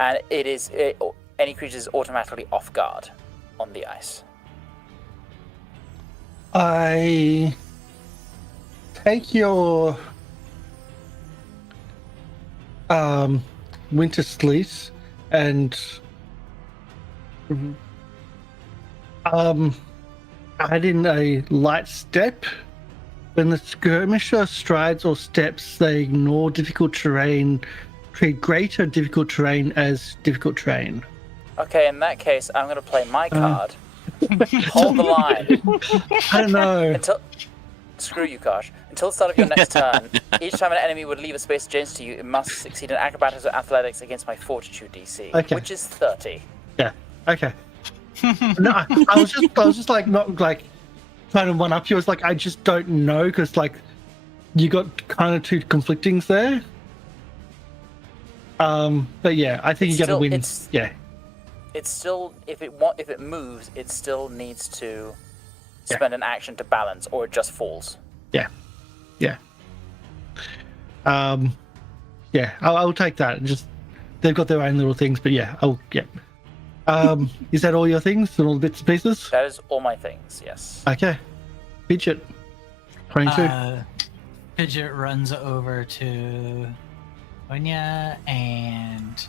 And any creature is automatically off guard on the ice. I take your winter sleet and add in a light step. When the skirmisher strides or steps, they ignore difficult terrain, treat greater difficult terrain as difficult terrain. Okay, in that case, I'm going to play my card. Hold the line. I don't know. Screw you, Kosh. Until the start of your next turn, each time an enemy would leave a space adjacent to you, it must succeed in acrobatics or athletics against my fortitude DC, which is 30. Yeah. Okay. No, I was just like not like trying to one up you. I was like, I just don't know because like you got kind of two conflictings there. But yeah, I think you're gonna win. Yeah. It's still if it moves, it still needs to spend an action to balance, or it just falls. Yeah. Yeah. Yeah. I'll take that. Just they've got their own little things, but yeah. Is that all your things and all the bits and pieces? That is all my things. Yes. Okay. Fidget. 22. Fidget runs over to Onya and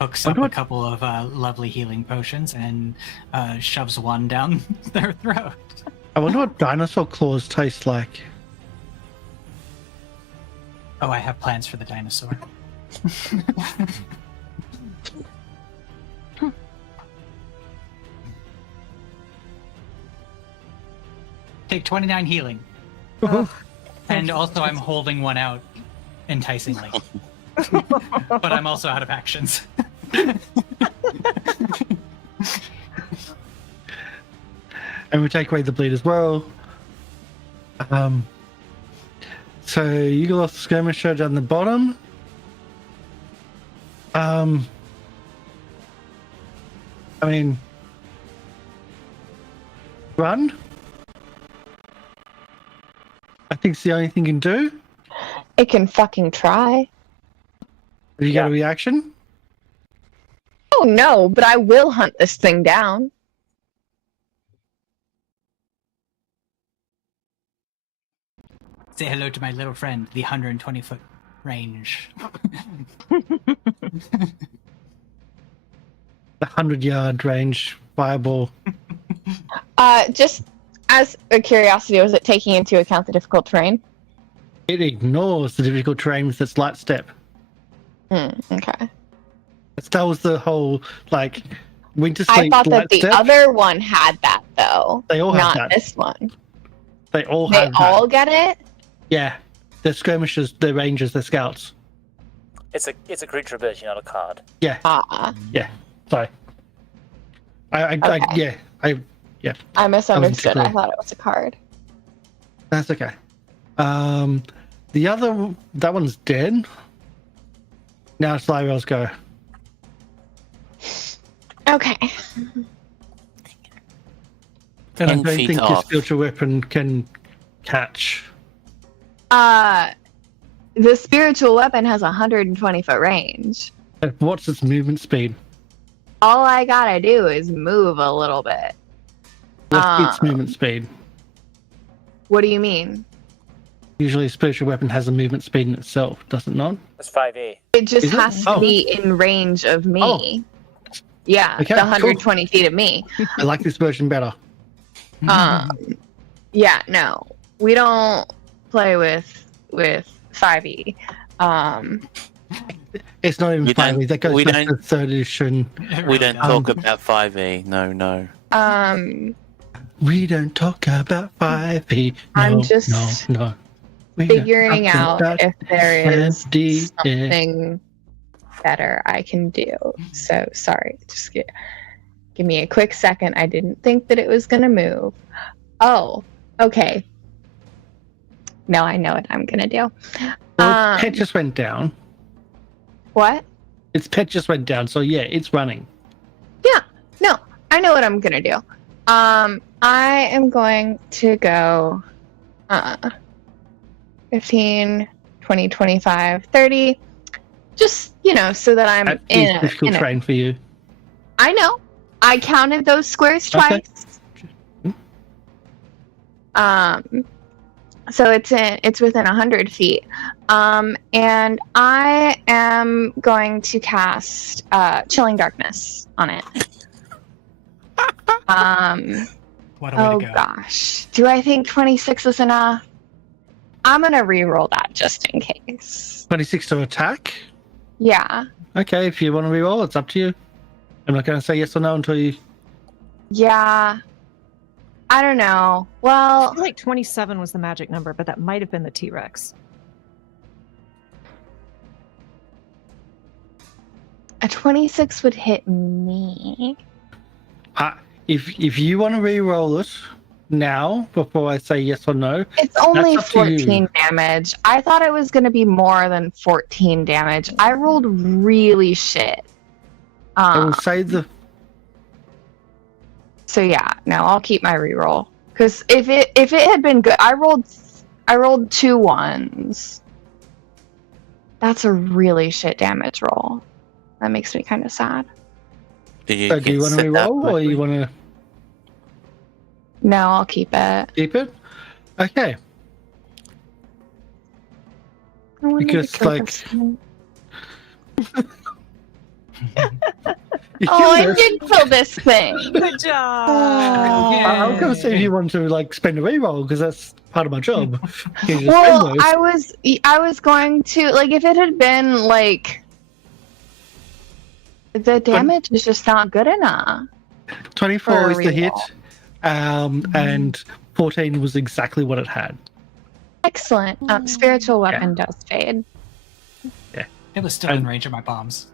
hooks up a couple of lovely healing potions and shoves one down their throat. I wonder what dinosaur claws taste like. Oh, I have plans for the dinosaur. Take 29 healing. And also I'm holding one out enticingly. But I'm also out of actions. And we take away the bleed as well. So you lost the skirmisher down the bottom. I mean, run. I think it's the only thing you can do. It can fucking try. Have you got a reaction? Oh no, but I will hunt this thing down. Say hello to my little friend, the 120-foot range. The 100-yard range fireball. Just as a curiosity, was it taking into account the difficult terrain? It ignores the difficult terrain with its light step. Okay. That was the whole, like, winter sleep. I thought that light the step. other one had that, though. They all have not that. this one. They all They have all that. get it? Yeah. They're skirmishers, they're rangers, they're scouts. It's a creature ability, not a card. Yeah. Yeah. Sorry. Okay. I misunderstood. clear. I thought it was a card. That's okay. The other, that one's dead. Now it's Lyra's go. Okay. And I 10 don't feet think your off. spiritual weapon can catch. The spiritual weapon has 120-foot range. What's its movement speed? All I gotta do is move a little bit. What's its movement speed? What do you mean? Usually a spiritual weapon has a movement speed in itself, does it not? That's 5e. It just Is it? has to Oh. be in range of me. Yeah, Okay, the cool. 120 feet of me. I like this version better. Yeah, no. We don't play with 5e. It's not even We don't- 5e. That goes we back don't- to 3rd edition. We don't talk about 5e. No. We don't talk about 5e. No, I'm just no. We don't figuring talk out about if there is 5e. something better I can do. So sorry, just give me a quick second. I didn't think that it was gonna move. Oh, okay. Now I know what I'm gonna do. Well, its pet just went down. What? Its pet just went down, so yeah, it's running. Yeah, no, I know what I'm gonna do. I am going to go 15, 20, 25, 30. Just, so that I'm That in is a, difficult in a- terrain for you. I know. I counted those squares Okay. twice. So it's within 100 feet. And I am going to cast Chilling Darkness on it. What a way Oh to go. gosh. Do I think 26 is enough? I'm gonna re-roll that just in case. 26 to attack? Yeah. Okay, if you want to reroll, it's up to you. I'm not going to say yes or no until you... Yeah. I don't know. Well, I feel like 27 was the magic number, but that might have been the T-Rex. a 26 would hit me. If you want to reroll it now, before I say yes or no... It's only That's up to you. 14 damage. I thought it was going to be more than 14 damage. I rolled really shit. I will say the... So yeah, no, I'll keep my reroll. Because if it had been good, I rolled 2 ones. That's a really shit damage roll. That makes me kind of sad. Do you want to reroll, or you want to No, I'll keep it. keep it? Okay. I wanted to Because, kill like... this You Oh, I can just- did kill this thing. Good job! I was going to say if you want to spend a reroll, because that's part of my job. You just Well, spend those. I was going to if it had been the damage is just not good enough. 24 for a is the hit, reroll. and 14 was exactly what it had. Excellent. Spiritual weapon does fade. It was still in range of my bombs.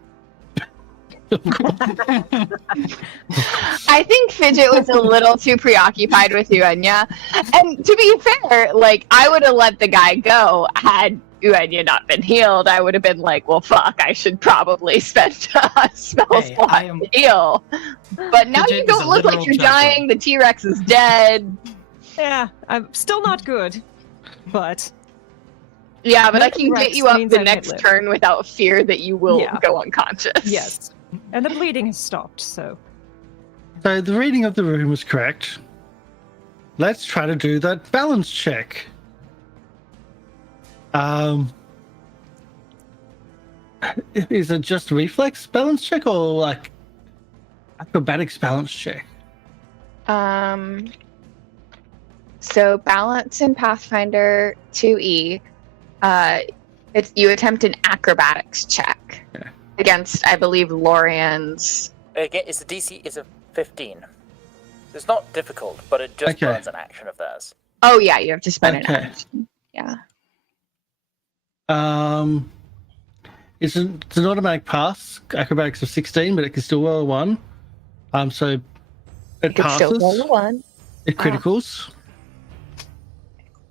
I think Fidget was a little too preoccupied with Uenya. And to be fair, I would have let the guy go had Uenya not been healed. I would have been like, well, fuck, I should probably spend a spell Hey, slot I am- to heal. But now Fidget you is don't a look like literal you're juggler. dying. The T-Rex is dead. Yeah, I'm still not good, but Yeah, but I Nothing can get Rex you up means the I might next live. turn without fear that you will Yeah. go unconscious. yes. And the bleeding has stopped, so. So the reading of the room was correct. Let's try to do that balance check. Is it just reflex balance check or acrobatics balance check? So balance in Pathfinder2e, you attempt an acrobatics check against, I believe, Lorian's. Again, it's a DC is a 15. It's not difficult, but it just burns an action of theirs. Oh yeah, you have to spend an Okay. action. Yeah. It's an automatic pass. Acrobatics of 16, but it can still roll a 1. So it You can passes. still roll a 1. It criticals.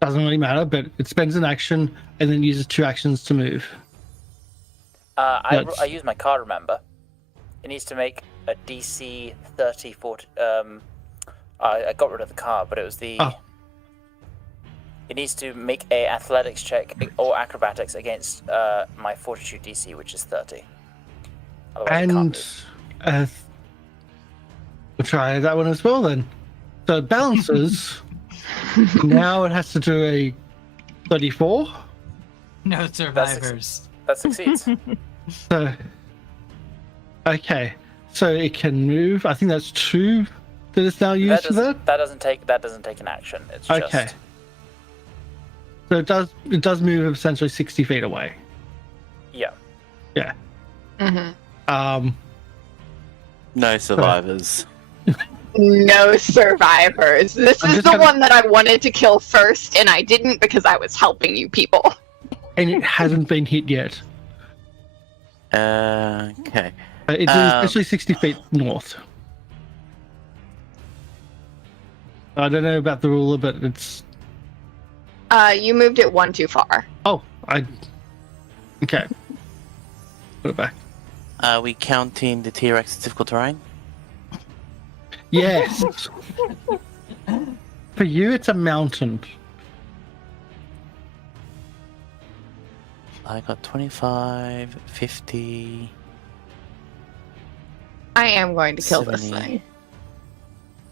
Doesn't really matter, but it spends an action and then uses 2 actions to move. I use my card, remember. It needs to make a DC 30 40. I got rid of the card, but it was the. Oh. It needs to make a athletics check or acrobatics against my fortitude DC, which is 30. Otherwise it can't And move. we'll try that one as well then. So it balances. Now it has to do a 34. No survivors. That succeeds. So, okay. So it can move. I think that's 2 that is now used for that. That doesn't take an action. It's Okay. just So it does move essentially 60 feet away. yeah. Yeah. Mm-hmm. No survivors. No survivors. This I'm is just the gonna- one that I wanted to kill first, and I didn't because I was helping you people. And it hasn't been hit yet. Okay. It is essentially 60 feet north. I don't know about the ruler, but it's... You moved it 1 too far. Oh, okay. Put it back. Are we counting the T-Rex as difficult terrain? Yes. For you, it's a mountain. I got 25, 50. I am going to kill this 70. thing.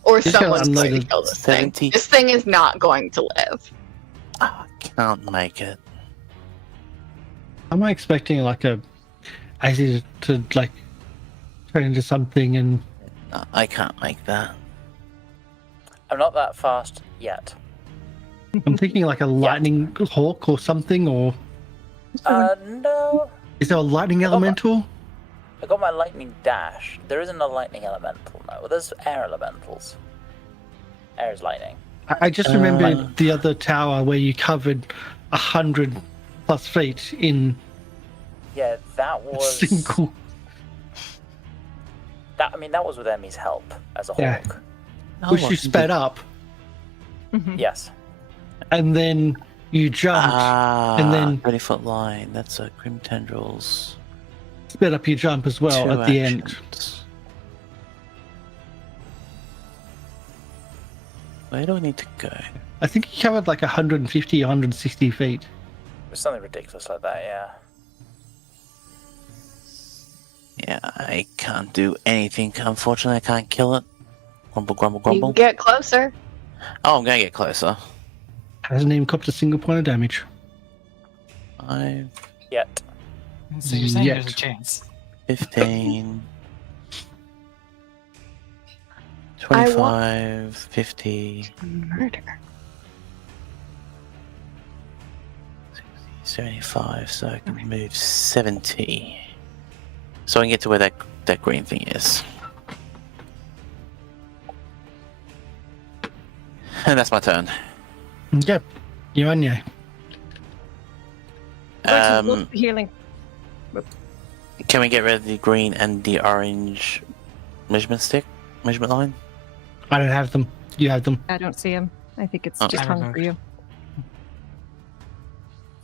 Or Just gonna someone's going unload to it. kill this 70. thing. This thing is not going to live. I can't make it. Am I expecting like a Izzy to like turn into something and No, I can't make that. I'm not that fast yet. I'm thinking like a lightning hawk or something, or No. is there a lightning elemental? I got my lightning dash. There isn't a lightning elemental, no. There's air elementals. Air is lightning. I just remembered the other tower where you covered 100+ feet in Yeah, that a was... single. That was with Emmy's help as a Yeah. hawk. Which you sped up, Yes. and then you jumped, and then 20-foot line. That's a Grim Tendrils. sped up your jump as well 2 at the end. actions. Where do I need to go? I think you covered like 150, 160 feet. It's something ridiculous like that, yeah. Yeah, I can't do anything. Unfortunately, I can't kill it. Grumble, grumble, You grumble. can get closer. Oh, I'm gonna get closer. Hasn't even copped a single point of damage. 5, Yet. So you're saying there's a Yet. chance. 15, I 25, 50, Murder. 75, so I can move 70. So I can get to where that green thing is. And that's my turn. Yep, you're on you. Healing. Can we get rid of the green and the orange measurement line? I don't have them. You have them. I don't see him. I think it's Oh. just I hung removed. for you.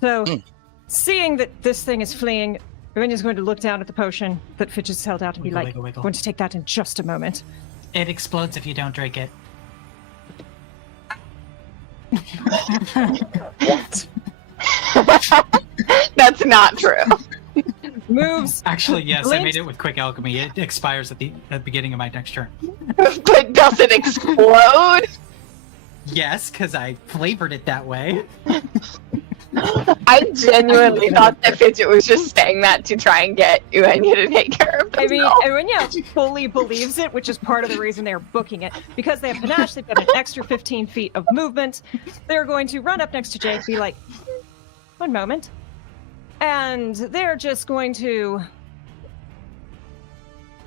So, Mm. seeing that this thing is fleeing, Ravenya's going to look down at the potion that Fitch has held out and be Wiggle, like, wiggle, wiggle. going to take that in just a moment. It explodes if you don't drink it. What? That's not true. Moves, Actually, yes, I Blink. made it with quick alchemy. It expires at the beginning of my next turn. But does it explode? Yes, because I flavored it that way. I genuinely thought that Fidget was just saying that to try and get Uenya to take care of I mean, himself. Renya fully believes it, which is part of the reason they're booking it. Because they have panache, they've got an extra 15 feet of movement. They're going to run up next to Jake, be like, one moment. And they're just going to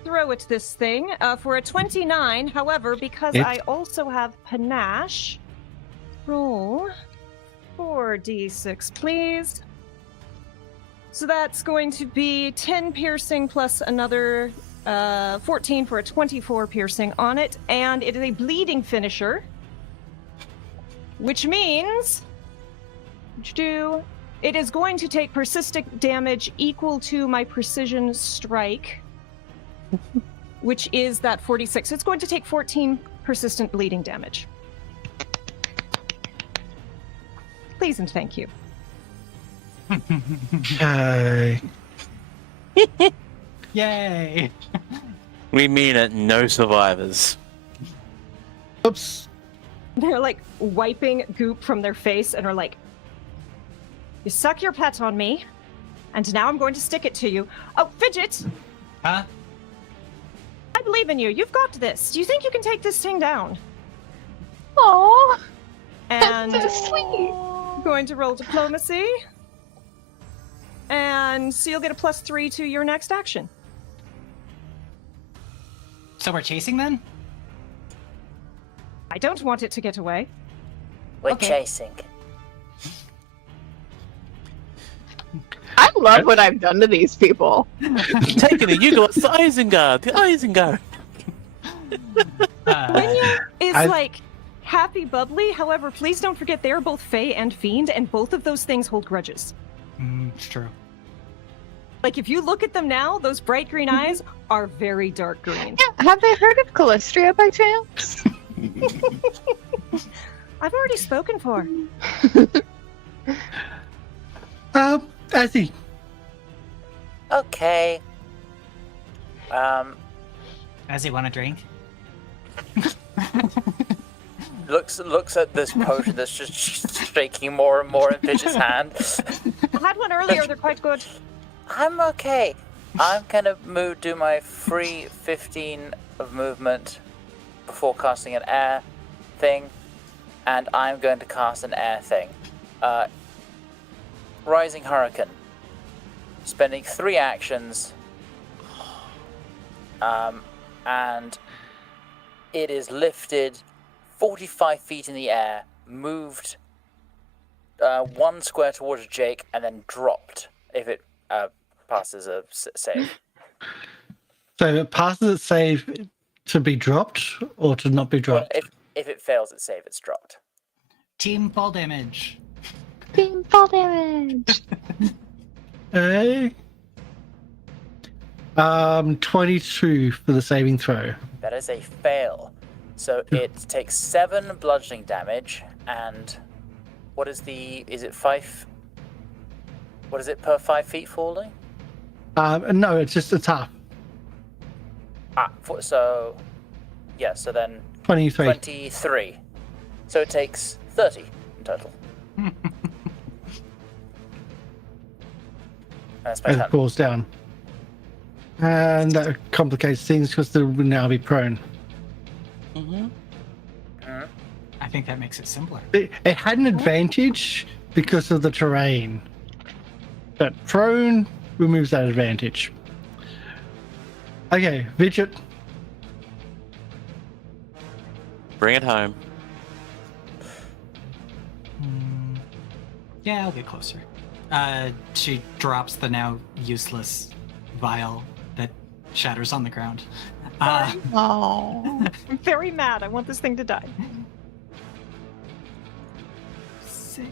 throw at this thing for a 29. However, because It- I also have panache, roll 4d6, please. So that's going to be 10 piercing plus another 14 for a 24 piercing on it. And it is a bleeding finisher. Which means... It is going to take persistent damage equal to my precision strike, which is that 46. It's going to take 14 persistent bleeding damage. Please and thank you. Okay. Yay! We mean it, no survivors. Oops. They're like wiping goop from their face and are like, you suck your pet on me, and now I'm going to stick it to you. Oh, Fidget! Huh? I believe in you. You've got this. Do you think you can take this thing down? Aww, And that's so sweet. going to roll diplomacy. And so you'll get a +3 to your next action. So we're chasing then? I don't want it to get away. We're Okay. chasing. I love what I've done to these people. Taking it, you got the Isengard! The Isengard! Winya is I- like happy bubbly. However, please don't forget they are both Fae and Fiend, and both of those things hold grudges. It's true. Like if you look at them now, those bright green eyes are very dark green. Yeah, have they heard of Callistria by chance? I've already spoken for. Azzy. Okay. Does he want a drink? Looks at this potion that's just shaking more and more in Fidget's hand. I had one earlier. They're quite good. I'm okay. I'm gonna do my free 15 of movement before casting an air thing, and I'm going to cast an air thing. Rising Hurricane. Spending 3 actions, and it is lifted 45 feet in the air, moved 1 square towards Jake, and then dropped if it passes a save. So if it passes its save to be dropped or to not be dropped? Well, if it fails its save, it's dropped. Team fall damage. Team fall damage. Okay. 22 for the saving throw. That is a fail. So it takes 7 bludgeoning damage, and what is it 5? What is it per 5 feet falling? No, it's just a tap. So then 23. 23. So it takes 30 in total. That's my As turn. it falls down. And that complicates things because they will now be prone. I think that makes it simpler. It had an advantage because of the terrain. But prone removes that advantage. Okay, Fidget. Bring it home. Yeah, I'll get closer. She drops the now useless vial that shatters on the ground. Oh. I'm very mad. I want this thing to die. 6.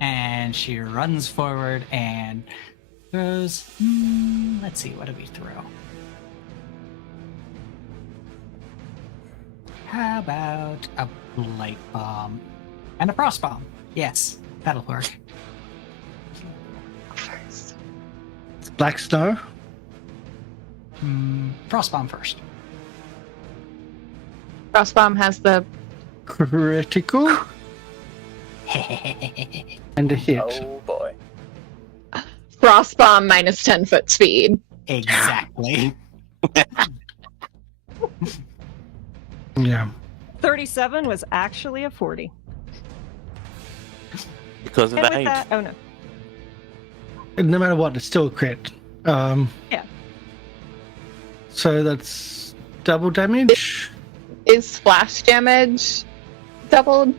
And she runs forward and throws. Let's see, what do we throw? How about a light bomb and a frost bomb? Yes, that'll work. First. Black snow. Frost bomb first. Frostbomb has the Critical. And a hit. Oh boy. Frostbomb minus 10-foot speed. Exactly. Yeah. 37 was actually a 40. Because of And the with age. that, oh no. No matter what, it's still a crit. Yeah. So that's double damage. Is splash damage doubled?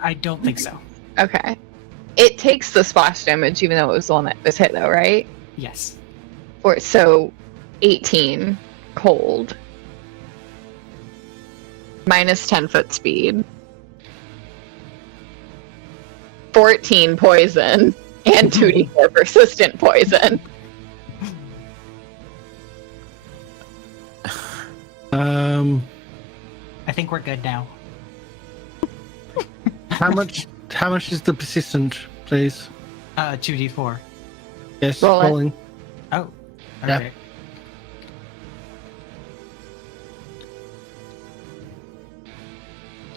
I don't think so. Okay. It takes the splash damage even though it was the one that was hit though, right? Yes. So 18 cold. Minus 10-foot speed. 14 poison. And 2d4 persistent poison. I think we're good now. How much is the persistent, please? 2d4. Yes, Roll it. rolling. Oh, Yeah. okay.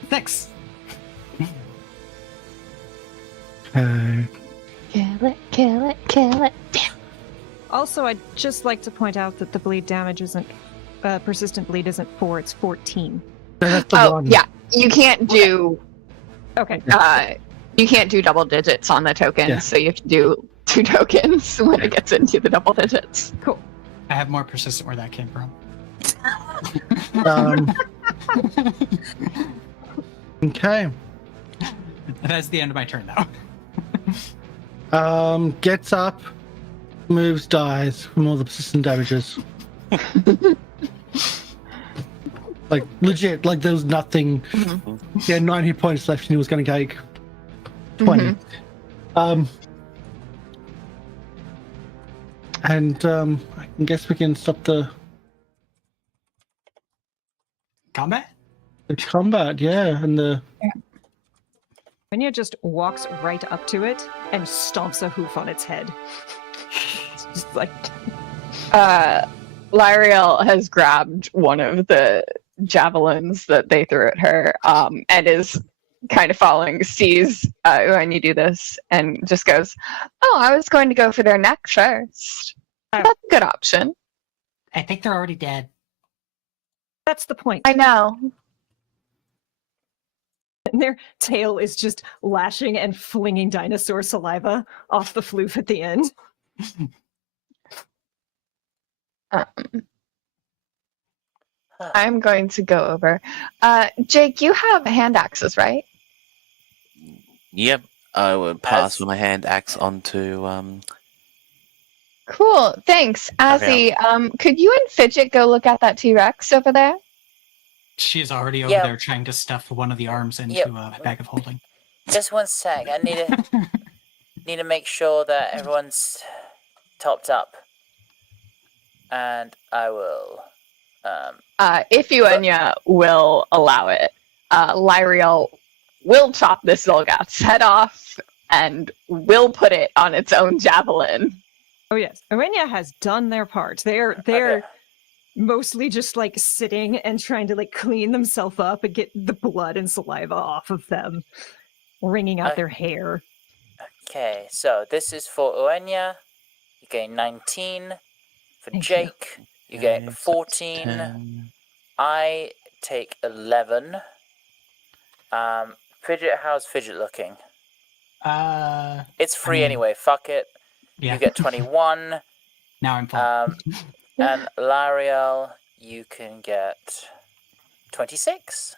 Six. Okay. Kill it, kill it, kill it. Also, I'd just like to point out that the bleed damage isn't persistent bleed isn't 4, it's 14. No, that's the Oh, one. yeah. You can't do Okay. you can't do double digits on the tokens, Yeah. so you have to do 2 tokens when it gets into the double digits. Cool. I have more persistent where that came from. Okay. That's the end of my turn, though. Gets up, moves, dies from all the persistent damages. Like legit, like there was nothing. He had 9 hit points left, and he was going to take 20. And I guess we can stop the Combat? combat. Yeah, and the Venya just walks right up to it and stomps a hoof on its head. like, Lyriel has grabbed one of the javelins that they threw at her, and is kind of following, sees when you do this, and just goes, "Oh, I was going to go for their neck first. That's a good option." I think they're already dead. that's the point. I know. And their tail is just lashing and flinging dinosaur saliva off the floof at the end. I'm going to go over. Jake, you have hand axes, right? Yep, I would pass As- with my hand axe onto Cool, thanks. Azzy, could you and Fidget go look at that T-Rex over there? She's already over Yeah. there trying to stuff one of the arms into Yep. a bag of holding. Just one sec. I need to make sure that everyone's topped up, and I will. If Uenya will allow it, Lyriel will chop this Zolgath's head off and will put it on its own javelin. Oh yes, Arenya has done their part. They're Okay. mostly just like sitting and trying to like clean themselves up and get the blood and saliva off of them, wringing out their hair. Okay, so this is for Uenya. You get 19. For Thank you. Jake, you get 14. 10. I take 11. Fidget, how's Fidget looking? It's free mean, anyway. Fuck it. Yeah. You get 21. Now I'm full. And Lariel, you can get 26.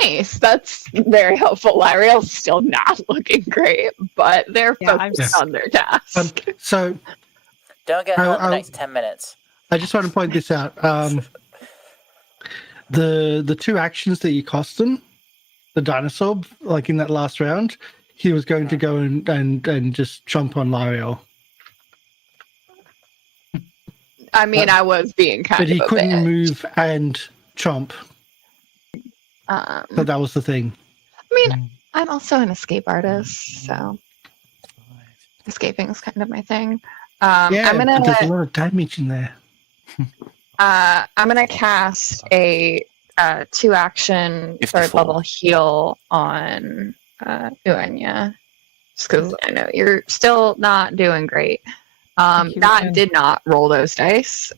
Nice, that's very helpful. Lyriel's still not looking great, but they're Yeah, focused on their task. So Don't get hurt in the I'll- next 10 minutes. I just want to point this out. The two actions that you cost them, the dinosaur, like in that last round, he was going to go and just chomp on Lyriel, I mean, I was being kind but he of a couldn't bitch. move and chomp. So that was the thing. I mean, I'm also an escape artist, so escaping is kind of my thing. Yeah, I'm gonna but there's a lot of damage in there. cast a 2-action 54. third level heal on Uenya, just because I know you're still not doing great. Thank you, That Jen. did not roll those dice.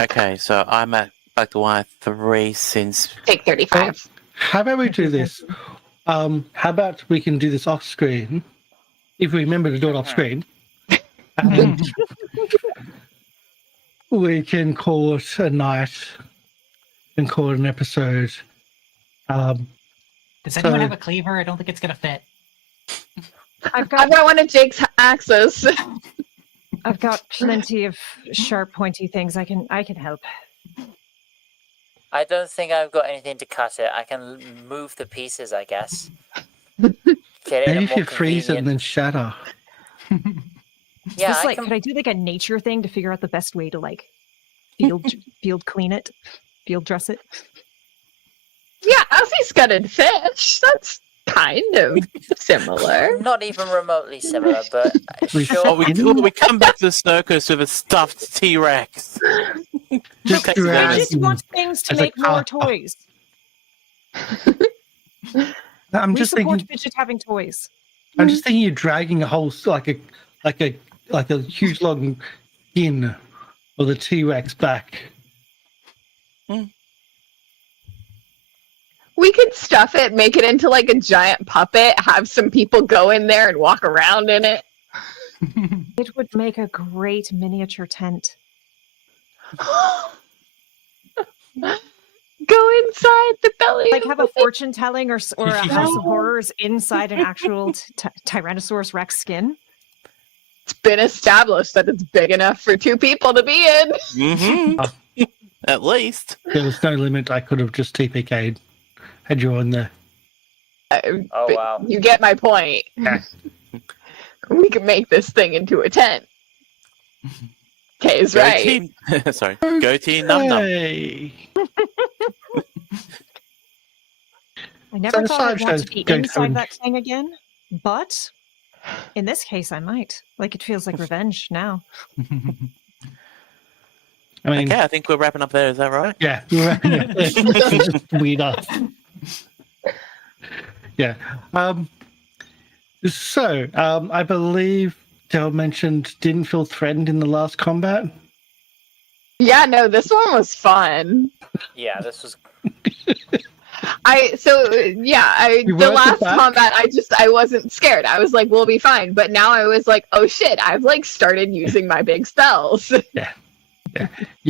Okay, so I'm at back to 103 since Take 35. How about we do this? How about we can do this off screen? If we remember to do it off screen, and we can call it a night and call it an episode. Does anyone so- have a cleaver? I don't think it's gonna fit. I've I've got one of Jake's axes. I've got plenty of sharp, pointy things. I can help. I don't think I've got anything to cut it. I can move the pieces, I guess. Get it in a Maybe if more you freeze it and convenient- then shatter. Is Yeah, this I like, can. could I do like a nature thing to figure out the best way to like field clean it, field dress it? Yeah, Ozzy's gutted fish. That's kind of similar. Not even remotely similar, but We- sure. oh, we come back to the circus with a stuffed T-Rex. Just Takes do damage. I it. just want things to As a make more car. toys. I'm We just support thinking. Fidget having toys. I'm just thinking you're dragging a whole like a huge long skin of the T-Rex back. We could stuff it, make it into like a giant puppet, have some people go in there and walk around in it. It would make a great miniature tent. Go inside the belly. Like of have the a thing. fortune telling or a house of horrors inside an actual Tyrannosaurus Rex skin. It's been established that it's big enough for 2 people to be in. Mm-hmm. At least. There was no limit. I could have just TPK'd had you on there. Oh, But wow. You get my point. Yeah. We can make this thing into a tent. Kay's Go right. team. Sorry. Go team num num. Hey. I never the thought I'd side want show's to be going inside to- that thing again, but in this case, I might. Like, it feels like revenge now. I mean, Okay, I think we're wrapping up there. Is that right? yeah, just weed off. Yeah. So, I believe Del mentioned didn't feel threatened in the last combat. Yeah, no, this one was fun. Yeah, this was. You The worked last it back. combat, I wasn't scared. I was like, we'll be fine. But now I was like, oh shit, I've like started using my big spells. Yeah,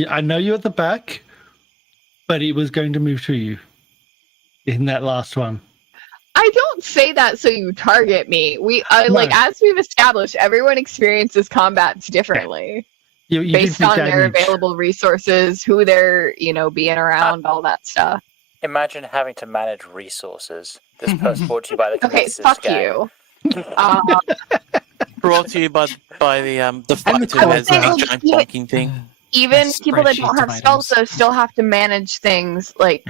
I know you're at the back, but he was going to move to you in that last one. I don't say that so you target me. Like, as we've established, everyone experiences combats differently You based did on their damage. available resources, who they're being around, all that stuff. Imagine having to manage resources. This post brought to you by the Okay, Kinesis fuck gang. you. Brought to you by the And fighter the who has the quote. giant bonking thing. Even people that Spreadsheets don't have of spells items. though still have to manage things like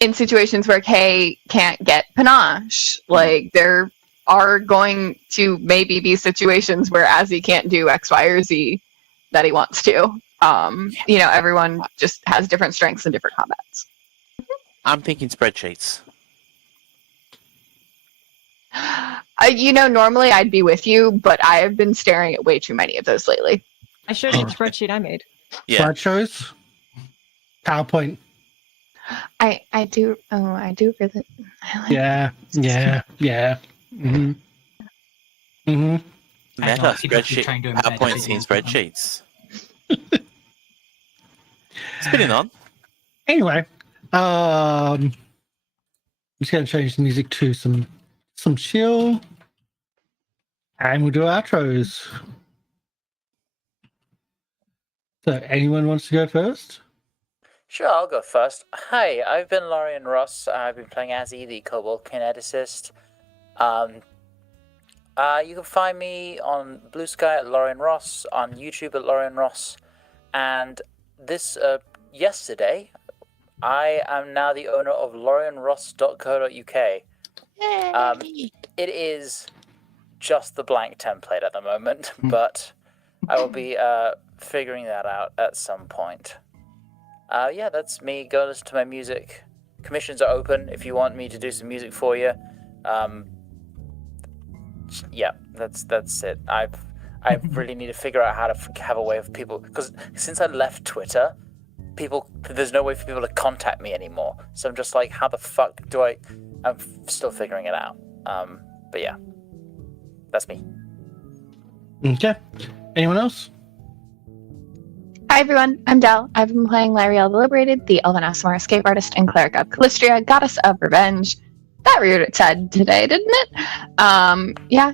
in situations where Kay can't get panache. Like, there are going to maybe be situations where Azzy can't do X, Y, or Z that he wants to. Everyone just has different strengths in different combats. I'm thinking spreadsheets. Normally I'd be with you, but I have been staring at way too many of those lately. I showed you the spreadsheet I made. Yeah. Slideshows, PowerPoint. I do. Oh, I do really. I like Yeah. Mm-hmm. I Meta know people keep spreadsheet. trying to embed PowerPoint's in videos with them. spreadsheets. Spinning on. Anyway, I'm just going to change the music to some chill, and we'll do outros. So, anyone wants to go first? Sure, I'll go first. Hi, I've been Lorian Ross. I've been playing Azzy, the Kobold Kineticist. You can find me on Blue Sky at Lorian Ross, on YouTube at Lorian Ross, and yesterday, I am now the owner of lorianross.co.uk. It is just the blank template at the moment, but I will be figuring that out at some point. That's me. Go listen to my music. Commissions are open if you want me to do some music for you. That's it. I really need to figure out how to have a way of people, because since I left Twitter, there's no way for people to contact me anymore. So I'm just like, how the fuck do I? I'm still figuring it out. But yeah, that's me. Okay. Anyone else? Hi everyone, I'm Del. I've been playing Lyriel the Liberated, the Elven Asmar escape artist and cleric of Calistria, goddess of revenge. That reared its head today, didn't it?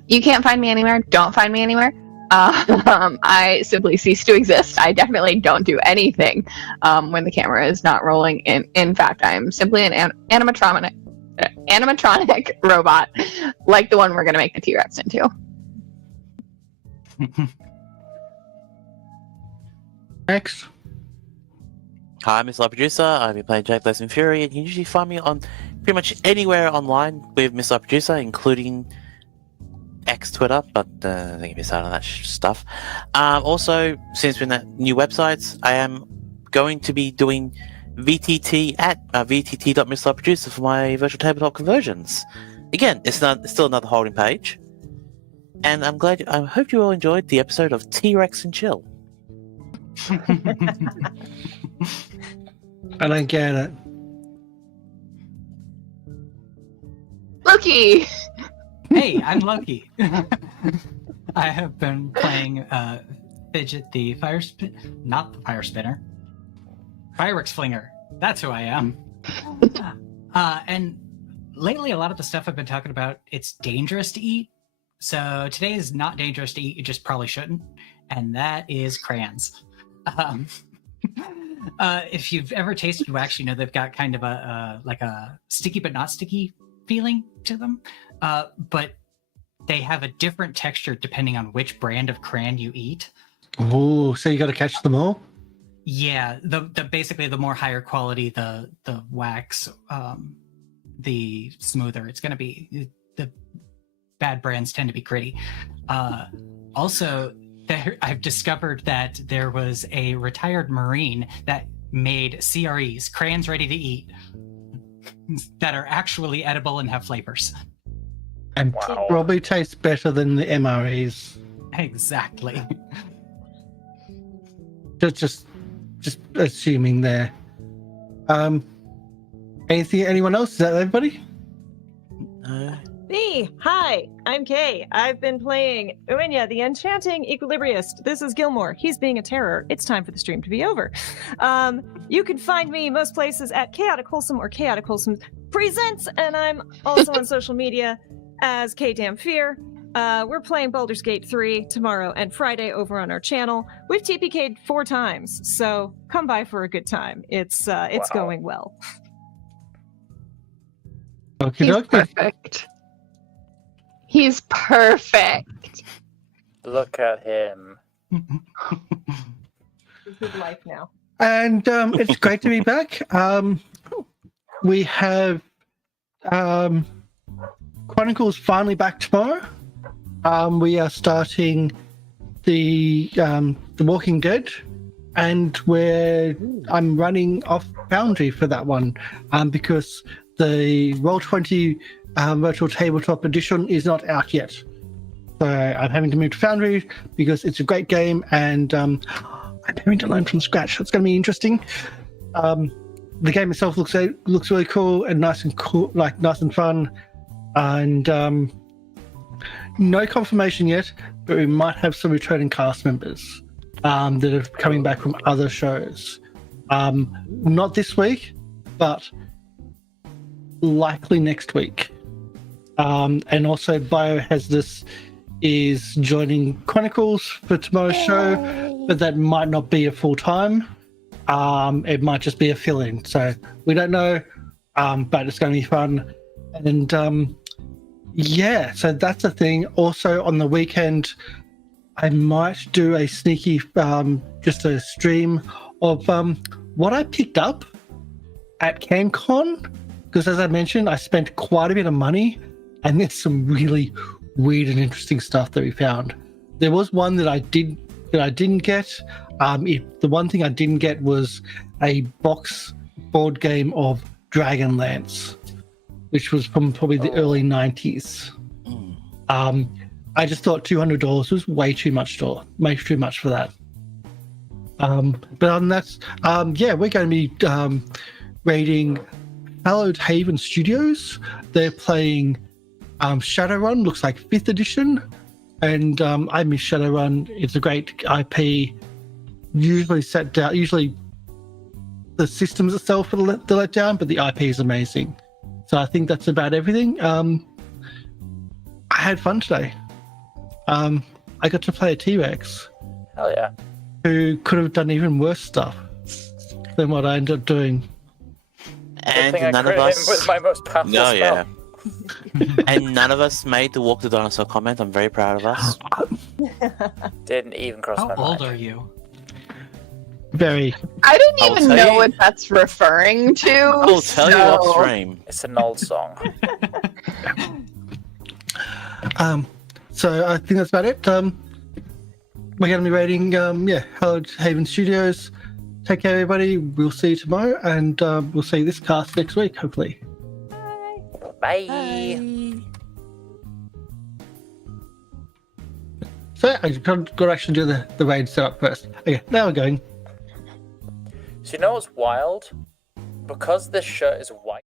You can't find me anywhere. Don't find me anywhere. I simply cease to exist. I definitely don't do anything when the camera is not rolling. In fact, I'm simply an animatronic robot, like the one we're going to make the T-Rex into. Next. Hi, I'm Mr. Producer. I've been playing Jake Blazing Fury, and you can usually find me on pretty much anywhere online with Mr. Producer, including X Twitter, but I think you missed out on that stuff. Also, since we're in that new websites, I am going to be doing VTT at vtt.mr.producer for my virtual tabletop conversions. Again, it's still another holding page. And I hope you all enjoyed the episode of T-Rex and Chill. I don't get it. Loki! Hey, I'm Loki. I have been playing Fidget the not the fire spinner. Fireworks flinger. That's who I am. And lately, a lot of the stuff I've been talking about, it's dangerous to eat. So today is not dangerous to eat. You just probably shouldn't. And that is crayons. If you've ever tasted wax, you know they've got kind of a sticky but not sticky feeling to them. But they have a different texture depending on which brand of crayon you eat. Oh, so you got to catch them all? Yeah, the basically the more higher quality the wax, the smoother it's going to be. bad brands tend to be gritty. Also, I've discovered that there was a retired Marine that made CREs, crayons ready to eat, that are actually edible and have flavors. And probably tastes better than the MREs. Exactly. Just assuming there. Anyone else? Is that everybody? Me! Hi, I'm Kay. I've been playing Uenya, the Enchanting Equilibriist. This is Gilmore. He's being a terror. It's time for the stream to be over. You can find me most places at Chaotic Wholesome or Chaotic Wholesome Presents, and I'm also on social media as K-Damn-Fear. We're playing Baldur's Gate 3 tomorrow and Friday over on our channel. We've TPK'd 4 times, so come by for a good time. It's going well. Okay, He's perfect. He's perfect. Look at him. It's his life now. And it's great to be back. We have Chronicles finally back tomorrow. We are starting the Walking Dead, and I'm running off Foundry for that one because the Roll20 Virtual Tabletop Edition is not out yet. So I'm having to move to Foundry because it's a great game, and I'm having to learn from scratch. It's going to be interesting. The game itself looks really cool and nice and fun, and no confirmation yet, but we might have some returning cast members that are coming back from other shows. Not this week, but likely next week. And also Biohazardous is joining Chronicles for tomorrow's show, but that might not be a full time. It might just be a fill-in, so we don't know, but it's going to be fun. And yeah, so that's the thing. Also on the weekend, I might do a sneaky just a stream of what I picked up at CanCon, because as I mentioned, I spent quite a bit of money, and there's some really weird and interesting stuff that we found. There was one that I didn't get. The one thing I didn't get was a box board game of Dragonlance, which was from probably the early 90s. I just thought $200 was way too much for that. But on that, yeah, we're going to be raiding Hallowed Haven Studios. They're playing Shadowrun, looks like 5th edition, and I miss Shadowrun. It's a great IP. Usually the systems itself are let down, but the IP is amazing. So I think that's about everything. I had fun today. I got to play a T-Rex. Hell yeah. Who could have done even worse stuff than what I ended up doing. And none of us with my most powerful spell. yeah. And none of us made the Walk the Dinosaur comment. I'm very proud of us. Didn't even cross How my mind. old are you? Very. I didn't I'll even tell know you. what that's referring to. I'll tell you off so- stream. It's an old song. So I think that's about it. We're going to be raiding, Hallowed Haven Studios. Take care, everybody. We'll see you tomorrow, and we'll see this cast next week, hopefully. Bye. So I got to actually do the raid setup first. Okay, now we're going. So you know what's wild? Because this shirt is white.